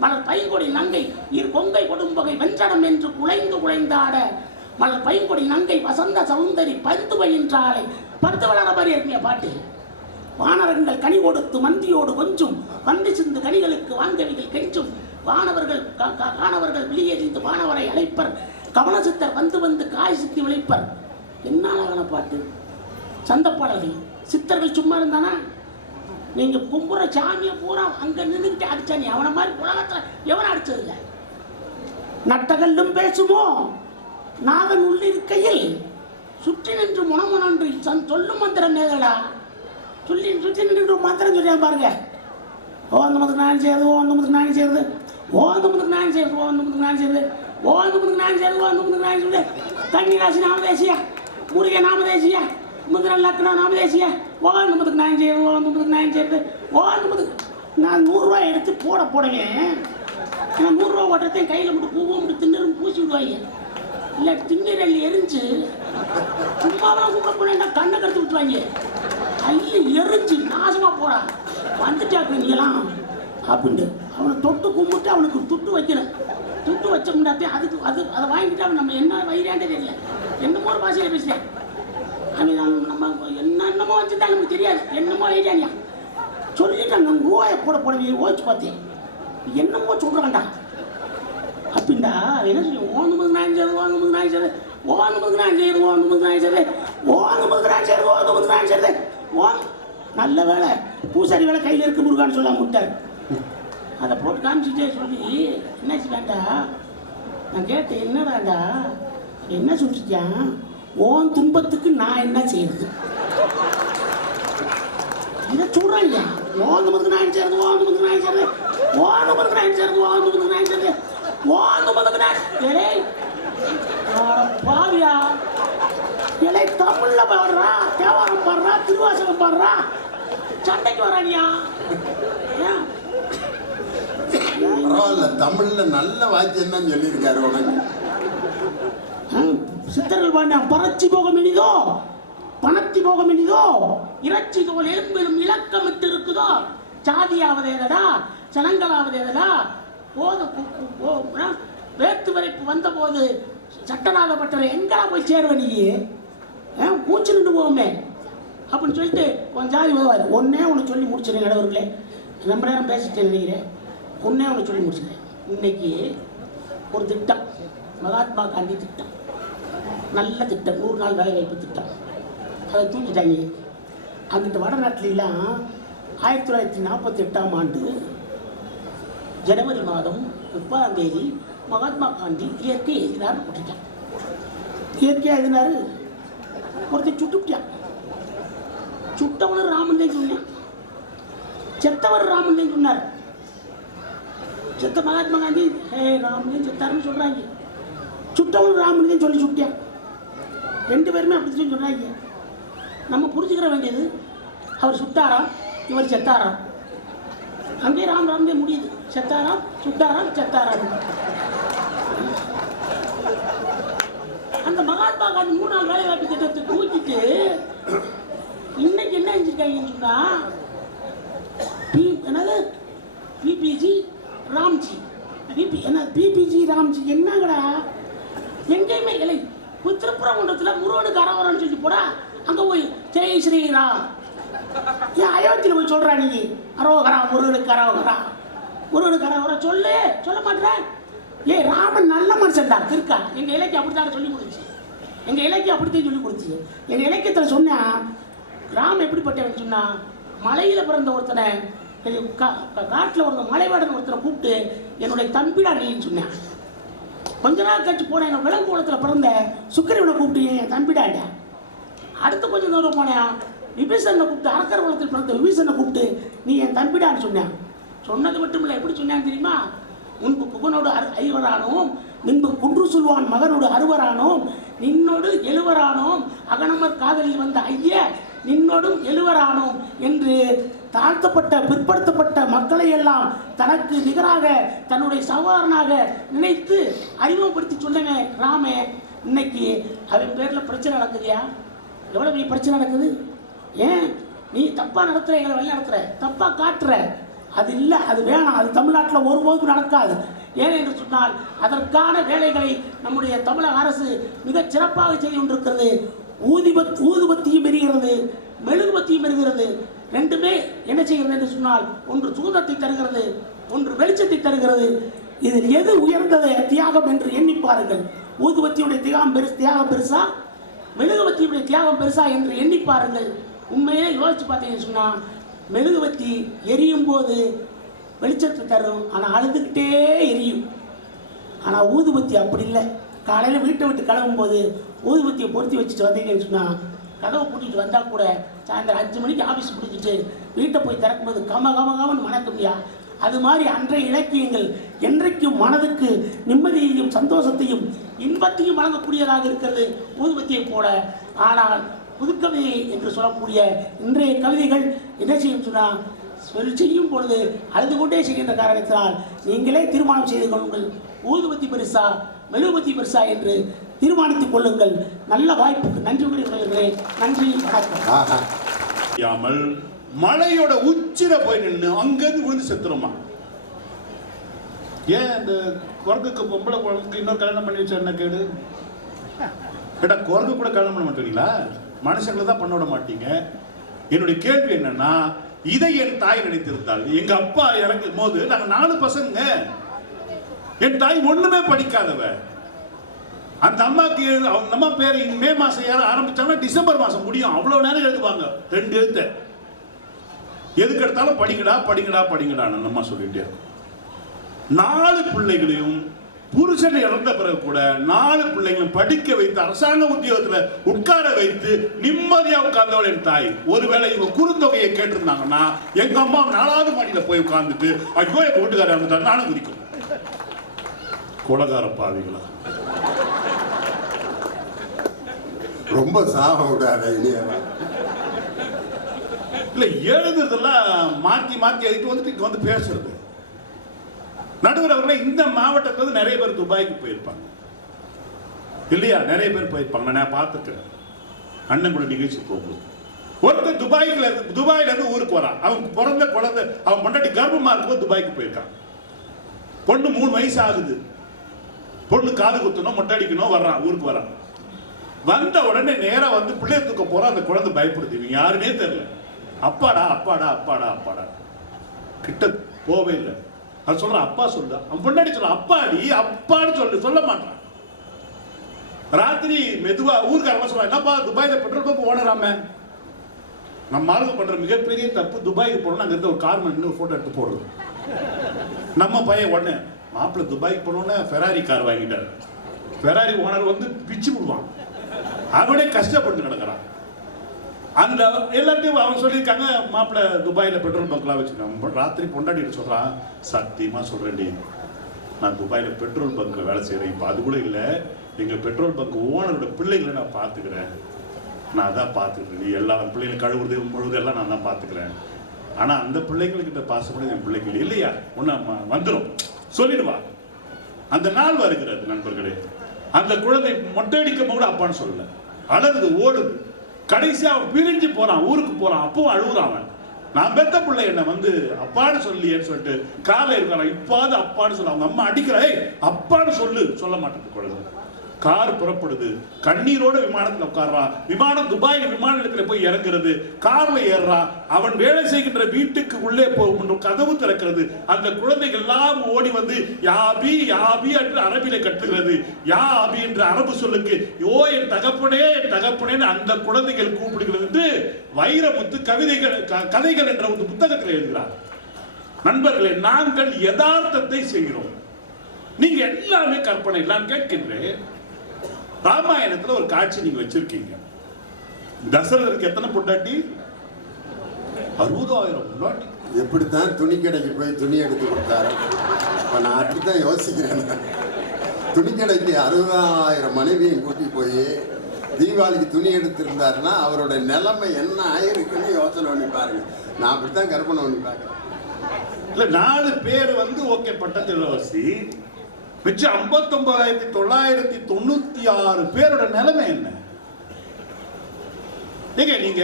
மலர் பைங்கொடி நங்கை இரு கொங்கை கொடும்பகை வெஞ்சடம் என்று குலைந்து குலைந்தாட மலர் பைங்கொடி நங்கை வசந்த சௌந்தரி பந்து பயின்றாளை பத்து வளர மாதிரி இருக்குங்க பாட்டு. வானரங்கள் கனி கொடுத்து மந்தியோடு கொஞ்சும் வந்து சிந்து கனிகளுக்கு வாங்கவிகள் கெஞ்சும் வானவர்கள் காணவர்கள் வெளியேறிந்து வானவரை அழைப்பர் கவனசித்தர் வந்து வந்து காய் சித்தி விளைப்பர். என்ன அழகான பாட்டு. சந்தப்பாடல்கள். சித்தர்கள் சும்மா இருந்தானா? நீங்க கும்புற சாமியை பூரா அங்க நின்றுக்கிட்டு அடிச்சா நீ அவனை மாதிரி உலகத்துல எவனை அடிச்சதில்லை. நட்டகல்லும் பேசுமோ நாகன் உள்ளிருக்கையில் சுற்றி நின்று முனமுனன்று சொல்லும் மந்திரம் நேரடா சொல்லி சுற்றி நின்று மந்திரம் சொல்லியா பாருங்க. ஓ அந்த மதுக்கு நான் செய்யறது, ஓ அந்த மதுக்கு நான் செய்யறது, ஓ அந்த மதுக்கு நான் செய்யறது, ஓ அந்த மதுக்கு நான் செய்யறது, ஓ அந்த மதுக்கு நான் செய்யறது, ஓ அந்த மதுக்கு நான் செய்யறது, கன்னிராசி நாமதேசியா, முருக நாமதேசியா, முதிரன் லக்னா நாமதேசியா, ஓ அந்த மதுக்கு நான் செய்யறது, ஓ அந்த மதுக்கு நான் செய்யறது, ஓ அந்த மதுக்கு. நான் 100 ரூபாய் எடுத்து போடுங்க. நான் 100 ரூபா ஓட்டுறதையும் கையில் மட்டும் பூவும் மட்டும் திண்ணரும் பூசி விடுவாங்க. இல்லை திண்ணறல் எரிஞ்சு சும்மாவெல்லாம் கூப்பிட போனா கண்ணை கருத்து விட்டுவாங்க. கையை எரிஞ்சு நாசமா போறான் வந்துட்டாக்கு நீங்களாம் அப்படின்ட்டு அவனை தொட்டு கும்பிட்டு அவனுக்கு துட்டு வைக்கணும். துட்டு வச்ச முன்னாடி அதுக்கு அதை வாங்கிட்டு அவன் நம்ம என்ன வயிறாண்டே தெரியல. என்னமோ ஒரு பாஷையில் பேசுகிறேன். அவன் நம்ம என்னென்னமோ வச்சுருந்தா நமக்கு தெரியாது. என்னமோ ஐடியானியா சொல்லிட்டு நம்ம ரூபாயை போடவே ஓச்சு பார்த்தேன். என்னமோ சொல்கிறான்டா அப்படின்டா. என்ன சொல்லி ஓணுமுது நான் செய்யுது, ஓணுமுது நான் செய்யுது, ஓணுமுது நான் செய்யுது, ஓணுமுது நான் செய்யுது, ஓணுமுது நான் செய்யுது, ஓணுமுது நான் செய்யுது, ஓன் நல்ல வேலை பூசாரி வேலை கையில் இருக்கு முருகான்னு சொல்ல முட்டார். அதை போட்டு காமிச்சுட்டே சொல்லி என்ன செய்யாண்டா நான் கேட்டேன். என்னடாண்டா என்ன சொல்லிட்டான்? ஓன் துன்பத்துக்கு நான் என்ன செய்யுது இதை சொல்றாங்க. ஓன் துன்பத்துக்கு நான் செய்யறது, ஓன் துன்பத்துக்கு நான் செய்யறது, ஓன் துன்பத்துக்கு நான் செய்யறது, ஓன் துன்பத்துக்கு நான் செய்யறது, ஓன் துன்பத்துக்கு நான் பாவியா இலை தமிழ்ல பாடுறா, தேவாரம் பாடுறா, திருவாசகம் பாடுறா, சண்டைக்கு வரானியா? பரவாயில்ல, தமிழ்ல நல்ல வாக்கியம் தான் சொல்லியிருக்காரு உனக்கு. சித்தர்கள் பாடின பறச்சி போகம் இனிதோ பணத்தி போகம் இனிதோ இறைச்சி தோல் எலும்பிலும் இலக்கமிட்டு இருக்குதோ சாதியாவதேதடா சனங்களாவதேதடா போது வேத்து வரைப்பு வந்த போது சட்டநாதப்பட்டரை எங்கடா போய் சேருவனியே பூச்சி நின்று போவோமே அப்படின்னு சொல்லிட்டு உன் ஜாதி வருவார். ஒன்னே ஒன்று சொல்லி முடிச்சிருங்க நடுவர்களே. ரொம்ப நேரம் பேசிட்டேன் நினைக்கிறேன். ஒன்னே ஒன்று சொல்லி முடிச்சிருக்கேன். இன்னைக்கு ஒரு திட்டம், மகாத்மா காந்தி திட்டம், நல்ல திட்டம், 100 நாள் வேலை வாய்ப்பு திட்டம். அதை தூக்கிட்டாங்க. அங்கிட்ட வடநாட்டிலாம் 1948ஆம் ஆண்டு ஜனவரி மாதம் 30ஆம் தேதி மகாத்மா காந்தி இயற்கை எழுதினார் போட்டுட்டான். இயற்கையாக எழுதினாரு. ஒருத்தர் சுட்டுப்பிட்டான். சுட்டவனு ராமன் தான் சொன்னான், செத்தவர் ராமன் தான் சொன்னார். செத்த மகாத்மா காந்தி ராமன் செத்தாருன்னு சொல்றாங்க. சுட்டவனு ராமன் தான் சொல்லி சுட்டியான். 2 பேருமே அப்படி சொல்லி சொல்றாங்க. நம்ம புரிஞ்சுக்கிற வேண்டியது அவர் சுட்டாராம், இவர் செத்தாராம். அங்கே ராமதே முடியுது. செத்தாராம், சுட்டாராம், செத்தாராம். அந்த மகாத்மா காந்தி 3 நாள் வேலை வாய்ப்பு திட்டத்தை தூக்கிட்டு இன்னைக்கு என்ன செஞ்சிருக்காங்கன்னு சொன்னா என்னது பிபிஜி ராம்ஜி பிபிஜி ராம்ஜி என்னங்கடா எங்கேயுமே இல்லை. திருப்பரங்குன்றத்தில் முருகனுக்கு அரவரான்னு சொல்லி போடா. அங்கே போய் ஜெய் ஸ்ரீராம் ஏன் அயோத்தியில் போய் சொல்கிறா நீ அரோகரா முருகனுக்கு அரவகரா முருகனுக்கு அரவகரா சொல்ல மாட்டேன். ராமன் நல்ல மனுஷன் தான் இருக்கா. எங்கள் இலக்கியம் அப்படித்தான் சொல்லி கொடுத்துச்சு. எங்கள் இலக்கியம் அப்படித்தான் சொல்லி கொடுத்துச்சு. எங்கள் இலக்கியத்தில் சொன்னா ராமன் எப்படிப்பட்டவன் சொன்னா, மலையில் பிறந்த ஒருத்தனை காட்டில் ஒரு மலைவாடன் ஒருத்தனை கூப்பிட்டு என்னுடைய தம்பிடா நீன்னு சொன்னேன். கொஞ்ச நாள் கழிச்சு போனேன், என்ன விலங்குளத்தில் பிறந்த சுக்கிரவனை கூப்பிட்டு என் தம்பிடாண்டா. அடுத்து கொஞ்சம் தூரம் போனேன், விபீஷனை கூப்பிட்டு அரக்கர் குலத்தில் பிறந்த விபீஷனை கூப்பிட்டு நீ என் தம்பிடான்னு சொன்னேன். சொன்னது மட்டும் இல்லை, எப்படி சொன்னான்னு தெரியுமா? முன்பு புகனோடு ஐவரானோம், முன்பு குன்று சொல்வான் மகனோடு அறுவரானோம், நின்னோடு எழுவரானோம், அகனமர் காதலில் வந்த ஐய நின்னோடும் எழுவரானோம் என்று தாழ்த்தப்பட்ட பிற்படுத்தப்பட்ட மக்களை எல்லாம் தனக்கு நிகராக தன்னுடைய சகோதரனாக நினைத்து அறிமுகப்படுத்தி சொன்னவே ராமே. இன்னைக்கு அவன் பேரில் பிரச்சனை நடக்குதுயா. எவ்வளோ பெரிய பிரச்சனை நடக்குது? ஏன் நீ தப்பாக நடத்துகிற, எங்களை வழி நடத்துகிற, தப்பாக காட்டுற. அது இல்லை, அது வேணாம். அது தமிழ்நாட்டில் ஒருபோதும் நடக்காது. ஏன் என்று சொன்னால் அதற்கான வேலைகளை நம்முடைய தமிழக அரசு மிகச் சிறப்பாக செய்து கொண்டிருக்கிறது. ஊதுபத்தியும் எரிகிறது, மெழுகுபத்தியும் எரிகிறது. ரெண்டுமே என்ன செய்கிறது என்று சொன்னால், ஒன்று சுகந்தத்தை தருகிறது, ஒன்று வெளிச்சத்தை தருகிறது. இதில் எது உயர்ந்தது தியாகம் என்று எண்ணி பாருங்கள். ஊதுபத்தியுடைய தியாகம் பெருசா, மெழுகுபத்தியுடைய தியாகம் பெருசா என்று எண்ணி பாருங்கள். உண்மையே யோசிச்சு பார்த்தீங்கன்னு சொன்னால், மெழுகுபத்தி எரியும் போது வெளிச்சத்தை தரும், ஆனால் அழுதுகிட்டே எரியும். ஆனால் ஊதுபத்தி அப்படி இல்லை. காலையில் வீட்டை விட்டு கிளம்பும் போது ஊதுபத்தியை பொருத்தி வச்சுட்டு வந்தீங்கன்னு சொன்னால், கதவை பூட்டிட்டு வந்தால் கூட சாயந்தரம் 5 மணிக்கு ஆஃபீஸ் பிடிச்சிட்டு வீட்டை போய் திறக்கும்போது கமன்னு மணக்கும்யா. அது மாதிரி அன்றைய இலக்கியங்கள் என்றைக்கும் மனதுக்கு நிம்மதியையும் சந்தோஷத்தையும் இன்பத்தையும் வழங்கக்கூடியதாக இருக்கிறது ஊதுபத்தியை போல. ஆனால் புதுக்கவிதை என்று சொல்லக்கூடிய இன்றைய கவிதைகள் என்ன செய்யும் சொன்னால், செய்யும் பொழுது அழுது கொண்டே செய்கின்ற காரணத்தினால் நீங்களே தீர்மானம் செய்து கொள்ளுங்கள். ஊதுபத்தி பெருசா மெழுகுபத்தி பெருசா என்று தீர்மானித்துக் கொள்ளுங்கள். நல்ல வாய்ப்புக்கு நன்றி கூறுகிறேன். நன்றி, வணக்கம். மலையோட உச்சில போய் நின்று அங்கிருந்து விழுந்து செத்துருமா? ஏன் இந்த குரங்குக்கு பொம்பளை குரங்குக்கு இன்னொரு கல்யாணம் பண்ணி வச்சா என்ன கேடு? கேட்டா குரங்கு கூட கல்யாணம் பண்ண மாட்டீங்களா? மனுஷங்களை தான் பண்ண விட மாட்டீங்க. என்னுடைய கேள்வி என்னன்னா, இதை என் தாய் நினைத்திருந்தாள். எங்க அப்பா இறங்கும் போது நாங்க 4 பசங்க. என் தாய் ஒண்ணுமே படிக்காதவ. அந்த அம்மாக்கு அவங்க அம்மா பேர் மே மாசம் ஏற ஆரம்பிச்சாங்கன்னா டிசம்பர் மாசம் முடியும். அவ்வளவு நேரம் எழுதுவாங்க. 2 எழுத்து. எதுக்கு எடுத்தாலும் படிக்கடா படிக்கடா படிக்கடான்னு அந்த அம்மா சொல்லிட்டே. 4 பிள்ளைகளையும் புருஷன் இறந்த பிறகு கூட 4 பிள்ளைங்களும் படிக்க வைத்து அரசாங்க உத்தியோகத்துல உட்கார வைத்து நிம்மதியா உட்கார்ந்தவள் என் தாய். ஒருவேளை இவங்க குறுந்தொகையை கேட்டிருந்தாங்கன்னா எங்க அம்மா 4வது மாடியில போய் உட்கார்ந்துட்டு ஐயோ என் வீட்டுக்காரர் வந்துட்டாரு நானும் குதிக்கும். கொலகார பாவிகளா, ரொம்ப சாபம் விடாத. இல்ல எழுதுறதெல்லாம் மாத்தி மாத்தி எழுதிட்டு வந்துட்டு இங்க வந்து பேசுறது. நடுவர் அவர்களே, இந்த மாவட்டத்தில் நிறைய பேர் துபாய்க்கு போயிருப்பாங்க இல்லையா? நிறைய பேர் போயிருப்பாங்க. நான் பார்த்துக்கிறேன். அண்ணன் கூட நிகழ்ச்சி போகும்போது ஒருத்தர் துபாயில இருந்து ஊருக்கு வரான். அவன் பிறந்த குழந்தை, அவன் பொண்டாட்டி கர்ப்பமா இருக்கும்போது துபாய்க்கு போயிருக்கான். பொண்ணு 3 வயசு ஆகுது. பொண்ணு காது குத்தணும், மொட்டை அடிக்கணும், வர்றான், ஊருக்கு வரான். வந்த உடனே நேரா வந்து பிள்ளைய தூக்க போறான். அந்த குழந்தை பயப்படுது. இவங்க யாருன்னே தெரியல. அப்பாடா அப்பாடா அப்பாடா அப்பாடா. கிட்ட போவே இல்லை. அது சொல்றான், அப்பா சொல்ல. அவன் பொண்டாடி சொல்றான், அப்பாடி அப்பான்னு சொல்ல மாட்டான். ராத்திரி மெதுவா ஊருக்காரங்க சொல்றான், என்னப்பா துபாயில பெட்ரோல் பம்ப் ஓனராம. நம்ம ஆளுங்க பண்ற மிகப்பெரிய தப்பு, துபாய்க்கு போனோம்னா அங்க இருந்த ஒரு கார் இன்னொரு போட்டோ எடுத்து போடுறது. நம்ம பையன் உடனே மாப்பிள்ள துபாய்க்கு போனோன்னு ஃபெராரி கார் வாங்கிட்டாரு. ஃபெராரி ஓனர் வந்து பிச்சு விடுவான். அவனே கஷ்டப்பட்டு நடக்கிறான். அந்த எல்லாத்தையும் அவன் சொல்லியிருக்காங்க, மாப்பிள்ள துபாயில பெட்ரோல் பங்க்லாம் வச்சுருக்காங்க. ராத்திரி பொண்டாடிட்டு சொல்றான், சத்தியமா சொல்றேன்டி, நான் துபாயில பெட்ரோல் பங்க்ல வேலை செய்யறேன். இப்போ அது கூட இல்லை, எங்க பெட்ரோல் பங்க் ஓனரோட பிள்ளைகளை நான் பார்த்துக்கிறேன். நான் தான் பார்த்துக்கிறேன். எல்லா பிள்ளைகளும் கழுவுறது முழுவது எல்லாம் நான் தான் பார்த்துக்கிறேன். ஆனா அந்த பிள்ளைங்கள்கிட்ட பாசப்பட என் பிள்ளைகள் இல்லையா, ஒன்று வந்துடும் சொல்லிடுவா. அந்த நாள் வருகிறது நண்பர்களே. அந்த குழந்தை மொட்டை அடிக்கும் கூட அப்பான்னு சொல்லல, அழகுது, ஓடுது. கடைசியா பிரிஞ்சு போறான், ஊருக்கு போறான். அப்பவும் அழுகுறான். நான் பெத்த பிள்ளை என்ன வந்து அப்பான்னு சொல்லியேன்னு சொல்லிட்டு காலை இருக்கிறான். இப்பாவது அப்பான்னு சொல்ல அவங்க அம்மா அடிக்கிறா, அப்பான்னு சொல்ல மாட்டேங்குது குழந்தை. கார் புறப்படுது, கண்ணீரோட விமானத்தில் உட்கார்றான். விமானம் துபாய் விமான நிலையத்தில் போய் இறங்குறது. கார்ல ஏறுறான். அவன் வேலை செய்கின்ற வீட்டுக்கு உள்ளே போகும் கதவு திறக்கிறது. அந்த குழந்தைகள் எல்லாம் ஓடி வந்து யாபி யாபி என்று அரபியில கட்டுகிறது. யா அபி என்ற அரபு சொல்லுக்கு யோ என் தகப்பனே என் தகப்பனேன்னு அந்த குழந்தைகள் கூப்பிடுகிறது என்று வைரமுத்து கதைகள் என்ற ஒரு புத்தகத்தில் எழுதுகிறார். நண்பர்களே, நாங்கள் யதார்த்தத்தை செய்கிறோம். நீங்க எல்லாமே கற்பனை. நான் கேட்கின்றேன், ராமாயணத்துல ஒரு காட்சி நீங்க வச்சிருக்கீங்க. தசரதருக்கு எத்தனை பொண்டாட்டி? 60,000 பொண்டாட்டி. எப்படித்தான் துணி கடைக்கு போய் துணி எடுத்து கொடுத்தாரு. நான் அப்படித்தான் யோசிக்கிறேன். துணி கடைக்கு 60,000 மனைவியும் கூட்டி போய் தீபாவளிக்கு துணி எடுத்திருந்தாருன்னா அவரோட நிலைமை என்ன ஆயிருக்குன்னு யோசனை பண்ணி பாருங்க. நான் அப்படித்தான் கற்பனை பண்ணி பார்க்கிறேன். இல்ல 4 பேர் வந்து ஓகே பட்டத்து இளவரசி, மிச்சம் 59,996 பேரோட நிலைமை என்ன? ஏங்க நீங்க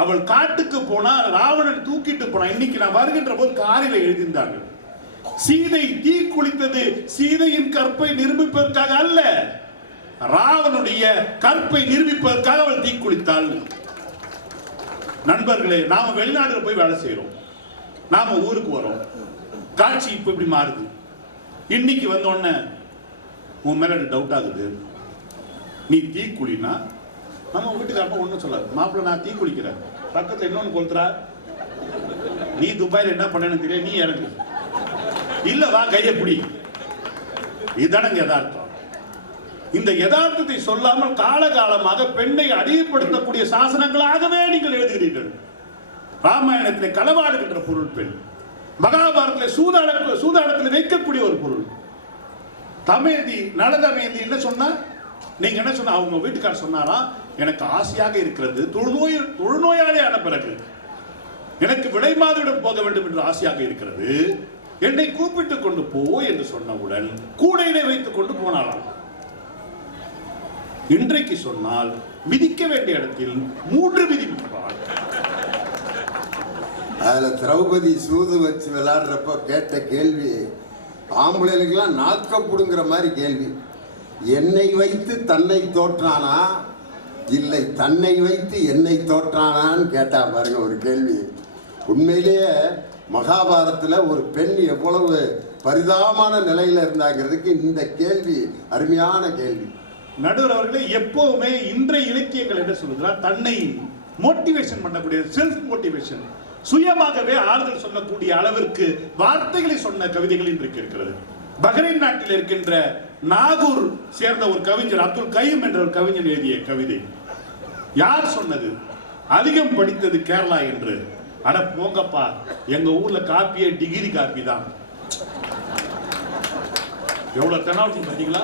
அவள் காட்டுக்கு போனா ராவணன் தூக்கிட்டு போனா, இன்னைக்கு நான் வருகின்ற போது காரில் எழுதியிருந்தாங்க, சீதை தீ குளித்தது சீதையின் கற்பை நிரூபிப்பதற்காக அல்ல, ராவனுடைய கற்பை நிரூபிப்பதற்காக அவள் தீ குளித்தாள். நண்பர்களே, நாம வெளிநாடுல போய் வேலை செய்யறோம், நாம ஊருக்கு வரோம், காட்சி இப்ப இப்படி மாறுது. இன்னைக்கு வந்த உடனே உன் மேல டவுட் ஆகுது, நீ தீ குளினா நம்ம வீட்டுக்காரப்ப ஒண்ணும் சொல்லாது, மாப்பிள்ள நான் தீ குளிக்கிறேன், பக்கத்துல இன்னொன்னு கொளுத்துறா, நீ துபாயில என்ன பண்ணேன்னு தெரியல, நீ இறங்கு, இல்ல வா கைய புடி. இதுதானங்க யதார்த்தம். இந்த யதார்த்தத்தை சொல்லாமல் காலகாலமாக பெண்ணை அடிமைப்படுத்தக்கூடிய சாசனங்களாகவே நீங்கள் எழுதுகிறீர்கள். ராமாயணத்தில் களவாடுகின்ற பொருள் பெண், மகாபாரதத்தில் சூதாடத்தில் வைக்கக்கூடிய ஒரு பொருள். தமேதி நலதமேதி என்ன சொன்னா, நீங்க என்ன சொன்ன, அவங்க வீட்டுக்காரர் சொன்னாரா, எனக்கு ஆசையாக இருக்கிறது, தொழுநோயாளியான பிறகு எனக்கு விடை மாதவிடம் போக வேண்டும் என்று ஆசையாக இருக்கிறது, என்னை கூப்பிட்டு கொண்டு போ என்று சொன்னவுடன் கூடையிலே வைத்துக் கொண்டு போனாராம். இன்றைக்கு சொன்னால் மிதிக்க வேண்டிய இடத்தில் 3 மிதிப்பாள். அதுல திரௌபதி சூது வச்சு விளையாடுறப்ப கேட்ட கேள்வி ஆம்பளைகளுக்கெல்லாம் நாக்கப்படுங்கிற மாதிரி கேள்வி. என்னை வைத்து தன்னை தோற்றானா இல்லை தன்னை வைத்து என்னை தோற்றானான்னு கேட்டா பாருங்க ஒரு கேள்வி. உண்மையிலேயே மகாபாரதத்தில் ஒரு பெண் எவ்வளவு பரிதாபமான நிலையில இருந்தாங்கிறதுக்கு இந்த கேள்வி அருமையான கேள்வி. நடுவர் அவர்களே, எப்பவுமே இன்றைய இலக்கியங்கள் என்ன சொல்லுதுன்னா, தன்னை மோட்டிவேஷன் பண்ணக்கூடிய செல்ஃப் மோட்டிவேஷன், சுயமாகவே ஆறுதல் சொல்லக்கூடிய அளவிற்கு வார்த்தைகளை சொன்ன கவிதைகள் இன்றைக்கு இருக்கிறது. பஹ்ரைன் நாட்டில் இருக்கின்ற நாகூர் சேர்ந்த ஒரு கவிஞர் அப்துல் கையும் என்ற ஒரு கவிஞர் எழுதிய கவிதை. யார் சொன்னது? அதிகம் படித்தது கேரளா என்று. அட போங்கப்பா, எங்க ஊர்ல காப்பியே டிகிரி காப்பி தான். எவ்வளவு தெனாவட்டி பாத்தீங்களா?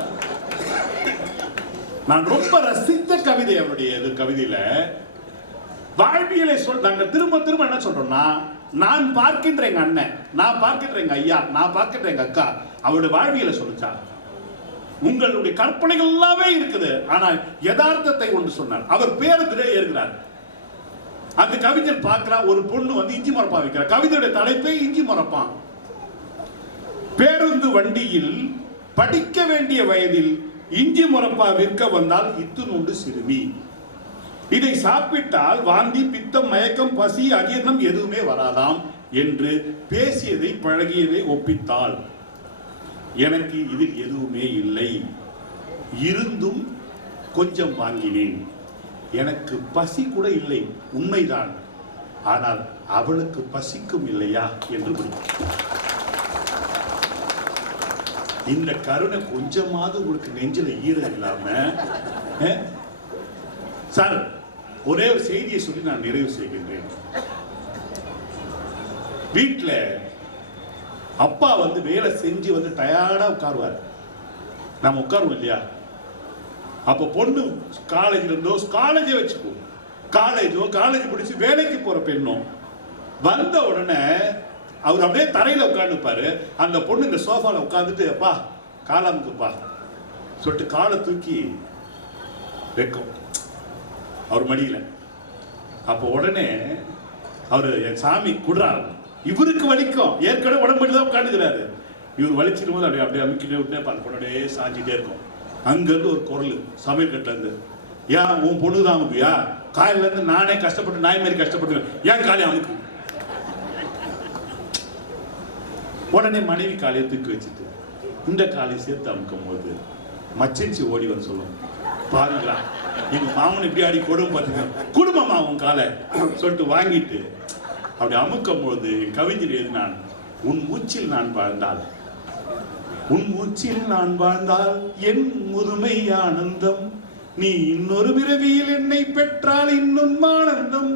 நான் ரொம்ப ரசித்த கவிதை அவருடைய கவிதையில வாழ்வியலை நாங்க திரும்ப திரும்ப என்ன சொல்றோம்னா, நான் பார்க்கின்ற எங்க அண்ணன், நான் பார்க்கின்ற எங்க ஐயா, நான் பார்க்கின்ற எங்க அக்கா, அவருடைய வாழ்வியலை சொல்லிச்சா. உங்களுடைய கற்பனைகள் எல்லாமே இருக்குது, ஆனால் யதார்த்தத்தை ஒன்று சொன்னார். அவர் பேருந்திலே ஏறுகிறார். அந்த கவிஞர் பார்க்கிறார், ஒரு பொண்ணு வந்து இஞ்சி மரப்பா வைக்கிறார். கவிதையுடைய தலைப்பே இஞ்சி மரப்பான். பேருந்து வண்டியில் படிக்க வேண்டிய வயதில் இஞ்சி முரப்பா விற்க வந்தால் இத்துணுண்டு சிறுமி, இதை சாப்பிட்டால் வாந்தி, பித்தம், மயக்கம், பசி, அஜீர்ணம் எதுவுமே வராதாம் என்று பேசியதை பழகியதை ஒப்பித்தாள். எனக்கு இதில் எதுவுமே இல்லை, இருந்தும் கொஞ்சம் வாங்கினேன், எனக்கு பசி கூட இல்லை, உண்மைதான், ஆனால் அவளுக்கு பசிக்கும் இல்லையா என்று இந்த கருணை கொஞ்சமாவது உங்களுக்கு நெஞ்சில ஈரம் இல்லாம. சார், ஒரே ஒரு செய்தியை சொல்லி நான் நிறைவு செய்கின்றேன். வீட்டுல அப்பா வந்து வேலை செஞ்சு வந்து டயர்டா உட்காருவார், நம்ம உட்காருவோம் இல்லையா? அப்ப பொண்ணு காலேஜ்ல இருந்தோ, காலேஜே வச்சுக்கோ, காலேஜ் முடிச்சு வேலைக்கு போற பெண்ணும் வந்த உடனே அவர் அப்படியே தரையில உட்காந்துப்பாரு. அந்த பொண்ணு இந்த சோஃபால உட்காந்துட்டு, அப்பா காலாமுக்குப்பா சொல்லிட்டு காலை தூக்கி வைக்கும் அவர் மடியில. அப்ப உடனே அவரு, என் சாமி குடுறாரு, இவருக்கு வலிக்கும், ஏற்கனவே உடம்புல தான் உட்காந்துக்கிறாரு, இவர் வலிச்சிடும் போது அப்படியே அப்படியே அமுக்கிட்டே விட்டே பொண்ணே சாஞ்சிட்டே இருக்கும். அங்கிருந்து ஒரு குரல் சமையல் கட்டுல இருந்து, ஏன் உன் பொண்ணுதான் அமுக்குயா? காலையில இருந்து நானே கஷ்டப்பட்டு நாய் மாதிரி கஷ்டப்பட்டு ஏன் காலை அமுக்கு? உடனே மனைவி காலையை தூக்கி வச்சுட்டு இந்த காலையை சேர்த்து அமுக்கும் போது மச்சன்சி ஓடி வந்து சொல்லும், பாருங்களா எங்க மாமன் இப்படி ஆடி கொடுமை பார்த்துக்க, குடும்பமா உன் காலை சொல்லிட்டு வாங்கிட்டு அப்படி அமுக்கும் போது கவிஞர் எழுதினான், உன் மூச்சில் நான் வாழ்ந்தால், உன் மூச்சில் நான் வாழ்ந்தால் என் முதுமை ஆனந்தம், நீ இன்னொரு பிறவியில் என்னை பெற்றால் இன்னும் ஆனந்தம்,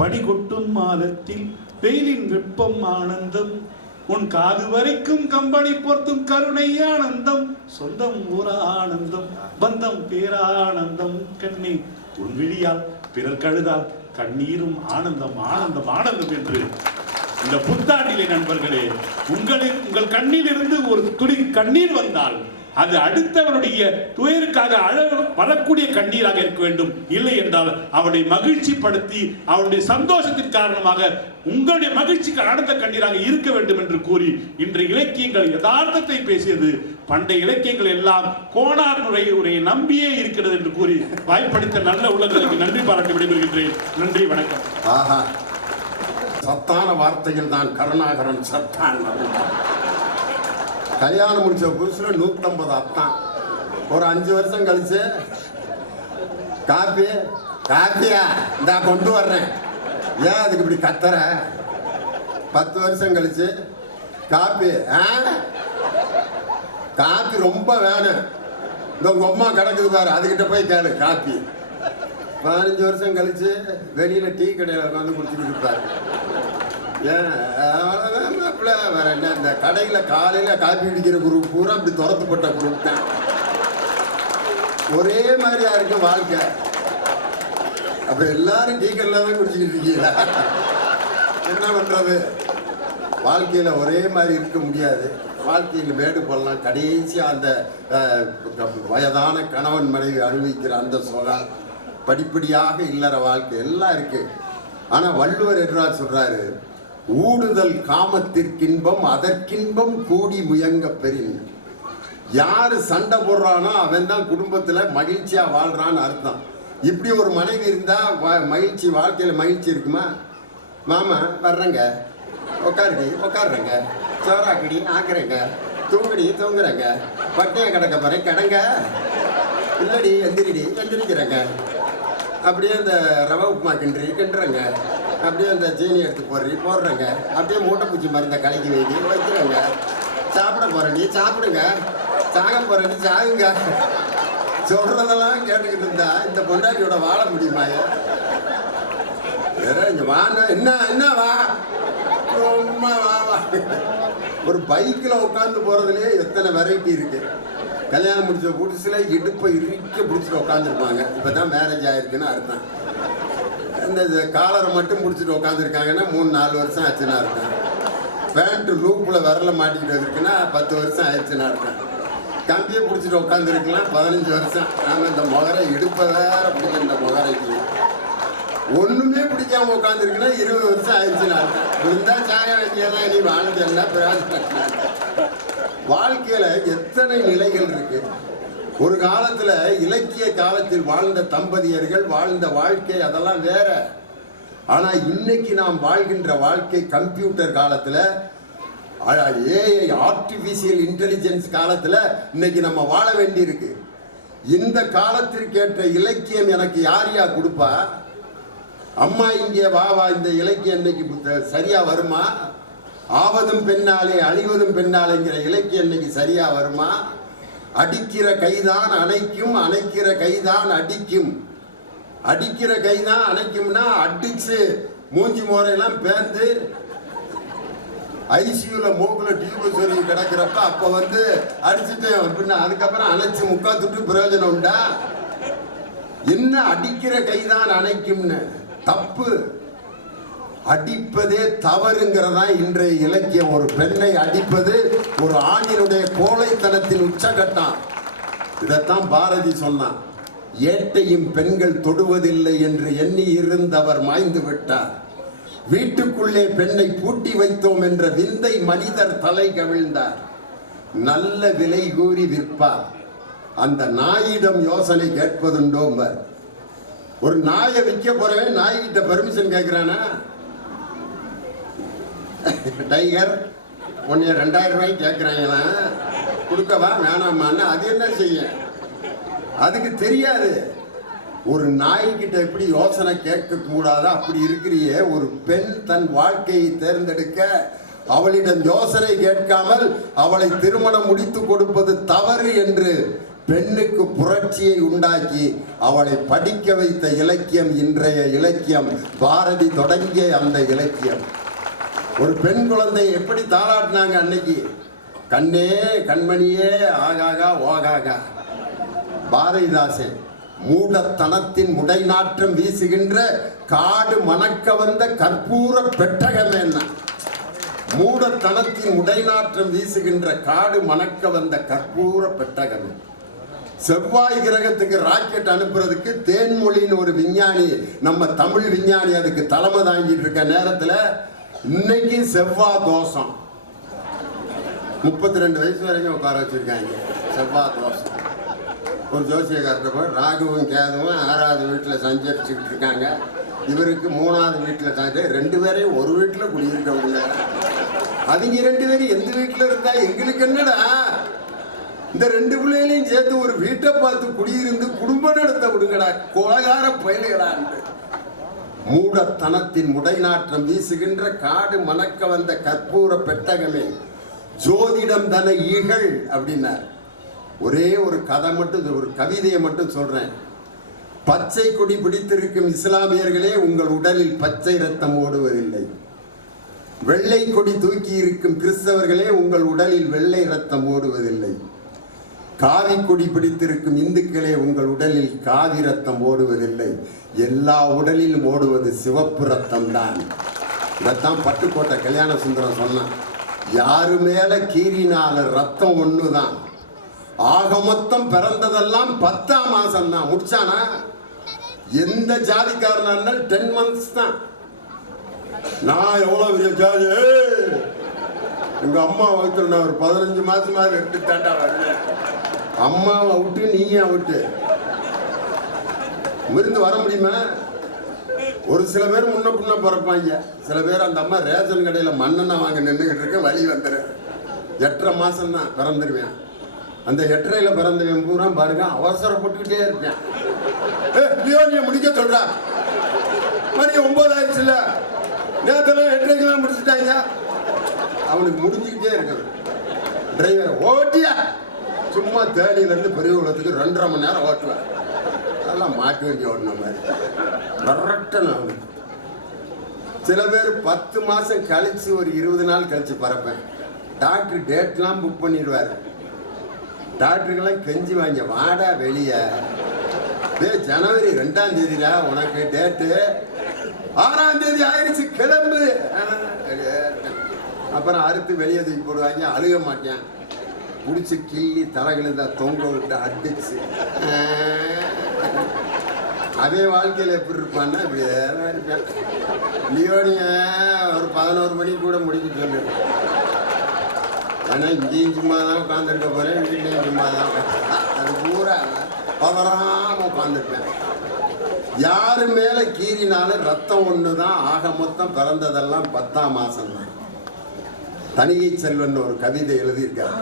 படிகொட்டும் மாதத்தில் வெயிலின் வெப்பம் ஆனந்தம், உன் காது வரைக்கும் கம்பளி பொருத்தும் கருணை ஆனந்தம், சொந்தம் ஊர ஆனந்தம், பந்தம் பேரானந்தம், கண்ணே உன் விழியால் பிறர் கழுதால் கண்ணீரும் ஆனந்தம் ஆனந்தம் ஆனந்தம் என்று இந்த புத்தாண்டிலே நண்பர்களே, உங்கள் கண்ணில் இருந்து ஒரு துளி கண்ணீர் வந்தால் அது அடுத்தவனுடைய துயருக்காக வரக்கூடிய கண்ணீராக இருக்க வேண்டும். இல்லை என்றால் அவனை மகிழ்ச்சி படுத்தி அவனுடைய சந்தோஷத்தின் காரணமாக உங்களுடைய மகிழ்ச்சிக்கு ஆனந்த கண்ணீராக இருக்க வேண்டும் என்று கூறி இன்றைய இலக்கியங்கள் யதார்த்தத்தை பேசியது. பண்டைய இலக்கியங்கள் எல்லாம் கோணார் உரையை நம்பியே இருக்கிறது என்று கூறி வாய்ப்பளித்த நல்ல உள்ளங்களுக்கு நன்றி பாராட்டி விடைபெறுகின்றேன். நன்றி, வணக்கம். ஆஹா, சத்தான வார்த்தைகள் தான் கருணாகரன் சத்தான். கல்யாணம் முடிச்ச புதுசுல 150 அத்தான். ஒரு 5 வருஷம் கழிச்சு காப்பியா இந்த கொண்டு வர்றேன், ஏன் அதுக்கு இப்படி கத்துற? 10 வருஷம் கழிச்சு காப்பி ரொம்ப வேணும், இந்த உங்க அம்மா கிடக்குது பாரு, அதுகிட்ட போய் கேளு காப்பி. 15 வருஷம் கழிச்சு வெளியில டீ கடையில் உட்காந்து குடிச்சுட்டு இருப்பாரு. ஏன் வேற என்ன, இந்த கடையில காலையில காப்பி குடிக்கிற குரூப் பூரா அப்படி துரத்துப்பட்ட குரூப் தான். ஒரே மாதிரியா இருக்கு வாழ்க்கை. அப்ப எல்லாரும் டீ கடையில தான் குடிச்சுக்கிட்டு இருக்கீங்களா? என்ன பண்றது? வாழ்க்கையில ஒரே மாதிரி இருக்க முடியாது. வாழ்க்கையில் மேடு போடலாம். கடைசியா அந்த வயதான கணவன் மனைவி அனுபவிக்கிற அந்த சுகம், படிப்படியாக இல்லற வாழ்க்கை எல்லாம் இருக்கு. ஆனா வள்ளுவர் என்றார் சொல்றாரு, ஊடுதல் காமத்திற்கின்பம் அதற்கின்பம் கூடி முயங்க பெறின். யாரு சண்டை போடுறானோ அவன் தான் குடும்பத்துல மகிழ்ச்சியா வாழ்றான்னு அர்த்தம். இப்படி ஒரு மனைவி இருந்தா மகிழ்ச்சி, வாழ்க்கையில மகிழ்ச்சி இருக்குமா? மாமா வர்றேங்க, உட்காருறேங்க, சோறாக்கடி ஆக்குறேங்க, தூங்குறேங்க, பட்டையா கிடக்க போறேன் கிடங்க, இல்லடி எந்திரிக்கிறேங்க, அப்படியே அந்த ரவை உப்புமா கிண்டுறேங்க, அப்படியே அந்த ஜீனி எடுத்து போடுறேங்க, அப்படியே மூட்டை பூச்சி மருந்த கலக்கி வைக்கிறேங்க, சாப்பிட போறேன் சாப்பிடுங்க, சாக போறேன் சாகுங்க. சொல்றதெல்லாம் கேட்டுக்கிட்டு இருந்தா இந்த பொண்டாட்டியோட வாழ முடியுமா? வேற இங்க வாங்க, என்ன வா, ரொம்ப வா. ஒரு பைக்கில் உட்காந்து போறதுலயே எத்தனை வெரைட்டி இருக்கு. கல்யாணம் முடிச்ச புதுசுல இடுப்பை இறுக்க பிடிச்சிட்டு உட்காந்துருப்பாங்க, இப்பதான் மேரேஜ் ஆயிருக்குன்னு அர்த்தம். இந்த காலரை மட்டும் பிடிச்சிட்டு உட்காந்துருக்காங்கன்னா 3-4 வருஷம் ஆச்சுன்னா இருக்கும். பேண்ட் லூப்பில் விரல மாட்டிக்கிட்டு இருக்குன்னா 10 வருஷம் ஆயிடுச்சுன்னா இருக்கும். கம்பியை பிடிச்சிட்டு உட்காந்துருக்கலாம் 15 வருஷம். நாம இந்த முகரை இடுப்பை வேற பிடிச்ச இந்த முகரைக்கு ஒண்ணுமே பிடிக்காம உட்காந்துருக்குன்னா 20 வருஷம் ஆயிடுச்சுன்னா இருக்கும். இருந்தா சாக வேண்டியதான், நீ வாழ்ந்தா பிரயோஜனம். வாழ்க்கையில எத்தனை நிலைகள் இருக்கு. ஒரு காலத்துல இலக்கிய காலத்தில் வாழ்ந்த தம்பதியர்கள் வாழ்ந்த வாழ்க்கை அதெல்லாம் வேற. ஆனா இன்னைக்கு நாம் வாழ்கின்ற வாழ்க்கை கம்ப்யூட்டர் காலத்துல, ஏஐ ஆர்டிபிஷியல் இன்டெலிஜென்ஸ் காலத்துல இன்னைக்கு நம்ம வாழ வேண்டி இருக்கு. இந்த காலத்திற்கேற்ற இலக்கியம் எனக்கு யாரையா கொடுப்பா? அம்மா இங்கே வா, இந்த இலக்கியம் இன்னைக்கு சரியா வருமா? ஆவதும் பெண்ணாலே அழிவதும் பெண்ணாலேங்கிற இலக்கியம் இன்னைக்கு சரியா வருமா? அடிக்கிற கைதான் அணைக்கும், அணைக்கிற கைதான் அடிக்கும். அடிக்கிற கைதான் அணைக்கும்னா அடிச்சு மூஞ்சி மோரையெல்லாம் பேர்ந்து ஐசியூல மூக்குல டியூபு சொல்லி கிடக்கிறப்ப அப்ப அடிச்சுட்டேன் அப்படின்னா அதுக்கப்புறம் அணைச்சு முக்காத்துட்டு பிரயோஜனம் உண்டா? என்ன அடிக்கிற கைதான் அணைக்கும்னு? தப்பு. அடிப்பதே தவறுங்கிறதா இன்றைய இலக்கியம். ஒரு பெண்ணை அடிப்பது ஒரு ஆணினுடைய கோழைத்தனத்தின் உச்சகட்டம். இதைத்தான் பாரதி சொன்னான். ஏட்டையும் பெண்கள் தொடுவதில்லை என்று எண்ணி இருந்தவர் மாய்ந்து விட்டார். வீட்டுக்குள்ளே பெண்ணை பூட்டி வைத்தோம் என்ற விந்தை மனிதர் தலை கவிழ்ந்தார். நல்ல விலை கூறி விற்பார். அந்த நாயிடம் யோசனை கேட்பதுண்டோம்பர். ஒரு நாயை விற்க போறவன் நாய்கிட்ட பெர்மிஷன் கேட்கிறானா? டைகர் உன்னைய 2000 ரூபாய்க்கு கேட்குறாங்களா, கொடுக்கவா வேணாமான்னு அது என்ன செய்ய? அதுக்கு தெரியாது. ஒரு நாய்கிட்ட எப்படி யோசனை கேட்க கூடாதா? அப்படி இருக்கிறியே, ஒரு பெண் தன் வாழ்க்கையை தேர்ந்தெடுக்க அவளிடம் யோசனை கேட்காமல் அவளை திருமணம் முடித்து கொடுப்பது தவறு என்று பெண்ணுக்கு புரட்சியை உண்டாக்கி அவளை படிக்க வைத்த இலக்கியம் இன்றைய இலக்கியம். பாரதி தொடங்கிய அந்த இலக்கியம். ஒரு பெண் குழந்தை எப்படி தாளாட்டினாங்க அன்னைக்கு? கண்ணே கண்மணியே ஆகாகா ஓகாகா. பாரதிதாசன் மூடத்தனத்தின் முடைநாற்றம் வீசுகின்ற காடு மணக்க வந்த கற்பூர பெட்டகமே. மூடத்தனத்தின் உடைநாற்றம் வீசுகின்ற காடு மணக்க வந்த கற்பூர பெட்டகமே. செவ்வாய் கிரகத்துக்கு ராக்கெட் அனுப்புறதுக்கு தேன்மொழின்னு ஒரு விஞ்ஞானி, நம்ம தமிழ் விஞ்ஞானி அதுக்கு தலைமை தாங்கிட்டு இருக்க நேரத்துல இன்னைக்கு செவ்வாய் தோஷம் 32 வயசு வரைக்கும் உட்கார வச்சிருக்காங்க. செவ்வாய் தோஷம். ஒரு ஜோசியக்காரர் ராகுவும் கேதுவும் 6வது வீட்டில் சஞ்சரிச்சுக்கிட்டு இருக்காங்க. இவருக்கு 3வது வீட்டில் தாண்டி 2 பேரையும் ஒரு வீட்டில் குடியிருக்கவங்க. அவங்க 2 பேரும் எந்த வீட்டில் இருந்தா எங்களுக்கு என்னடா, இந்த 2 பிள்ளைகளையும் சேர்த்து ஒரு வீட்டை பார்த்து குடியிருந்து குடும்பம் நடத்த விடுங்கடா, கொலகார பயலுகடா. மூடத்தனத்தின் முடைநாற்றம் வீசுகின்ற காடு மணக்க வந்த கற்பூர பெட்டகமே, ஜோதிடம் தன ஈகள் அப்படின்னார். ஒரே ஒரு கதை மட்டும், ஒரு கவிதையை மட்டும் சொல்றேன். பச்சை கொடி பிடித்திருக்கும் இஸ்லாமியர்களே, உங்கள் உடலில் பச்சை ரத்தம் ஓடுவதில்லை. வெள்ளை கொடி தூக்கி இருக்கும் கிறிஸ்தவர்களே, உங்கள் உடலில் வெள்ளை ரத்தம் ஓடுவதில்லை. காவி கொடி பிடித்திருக்கும் இந்துக்களே, உங்கள் உடலில் காவி ரத்தம் ஓடுவதில்லை. எல்லா உடலிலும் ஓடுவது சிவப்பு ரத்தம் தான். இதைத்தான் பட்டுக்கோட்டை கல்யாண சுந்தரம் சொன்னான். யாரு மேல கீறினால ரத்தம் ஒண்ணுதான். ஆக மொத்தம் பிறந்ததெல்லாம் 10ஆம் மாசம் தான். முடிச்சானா? எந்த ஜாதிக்காரனா இருந்தாலும் 10 months தான். நான் எவ்வளவு பெரிய ஜாதி, எங்க அம்மா வகுத்துல நான் ஒரு 15 மாசமாவது எடுத்து தாண்டா வரேன். அம்மாவை விட்டு நீங்க விட்டு விருந்து வர முடியுமா? ஒரு சில பேர் முன்ன பின்ன பிறப்பாங்க. சில பேர் அந்த அம்மா ரேஷன் கடையில மண்ணெண்ணெய் வாங்க நின்றுகிட்டு இருக்க, வழி வந்துரு. 8.5 மாசம் தான் பிறந்துருவேன். அந்த 8.5ல பிறந்தவன் பூரா பாருங்க அவசரப்பட்டுக்கிட்டே இருப்பேன். லியோனிய முடிக்க சொல்றா, மணி 9 ஆயிடுச்சுல, நேரத்தில் 8.5 முடிச்சுட்டாங்க. அவனுக்கு முடிஞ்சுக்கிட்டே இருக்கான். டிரைவர் ஓட்டியா சும்மா தேனியிலேருந்து பெரியகுளத்துக்கு 2.5 மணி நேரம் ஓட்டுவேன். அதெல்லாம் மாட்டு வேண்டிய ஓடின மாதிரி கரெக்டாக நான். சில பேர் 10 மாசம் கழிச்சு ஒரு 20 நாள் கழிச்சு பறப்பேன். டாக்டர் டேட்லாம் புக் பண்ணிடுவார். டாக்டருக்கெல்லாம் கெஞ்சி வாங்க, வாடா வெளியே, ஜனவரி 2ஆம் தேதிடா உனக்கு டேட்டு, 6ஆம் தேதி ஆயிடுச்சு கிளம்பு. அப்புறம் அறுத்து வெளியே தூக்கி போடுவாங்க. அழுக மாட்டேன். பிடிச்சி கிள்ளி தலைகளுந்தா தொங்க விட்டு அடிச்சு. அதே வாழ்க்கையில் எப்படி இருப்பான்னா இப்படி இருப்பேன். லியோனிய ஒரு 11 மணிக்கு கூட முடிக்க சொல்லு. ஏன்னா இங்கேயும் சும்மா தான் உட்காந்துருக்க போறேன், வீட்லேயும் சும்மா தான். அது பூரா பவராம உட்காந்துருப்பேன். யாரு மேல கீறினாலும் ரத்தம் ஒன்று தான். ஆக மொத்தம் பிறந்ததெல்லாம் 10ஆம் மாசம் தான். தனிகை செல்வன் ஒரு கவிதை எழுதியிருக்கார்.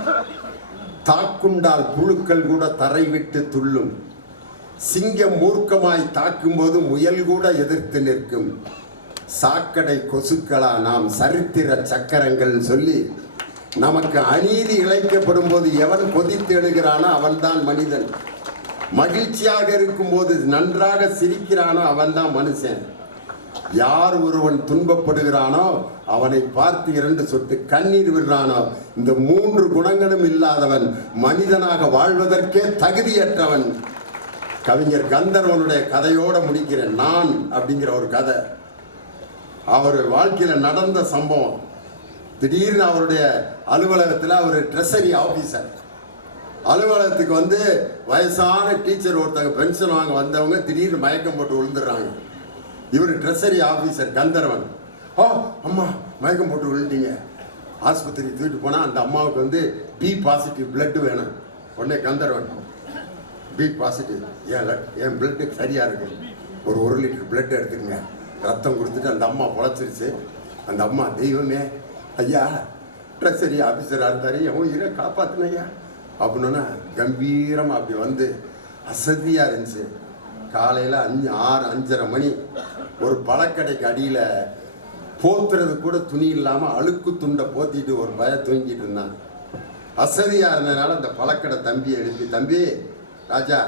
தாக்குண்டால் புழுக்கள் கூட தரை விட்டு துள்ளும், சிங்கம் மூர்க்கமாய் தாக்கும் போது முயல் கூட எதிர்த்து நிற்கும், சாக்கடை கொசுக்களா நாம் சரித்திர சக்கரங்கள் சொல்லி நமக்கு அநீதி இழைக்கப்படும் போது எவன் கொதித்து எழுகிறானோ அவன்தான் மனிதன். மகிழ்ச்சியாக இருக்கும் போது நன்றாக சிரிக்கிறானோ அவன்தான் மனுஷன். யார் ஒருவன் துன்பப்படுகிறானோ அவனை பார்த்து 2 சொட்டு கண்ணீர் விடுறானோ, இந்த 3 குணங்களும் இல்லாதவன் மனிதனாக வாழ்வதற்கே தகுதியற்றவன். கவிஞர் கந்தர்வனுடைய கதையோட முடிக்கிறேன். நான் அப்படிங்கிற ஒரு கதை. அவர் வாழ்க்கையில நடந்த சம்பவம். திடீர்னு அவருடைய அலுவலகத்தில் அவர் ட்ரெஷரி ஆபீசர். அலுவலகத்துக்கு வந்து வயசான டீச்சர் ஒருத்தங்க பென்ஷன் வாங்க வந்தவங்க திடீர்னு மயக்கம் போட்டு விழுந்துடுறாங்க. இவர் ட்ரெஷரி ஆபீசர் கந்தர்வன். ஓ அம்மா மயக்கம் போட்டு விழுந்தீங்க, ஆஸ்பத்திரி தூக்கிட்டு போனால் அந்த அம்மாவுக்கு வந்து பி பாசிட்டிவ் பிளட் வேணும். உடனே கந்தர்வன், பி பாசிட்டிவ், என் பிளட்டு சரியாக இருக்கு, ஒரு 1 லிட்டர் பிளட் எடுத்துக்கங்க. ரத்தம் கொடுத்துட்டு அந்த அம்மா பொழைச்சிருச்சு. அந்த அம்மா, தெய்வமே ஐயா ட்ரெஷரி ஆஃபீஸராக இருந்தார், என் உயிரை காப்பாற்றினையா அப்படின்னா கம்பீரமாக அப்படி வந்து அசதியாக இருந்துச்சு. காலையில் 5:30 மணி ஒரு பழக்கடைக்கு அடியில் போத்துறது கூட துணி இல்லாமல் அழுக்கு துண்டை போத்திட்டு ஒரு தூங்கிட்டு இருந்தான். அசதியாக இருந்ததுனால அந்த பழக்கடை தம்பியை எழுப்பி, தம்பி ராஜா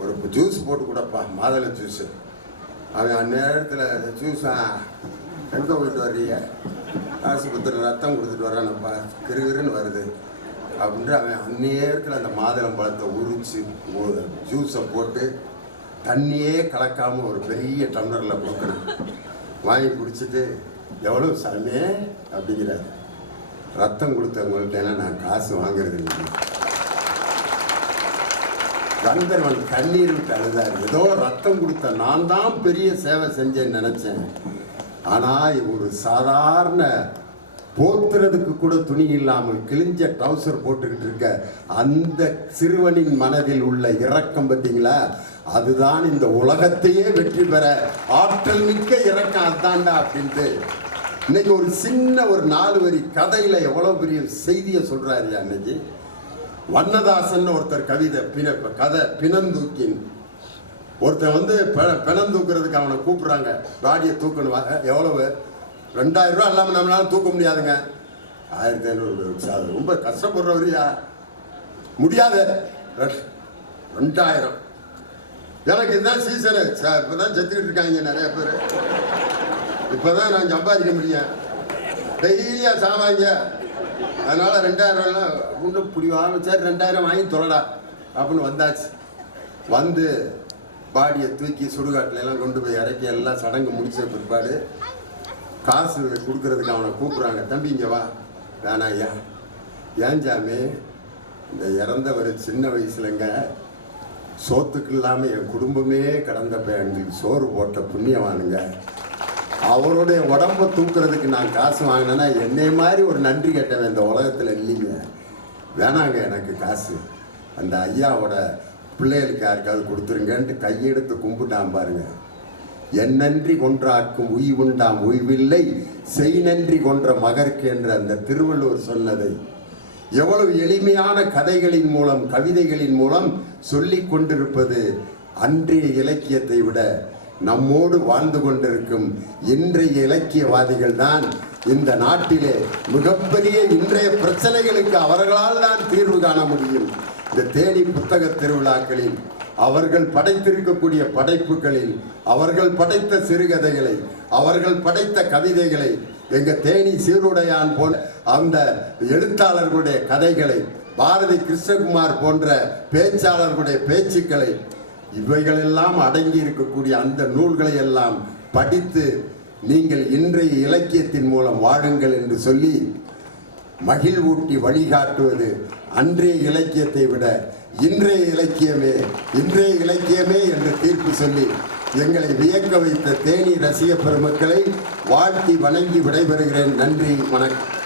ஒரு ஜூஸ் போட்டு கொடுப்பா, மாதுளை ஜூஸு. அவன் அந்நேரத்தில் ஜூஸா எங்கே போயிட்டு வர்றீங்க, ஆஸ்பத்திரி ரத்தம் கொடுத்துட்டு வரானப்பா, கிருகிருன்னு வருது அப்படின்ட்டு அவன் அந்நேரத்தில் அந்த மாதுளம் பழத்தை உரிச்சு ஜூஸை போட்டு தண்ணியே கலக்காமல் ஒரு பெரிய டம்ளரில் கொடுக்கணும். வாங்கி குடிச்சிட்டு எவ்வளோ சாமி அப்படிங்கிறார். ரத்தம் கொடுத்தவங்கள்ட்ட நான் காசு வாங்குறது இல்லை. கந்தர்வன் கண்ணீர் விட்டு அழுதார். ஏதோ ரத்தம் கொடுத்த நான் தான் பெரிய சேவை செஞ்சேன்னு நினைச்சேன். ஆனால் ஒரு சாதாரண போத்துறதுக்கு கூட துணி இல்லாமல் கிழிஞ்ச ட்ரௌசர் போட்டுக்கிட்டு இருக்க அந்த சிறுவனின் மனதில் உள்ள இரக்கம் பார்த்தீங்களா, அதுதான் இந்த உலகத்தையே வெற்றி பெற ஆற்றல் மிக்க இரக்கம் அதுதான்டா அப்படின்ட்டு இன்னைக்கு ஒரு சின்ன ஒரு 4 வரி கதையில எவ்வளவு பெரிய செய்தியை சொல்றாரு. அன்னைக்கு வண்ணதாசன் ஒருத்தர் கவிதை கதை பிணந்தூக்கின் ஒருத்தன் வந்து பிணந்தூக்குறதுக்கு அவனை கூப்பிடுறாங்க. பாடியை தூக்கணும். எவ்வளவு? 2000 ரூபா இல்லாமல் நம்மளால தூக்க முடியாதுங்க. 1500 ரொம்ப கஷ்டப்படுறவரியா முடியாது. 2000 எனக்கு இதுதான் சீசனு. இப்போதான் செத்துக்கிட்டு இருக்காங்க நிறைய பேர். இப்போதான் நான் சம்பாதிக்க முடியும். டெய்லியா சாவாங்க. அதனால 2000 ஒன்றும் இப்படி வாங்க. சரி 2000 வாங்கி தொலைடா அப்படின்னு வந்தாச்சு. வந்து பாடியை தூக்கி சுடுகாட்டில எல்லாம் கொண்டு போய் இறக்கி எல்லாம் சடங்கு முடிச்ச பிற்பாடு காசு கொடுக்கறதுக்கு அவனை கூப்பிட்றாங்க. தம்பி இங்கே வா. வேணா ஐயா. ஏன் சாமி, இந்த இறந்தவர் சின்ன வயசுலங்க சோத்துக்கு இல்லாமல் என் குடும்பமே கடந்தப்ப எங்களுக்கு சோறு போட்ட புண்ணியவானுங்க. அவருடைய உடம்பை தூக்குறதுக்கு நான் காசு வாங்கினேன்னா என்னை மாதிரி ஒரு நன்றி கேட்டவன் இந்த உலகத்தில் இல்லைங்க. வேணாங்க எனக்கு காசு. அந்த ஐயாவோட பிள்ளைகளுக்கு யாருக்காவது கொடுத்துருங்கன்ட்டு கையெடுத்து கும்பிட்டான் பாருங்க. என் நன்றி கொன்றாக்கும் உய்வுண்டாம் உய்வில்லை, செய் நன்றி கொன்ற மகற்கு என்ற அந்த திருவள்ளுவர் சொன்னதை எவ்வளவு எளிமையான கதைகளின் மூலம் கவிதைகளின் மூலம் சொல்லிக் கொண்டிருப்பது. அன்றைய இலக்கியத்தை விட நம்மோடு வாழ்ந்து கொண்டிருக்கும் இன்றைய இலக்கியவாதிகள் தான் இந்த நாட்டிலே மிகப்பெரிய இன்றைய பிரச்சனைகளுக்கு அவர்களால் தான் தீர்வு காண முடியும். இந்த தேனி புத்தக திருவிழாக்களில் அவர்கள் படைத்திருக்கக்கூடிய படைப்புகளில் அவர்கள் படைத்த சிறுகதைகளை அவர்கள் படைத்த கவிதைகளை எங்க தேனி சீருடையான் போன்ற அந்த எழுத்தாளர்களுடைய கதைகளை பாரதி கிருஷ்ணகுமார் போன்ற பேச்சாளர்களுடைய பேச்சுக்களை இவைகளெல்லாம் அடங்கி இருக்கக்கூடிய அந்த நூல்களை எல்லாம் படித்து நீங்கள் இன்றைய இலக்கியத்தின் மூலம் வாழுங்கள் என்று சொல்லி மகிழ்வூட்டி வழிகாட்டுவது அன்றைய இலக்கியத்தை விட இன்றைய இலக்கியமே என்று தீர்ப்பு சொல்லி எங்களை வியக்க வைத்த தேனி ரசிக பெருமக்களை வாழ்த்தி வணங்கி விடைபெறுகிறேன். நன்றி, வணக்கம்.